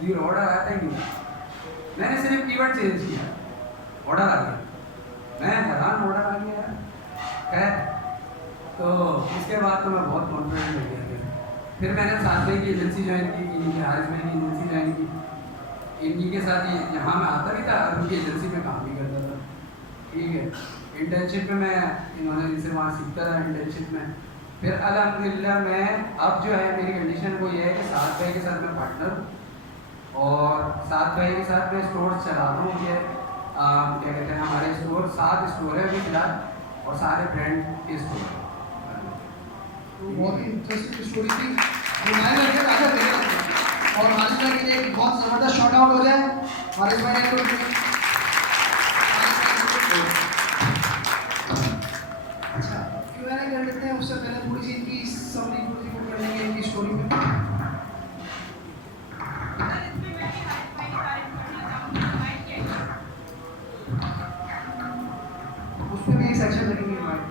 जीरो, ऑर्डर आता ही नहीं। मैंने सिर्फ कीवर्ड चेंज किया, ऑर्डर आ गया, मैं हैरान, ऑर्डर आ गया है। तो इसके बाद तो मैं बहुत कॉन्फिडेंट हो गया। फिर मैंने 7 भाई की एजेंसी ज्वाइन की, इनकी हारिस भाई की एजेंसी ज्वाइन की, इन्हीं के साथ यहाँ मैं आता भी था और उनकी एजेंसी में काम भी करता था, ठीक है। इंटर्नशिप में मैं इन्होंने इनसे वहाँ सीखता था इंटर्नशिप में। फिर अल्हम्दुलिल्लाह मैं अब जो है मेरी कंडीशन वो ये है कि 7 भाई के साथ मैं पार्टनर हूँ और 7 भाई के साथ मैं स्टोर चलाता हूँ। ये क्या कहते हैं, हमारे स्टोर 7 स्टोर है अभी फिलहाल और सारे ब्रांड के स्टोर हैं। तो बहुत ही इंटरेस्टिंग स्टोरी थी, रिमाइंड करके राजा दे रहा था। और हारिस भाई के लिए एक बहुत ज़बरदस्त शॉट आउट हो जाए। हारिस भाई ने अच्छा Q&A कर लेते हैं, उससे पहले थोड़ी सी इनकी समरी थोड़ी सी कर लेंगे इनकी स्टोरी में। उसमें भी एक सेक्शन लगेंगे हमारे।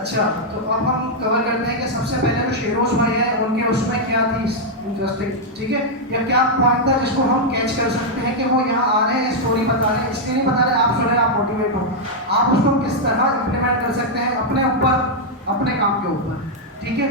अच्छा, तो अब हम कवर करते हैं कि सबसे पहले जो शेरोज भाई है उनके उसमें क्या थी इंटरेस्टिंग, ठीक है, या क्या पॉइंट था जिसको हम कैच कर सकते हैं कि वो यहाँ आ रहे हैं, स्टोरी बता रहे हैं, इसलिए नहीं बता रहे आप सुने आप मोटिवेट हो, आप उसको किस तरह इम्प्लीमेंट कर सकते हैं अपने ऊपर, अपने काम के ऊपर, ठीक है।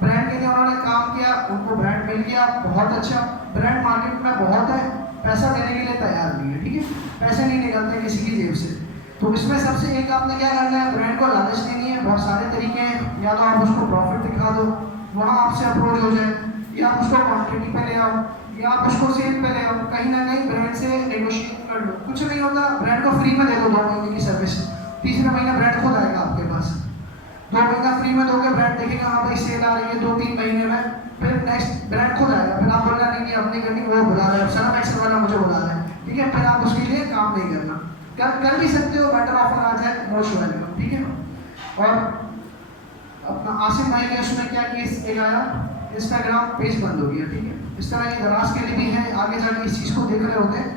ब्रांड के लिए उन्होंने काम किया, उनको ब्रांड मिल गया, बहुत अच्छा, ब्रांड मार्केट में बहुत है, पैसा देने के लिए तैयार नहीं है, ठीक है, पैसे नहीं निकलते किसी की जेब से। तो इसमें सबसे एक आपने क्या करना है, ब्रांड को लालच देनी है, बहुत सारे तरीके हैं, या तो आप उसको प्रॉफिट दिखा दो, वहाँ आपसे अप्रोच हो जाए, या आप उसको क्वांटिटी पे ले आओ, या आप उसको सेल पे ले आओ, कहीं ना कहीं ब्रांड से नेगोशिएट कर लो। कुछ नहीं होगा, ब्रांड को फ्री में दे दो 2 महीने की सर्विस, तीसरे महीने ब्रांड खुद आएगा आपके पास, 2 महीना फ्री में दोगे, ब्रांड देखेगा हाँ भाई सेल आ रही है 2-3 महीने में, फिर नेक्स्ट ब्रांड खुद आएगा, फिर आप बोलना नहीं कि अपनी करनी, वो बुला रहा है, सनम एक्सेल वाला मुझे बुला रहा है, ठीक है, फिर आप उसके लिए काम नहीं करना, कर भी सकते हो, बेटर ऑफर आ जाए, मोस्ट वेलकम, ठीक है। और अपना आसिम भाई ने उसमें क्या केस एक आया, इंस्टाग्राम पेज बंद हो गया, ठीक है, इस तरह की दराज के लिए भी है, आगे जाके इस चीज़ को देख रहे होते हैं,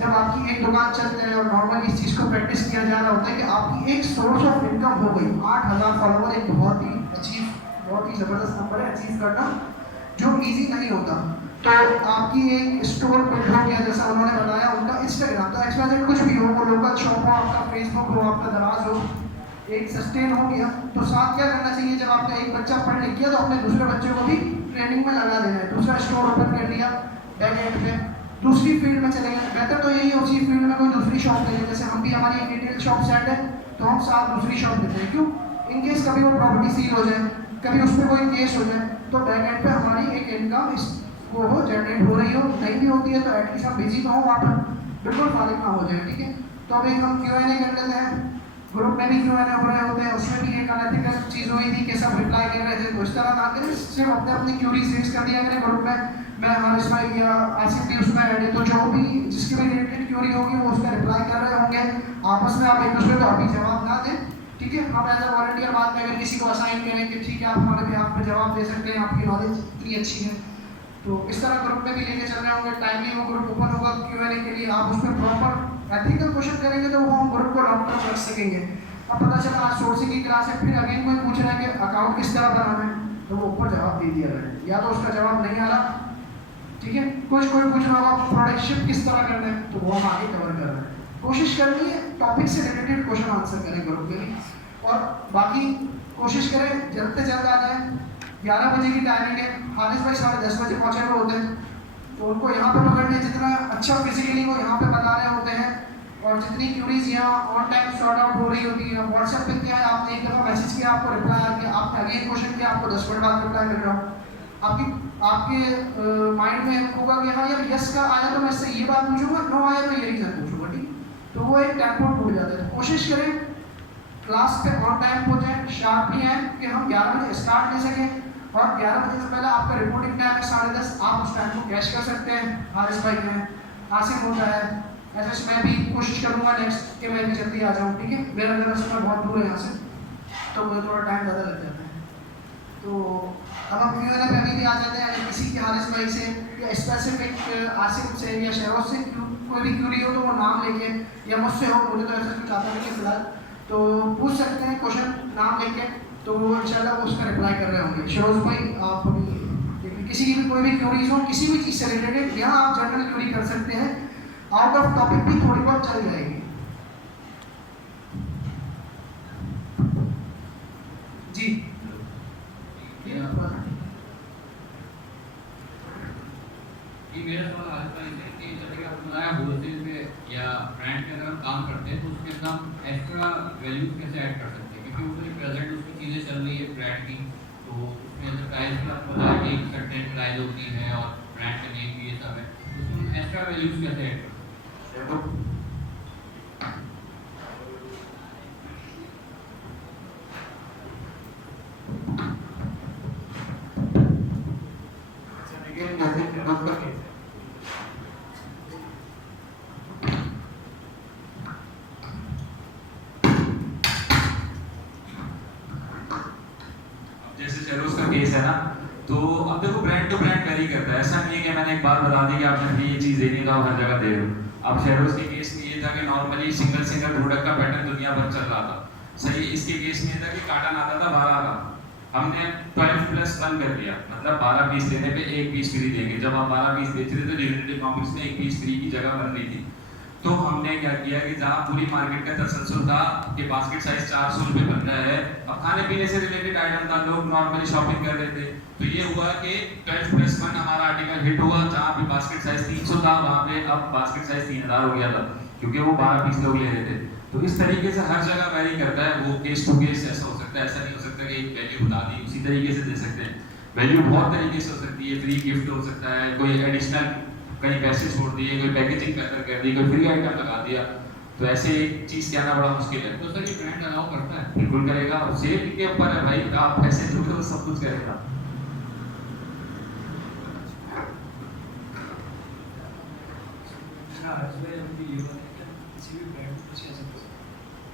जब आपकी एक दुकान चल रही है और नॉर्मली इस चीज़ को प्रैक्टिस किया जा रहा होता है कि आपकी एक सोर्स ऑफ इनकम हो गई, 8000 फॉलोवर एक बहुत ही ज़बरदस्त नंबर है अचीव करना, जो ईजी नहीं होता। तो आपकी एक स्टोर बिल्ड हो गया, जैसा उन्होंने बताया, उनका इंस्टाग्राम, तो एक्सवाइजेड कुछ भी हो, वो लोकल शॉप हो, आपका फेसबुक हो, आपका दराज हो, एक सस्टेन हो गया, तो साथ क्या करना चाहिए, जब आपने एक बच्चा पढ़ लिख किया तो अपने दूसरे बच्चे को भी ट्रेनिंग में लगा देना है। दूसरा स्टोर ओपन कर लिया बैक एंड पे, दूसरी फील्ड में चले गए। बेहतर तो यही है उसी फील्ड में कोई दूसरी शॉप ले लें, जैसे हम भी हमारी एक रिटेल शॉप सेट है तो हम साथ दूसरी शॉप लेते हैं। क्यों? इन केस कभी वो प्रॉपर्टी सील हो जाए, कभी उस पर कोई केस हो जाए, तो बैक एंड पे हमारी एक इनकम वो हो जनरेट हो रही हो, नहीं भी होती है तो एटलीस्ट हम बिजी तो हो वहाँ पर, बिल्कुल फारिग ना हो जाए। ठीक है, तो अब एक हम Q&A कर लेते हैं। ग्रुप में भी Q&A हो रहे होते हैं, उसमें भी एक अनएथिकल चीज़ हुई थी कि सब रिप्लाई कर रहे थे, तो इस तरह ना करें, सिर्फ अपने अपनी क्यूरीज रेज कर दिया करें ग्रुप में। मैं हारिस भाई या आसिफ भी उसमें ऐड है, तो जो भी जिसकी भी रिलेटेड क्यूरी होगी वो उसका रिप्लाई कर रहे होंगे आपस में। आप एक दूसरे को अभी जवाब ना दें, ठीक है। हम एज ए वॉलंटियर बाद में अगर किसी को असाइन करें कि ठीक है आप हमारे भी आप जवाब दे सकते हैं, आपकी नॉलेज इतनी अच्छी है, तो इस तरह ग्रुप में भी लेके चल रहे होंगे। टाइमली वो ग्रुप ओपन होगा Q&A के लिए, आप उसमें प्रॉपर एथिकल क्वेश्चन करेंगे तो वो हम ग्रुप को लॉन्ग टर्म रख सकेंगे। अब पता चला आज सोर्सिंग की क्लास है, फिर अगेन कोई पूछ रहा है कि अकाउंट किस तरह बनाना है, तो वो ऊपर जवाब दे दिया गया, या तो उसका जवाब नहीं आ रहा, ठीक है। कोई पूछ रहा होगा प्रोडक्ट शिप किस तरह करना है, तो वो हम आगे कवर कर रहे हैं। कोशिश करनी है टॉपिक से रिलेटेड क्वेश्चन आंसर करें ग्रुप में, और बाकी कोशिश करें जल्द से जल्द आ जाए। 11 बजे की टाइमिंग है, हारिस भाई 10:30 बजे पहुँचे हुए होते हैं, तो उनको यहाँ पे पकड़ने जितना अच्छा फिजिकली वो यहाँ पे बता रहे होते हैं, और जितनी क्यूरीज यहाँ ऑन टाइम सॉर्ट आउट हो रही होती है। व्हाट्सएप पे क्या है, आपने एक दफ़ा मैसेज किया, आपको रिप्लाई आ गया, आपने अगेन क्वेश्चन किया, आपको 10 मिनट बाद रिप्लाई मिल रहा हो। आपके माइंड में होगा कि हाँ यार यस का आया तो मैं इससे ये बात पूछूंगा, नो आया तो ये रीज़न पूछूंगा, ठीक। तो वो एक टेम्पो टूट जाता है। तो कोशिश करें क्लास पे ऑन टाइम पहुँचें, शार्प भी हैं कि हम 11 बजे स्टार्ट ले सकें, और 11 बजे से पहले आपका रिपोर्टिंग टाइम है 10:30, आप उस टाइम को कैश कर सकते हैं। हारिस भाई हैं, आसिफ होता है, ऐसे मैं भी कोशिश करूँगा नेक्स्ट कि मैं भी जल्दी आ जाऊँ, ठीक है। मेरा घर से बहुत दूर है यहाँ से, तो मुझे थोड़ा टाइम ज़्यादा लग जाता है। तो अब हम Q&A पे अभी भी आ जाते हैं। अगर किसी की हारिस भाई से या स्पेसिफिक आसिफ से या शहरोज से कोई भी क्यूरी हो तो वो नाम लेके, या मुझसे हो, मुझे तो ऐसा कुछ आता नहीं है फिलहाल, तो पूछ सकते हैं क्वेश्चन नाम लेके, तो वो इंशाल्लाह वो उसका रिप्लाई कर रहे होंगे। शहरोज भाई आप अभी किसी की भी कोई भी क्यूरीज हो किसी भी चीज़ से रिलेटेड, यहाँ आप जनरल क्यूरी कर सकते हैं, आउट ऑफ टॉपिक भी थोड़ी बहुत चल जाएगी। जी मेरा सवाल आज का है कि जब भी आप नया होलसेल में या ब्रांड के अंदर हम काम करते हैं तो उसके अंदर हम एक्स्ट्रा वैल्यू कैसे ऐड कर सकते हैं, क्योंकि वो तो प्रेजेंट उसकी चीज़ें चल रही है ब्रांड की, तो उसमें अंदर प्राइस भी आपको पता है कि एक सर्टेन प्राइस होती है और ब्रांड का नेम भी ये सब है, उसमें हम एक्स्ट्रा वैल्यूज कैसे ऐड कर सकते हैं। जैसे चेरोस का केस है ना, तो अब देखो ब्रांड टू ब्रांड वेरी करता है। ऐसा नहीं है कि मैंने एक बात बता दी कि आपने ये चीज़ देनी तो आप हर जगह दे रहे हो। अब शेरोस के केस में ये था कि नॉर्मली सिंगल प्रोडक्ट का पैटर्न दुनिया भर चल रहा था, सही। इसके केस में ये था कि कार्टन आता था 12 का, हमने 12+1 कर दिया, मतलब 12 पीस लेने पे 1 पीस फ्री देंगे। जब आप 12 पीस बेच रहे थे तो यूनिट इकोनॉमिक्स में 1 पीस फ्री की जगह बन रही थी। तो हमने क्या किया कि जहाँ पूरी मार्केट का तसलसल था कि बास्केट साइज 400 रुपये बन रहा है, अब खाने पीने से रिलेटेड आइटम था, लोग नॉर्मली शॉपिंग कर रहे थे, तो ये हुआ कि 12+1 हमारा आर्टिकल हिट हुआ। जहाँ पे बास्केट साइज 300 था वहाँ पे अब बास्केट साइज 3000 हो गया था, क्योंकि वो 12 पीस लोग ले रहे थे। तो इस तरीके से हर जगह वैरी करता है, वो केस टू केस ऐसा हो सकता है। ऐसा नहीं हो सकता कि एक वैल्यू बता दी उसी तरीके से दे सकते हैं। वैल्यू बहुत तरीके से हो सकती है, फ्री गिफ्ट हो सकता है, कोई एडिशनल कहीं पैसे छोड़ दिए, कोई पैकेजिंग बेहतर कर दी, कोई फ्री आइटम लगा दिया, तो ऐसे एक चीज़ कहना बड़ा मुश्किल है। तो सर ये ब्रांड अलाउ करता है? बिल्कुल करेगा, सेल के ऊपर है भाई, आप पैसे दोगे तो सब कुछ करेगा।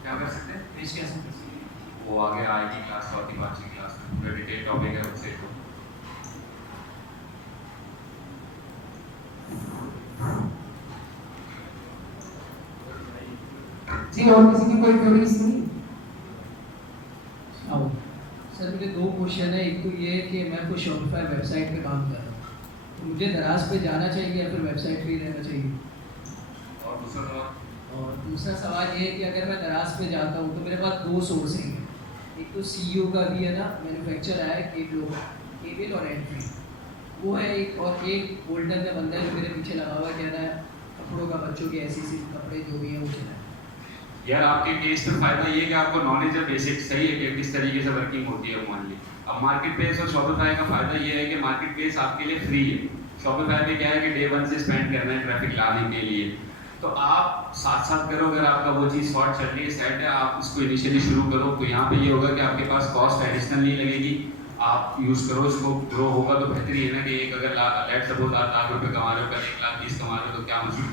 क्या कर सकते हैं? वो आगे आएगी क्लास, 4th-5वीं क्लास में पूरा डिटेल टॉपिक है उससे। जी और किसी की कोई क्वेरीज नहीं? सर मेरे 2 क्वेश्चन है। एक तो ये है कि मैं कोई शॉपिफाई वेबसाइट पे काम कर रहा हूँ, तो मुझे दराज पे जाना चाहिए या फिर वेबसाइट पे ही रहना चाहिए? और दूसरा सवाल? और दूसरा सवाल ये है कि अगर मैं दराज पे जाता हूँ तो मेरे पास दो सोर्सिंग है, एक तो CEO का भी है ना, मैन्युफैक्चर है केबल और एंट्री वो है एक, और एक बोल्टन का बंदा है जो मेरे पीछे लगा हुआ कह रहा है कपड़ों का, बच्चों के ऐसी कपड़े जो भी हैं वो चला है। यार आपके केस में फायदा ये है कि आपको नॉलेज है बेसिक सही है कि किस तरीके से वर्किंग होती है मान ली। अब मार्केट प्लेस और शॉपिफाई का फायदा ये है कि मार्केट प्लेस आपके लिए फ्री है। शॉपिफाई में क्या है कि डे 1 से स्पेंड करना है ट्रैफिक लाने के लिए, तो आप साथ साथ करो। अगर आपका वो चीज़ शॉर्ट चल रही है सेट है, आप इसको इनिशियली शुरू करो तो यहाँ पे ये होगा कि आपके पास कॉस्ट एडिशनल नहीं लगेगी, आप यूज़ करो इसको, ग्रो होगा तो बेहतरी है ना कि एक अगर लेट सपोज आप लाख रुपये कमा रहे हो, कल 1,20,000 कमा रहे हो तो क्या मसला,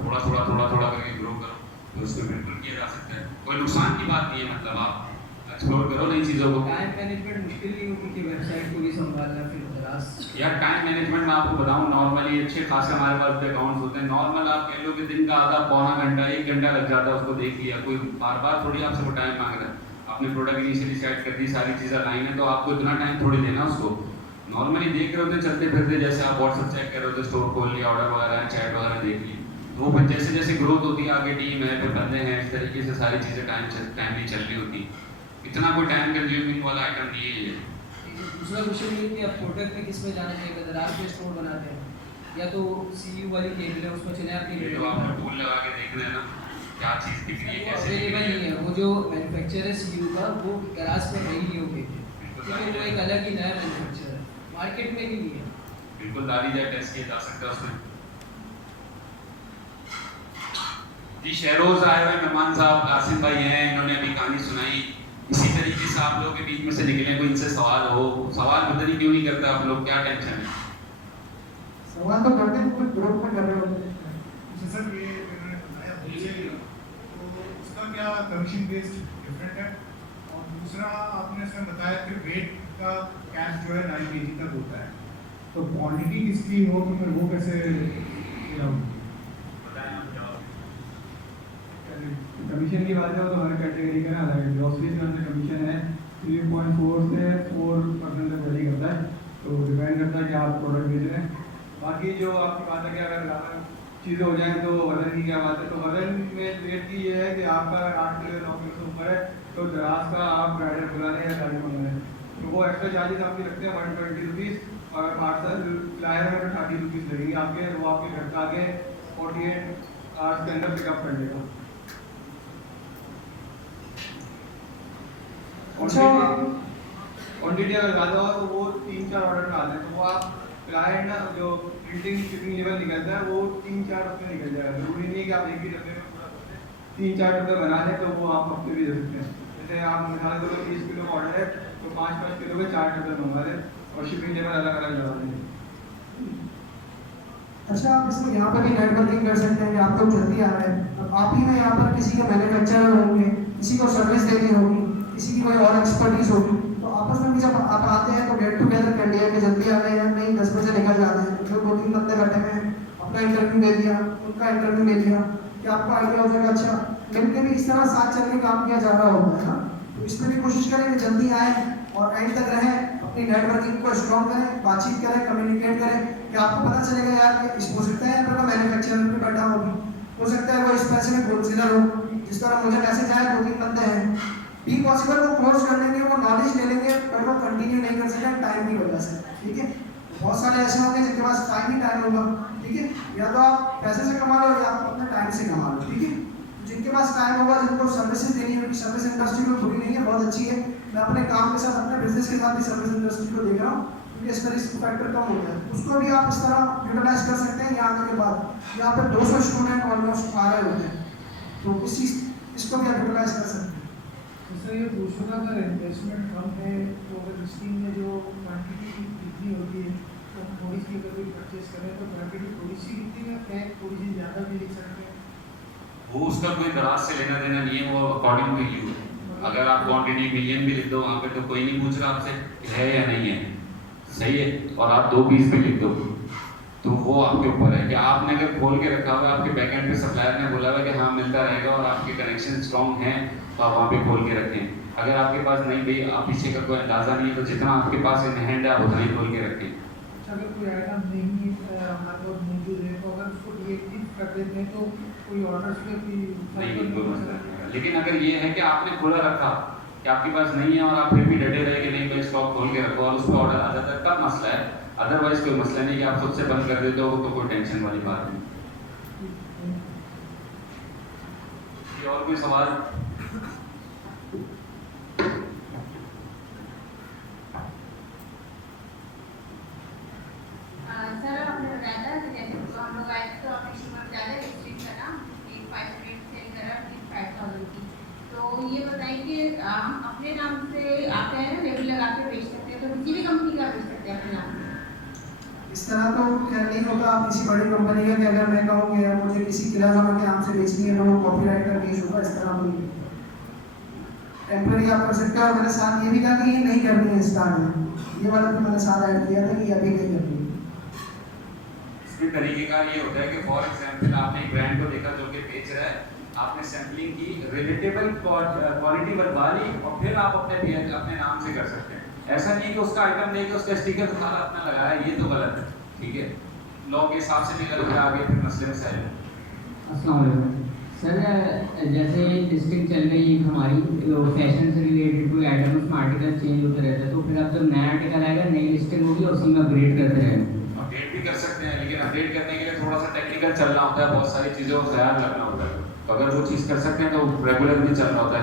थोड़ा करके ग्रो करो तो उसमें बिल्कुल किया जा सकता है, कोई नुकसान की बात नहीं है। मतलब आप एक्सप्लोर करो नई चीज़ों को। टाइम मैनेजमेंट मुश्किल नहीं होगी कि वेबसाइट को भी संभालना फिर दराज। यार टाइम मैनेजमेंट मैं आपको बताऊं, नॉर्मली अच्छे खासे हमारे पास पे अकाउंट्स होते हैं। नॉर्मल आप कह लो कि दिन का आधा पौना घंटा 1 घंटा लग जाता है, उसको देख लिया। कोई बार बार थोड़ी आपसे वो टाइम मांग रहा है, आपने प्रोडक्ट इनिशियली सेट कर दी, सारी चीज़ें लाइन है, तो आपको इतना टाइम थोड़ी देना उसको। नॉर्मली देख रहे होते चलते फिरते, जैसे आप व्हाट्सएप चेक कर रहे होते, स्टोर खोल लिया, ऑर्डर वगैरह चैट वगैरह देख ली, वो फिर जैसे जैसे ग्रोथ होती है, आगे टीम है, फिर बंदे हैं, इस तरीके से सारी चीज़ें टाइमली चल रही होती। इतना कोई टाइम कंज्यूमिंग वाला आइटम नहीं है ये। दूसरा क्वेश्चन ये कि आप प्रोडक्ट में किस में जाना चाहिए, अगर दराज पे स्टोर बनाते हैं या तो CU वाली केबल है उसमें चले आपकी ये जो आपने टूल लगा के देखना है ना क्या चीज़ दिख रही है, कैसे दिख अवेलेबल रही नहीं है। वो जो मैन्युफैक्चर है CU का वो गराज पे है ही नहीं, हो गई क्योंकि वो एक अलग ही नया मैन्युफैक्चर है, मार्केट में भी नहीं है। बिल्कुल दारी जाए टेस्ट किया जा सकता है उसमें। जी शहरोज आए हुए मेहमान साहब कासिम भाई हैं, इन्होंने अभी कहानी सुनाई। इसी तरीके से आप लोगों के बीच में से निकले, कोई इनसे सवाल हो, सवाल पता नहीं क्यों नहीं करते आप लोग, क्या टेंशन है? सवाल तो करते हैं, ग्रुप में कर रहे होते हैं। सर ये इन्होंने बताया होलसेल, तो उसका क्या कमीशन बेस्ड डिफरेंट है? और दूसरा आपने इसमें बताया कि वेट का कैप जो है 9 kg तक होता है, तो क्वांटिटी किसकी हो तो फिर वो कैसे कमीशन की बात है तो हर कैटेगरी का अलग है। ग्रोसरीज का कमीशन है 3.4 से 4% तक वैरी करता है, तो डिपेंड करता है कि आप प्रोडक्ट बेच रहे हैं। बाकी जो आपकी बात है कि अगर ज़्यादा चीज़ें हो जाएँ तो वजन की क्या बात है, तो वजन में रेट की ये है कि आपका 8 किलो 9 किलो से ऊपर है तो दराज का आप राइडर बुला लें या गाड़ी मंगा लें, तो वो एक्स्ट्रा चार्जेस आपके लगते हैं 120 रुपीज़, और 8 फ्लायर में 30 रुपीज़ लगेंगे आपके, वो आपके घर का आगे 48 आवर्स के अंदर पिकअप कर लेगा। क्वान्टिटी अगर ज़्यादा हो तो वो 3-4 ऑर्डर में आते हैं, तो वो आप क्लाइंट ना जो प्रिंटिंग शिपिंग लेवल निकलता है वो 3-4 डब्बे निकल जाएगा। जरूरी नहीं है कि आप एक ही डब्बे में पूरा 3-4 डब्बे बना लें, तो वो आप हफ्ते भी दे सकते हैं। जैसे आप मिसाल के 30 किलो का ऑर्डर है तो 5-5 किलो के 4 डब्बे मंगा लें और शिपिंग लेवल अलग अलग लगा दें। अच्छा, आप इसमें यहाँ पर भी नेटवर्किंग कर सकते हैं कि आप लोग जल्दी आ रहे हैं, अब आप ही में यहाँ पर किसी के मैन्युफैक्चरर होंगे, किसी को सर्विस देनी होगी, किसी की कोई और एक्सपर्टीज होगी, तो आपस में भी जब आप आते हैं तो गेट टुगेदर कर लिया कि जल्दी आ रहे हैं, नहीं 10 बजे निकल जाते हैं, जो 2-3 बंदे बैठे हुए हैं अपना इंटरव्यू दे दिया, उनका इंटरव्यू ले लिया, कि आपको आइडिया हो जाएगा। अच्छा मिलकर भी इस तरह साथ चल के काम किया जा रहा होगा है ना, तो इसमें भी कोशिश करें कि जल्दी आए और एंड तक रहें, अपनी नेटवर्किंग को स्ट्रॉन्ग करें, बातचीत करें, कम्युनिकेट करें, कि आपको पता चलेगा यार कि इस हो सकता है यहाँ पर मैन्युफैक्चरर भी बैठा होगी, हो सकता है वो इस पैसे में होलसेलर हो, जिस तरह मुझे मैसेज आया 2-3 बंदे हैं, बी पॉसिबल वो कोर्स कर लेंगे, वो नॉलेज ले लेंगे, पर वो कंटिन्यू नहीं कर सकते टाइम की वजह से, ठीक है। बहुत सारे ऐसे होंगे जिनके पास टाइम होगा, ठीक है, या तो आप पैसे से कमा लो या आप अपने टाइम से कमा लो, ठीक है। जिनके पास टाइम होगा, जिनको सर्विसेज देनी होगी, सर्विस इंडस्ट्री में बुरी नहीं है, बहुत अच्छी है। मैं अपने काम के साथ, अपने बिजनेस के साथ भी सर्विस इंडस्ट्री को देख रहा हूँ, क्योंकि इसका रिस्क फैक्टर कम हो गया है, उसको भी आप इस तरह यूटिलाइज कर सकते हैं। यहाँ आने के बाद यहाँ पे 200 स्टूडेंट ऑलमोस्ट आ रहे होते हैं, तो इसको भी आप यूटिलाइज कर सकते हैं। जैसे ये 200 का अगर इन्वेस्टमेंट कम है तो अगर लिस्टिंग में जो क्वांटिटी कितनी होती है तो हम थोड़ी सी अगर कोई परचेज करें तो क्वांटिटी थोड़ी सी कितनी है, पैक थोड़ी सी ज़्यादा भी लिख सकते हैं। वो उसका कोई दराज से लेना देना नहीं है, वो अकॉर्डिंग टू यू। अगर आप क्वांटिटी मिलियन भी लिख दो वहाँ पे तो कोई नहीं पूछ रहा आपसे है या नहीं है, सही है, और आप 2 पीस भी लिख दो तो वो आपके ऊपर है कि आपने अगर खोल के रखा हुआ है, आपके बैकएंड पे सप्लायर ने बोला हुआ है कि हाँ मिलता रहेगा और आपके कनेक्शन स्ट्रॉन्ग हैं, तो आप वहाँ पे खोल के रखें। अगर आपके पास नहीं भाई आप पीछे का कोई अंदाज़ा नहीं है, तो जितना आपके पास इन हैंड है आप उतना ही खोल के रखें। अच्छा, अगर कोई आइटम नहीं हमारे पास मौजूद है तो अगर उसको डीएक्टिव कर देते हैं तो कोई ऑर्डर्स पे भी नहीं, कोई मसला नहीं है। लेकिन अगर ये है कि आपने खुला रखा कि आपके पास नहीं है और आप फिर भी डटे रहे कि नहीं भाई स्टॉक खोल के रखो और उस पर ऑर्डर आ जाता है, तब मसला है। अदरवाइज कोई मसला नहीं कि आप खुद से बंद कर देते हो तो कोई टेंशन वाली बात नहीं। ये और कोई सवाल? सर आपने बताया था कि जैसे तो हम लोग आए तो आपने शुगर ज़्यादा रिस्ट्रिक्ट करा, एक 5 रेट सेल करा 5,000 की। तो ये बताइए कि हम अपने नाम से आप कह रहे हैं रेगुलर आके बेच सकते हैं, तो किसी भी कंपनी का बेच सकते हैं अपने नाम से? इस तरह तो खैर नहीं होता आप किसी बड़ी कंपनी का कि अगर मैं कहूँ कि यार मुझे किसी किराना के नाम से बेचनी है तो वो कॉपीराइट का केस होगा, इस तरह नहीं। टेम्पररी आप कर सकते हो। और मेरे साथ ये भी था कि ये नहीं करनी है स्टार्ट में, ये वाला भी मैंने साथ ऐड किया था कि अभी नहीं करनी है। इसके तरीकेकार ये होता है कि फॉर एग्जांपल आपने एक ब्रांड को देखा जो कि बेच रहा है, आपने सैम्पलिंग की, रिलेटेबल क्वालिटी बनवा ली और फिर आप अपने नाम से कर सकते हैं। ऐसा नहीं कि उसका आइटम लेके उसका स्टिकर उठाना अपना लगाया, ये तो गलत है, ठीक है। लॉ के हिसाब से निकल के आगे फिर मसले में सही है। अस्सलाम वालेकुम सर, जैसे लिस्टिंग चल रही है हमारी फैशन से रिलेटेड कोई आइटम उसमें आर्टिकल चेंज होते रहते हैं, तो फिर अब जब नया आर्टिकल आएगा नई लिस्टिंग होगी और उसी में अपग्रेड करते रहेंगे। अपडेट भी कर सकते हैं, लेकिन अपडेट करने के लिए थोड़ा सा टेक्निकल चलना होता है, बहुत सारी चीज़ों का ख्याल रखना होता है। तो अगर वो चीज़ कर सकते हैं तो रेगुलर भी चलना होता है।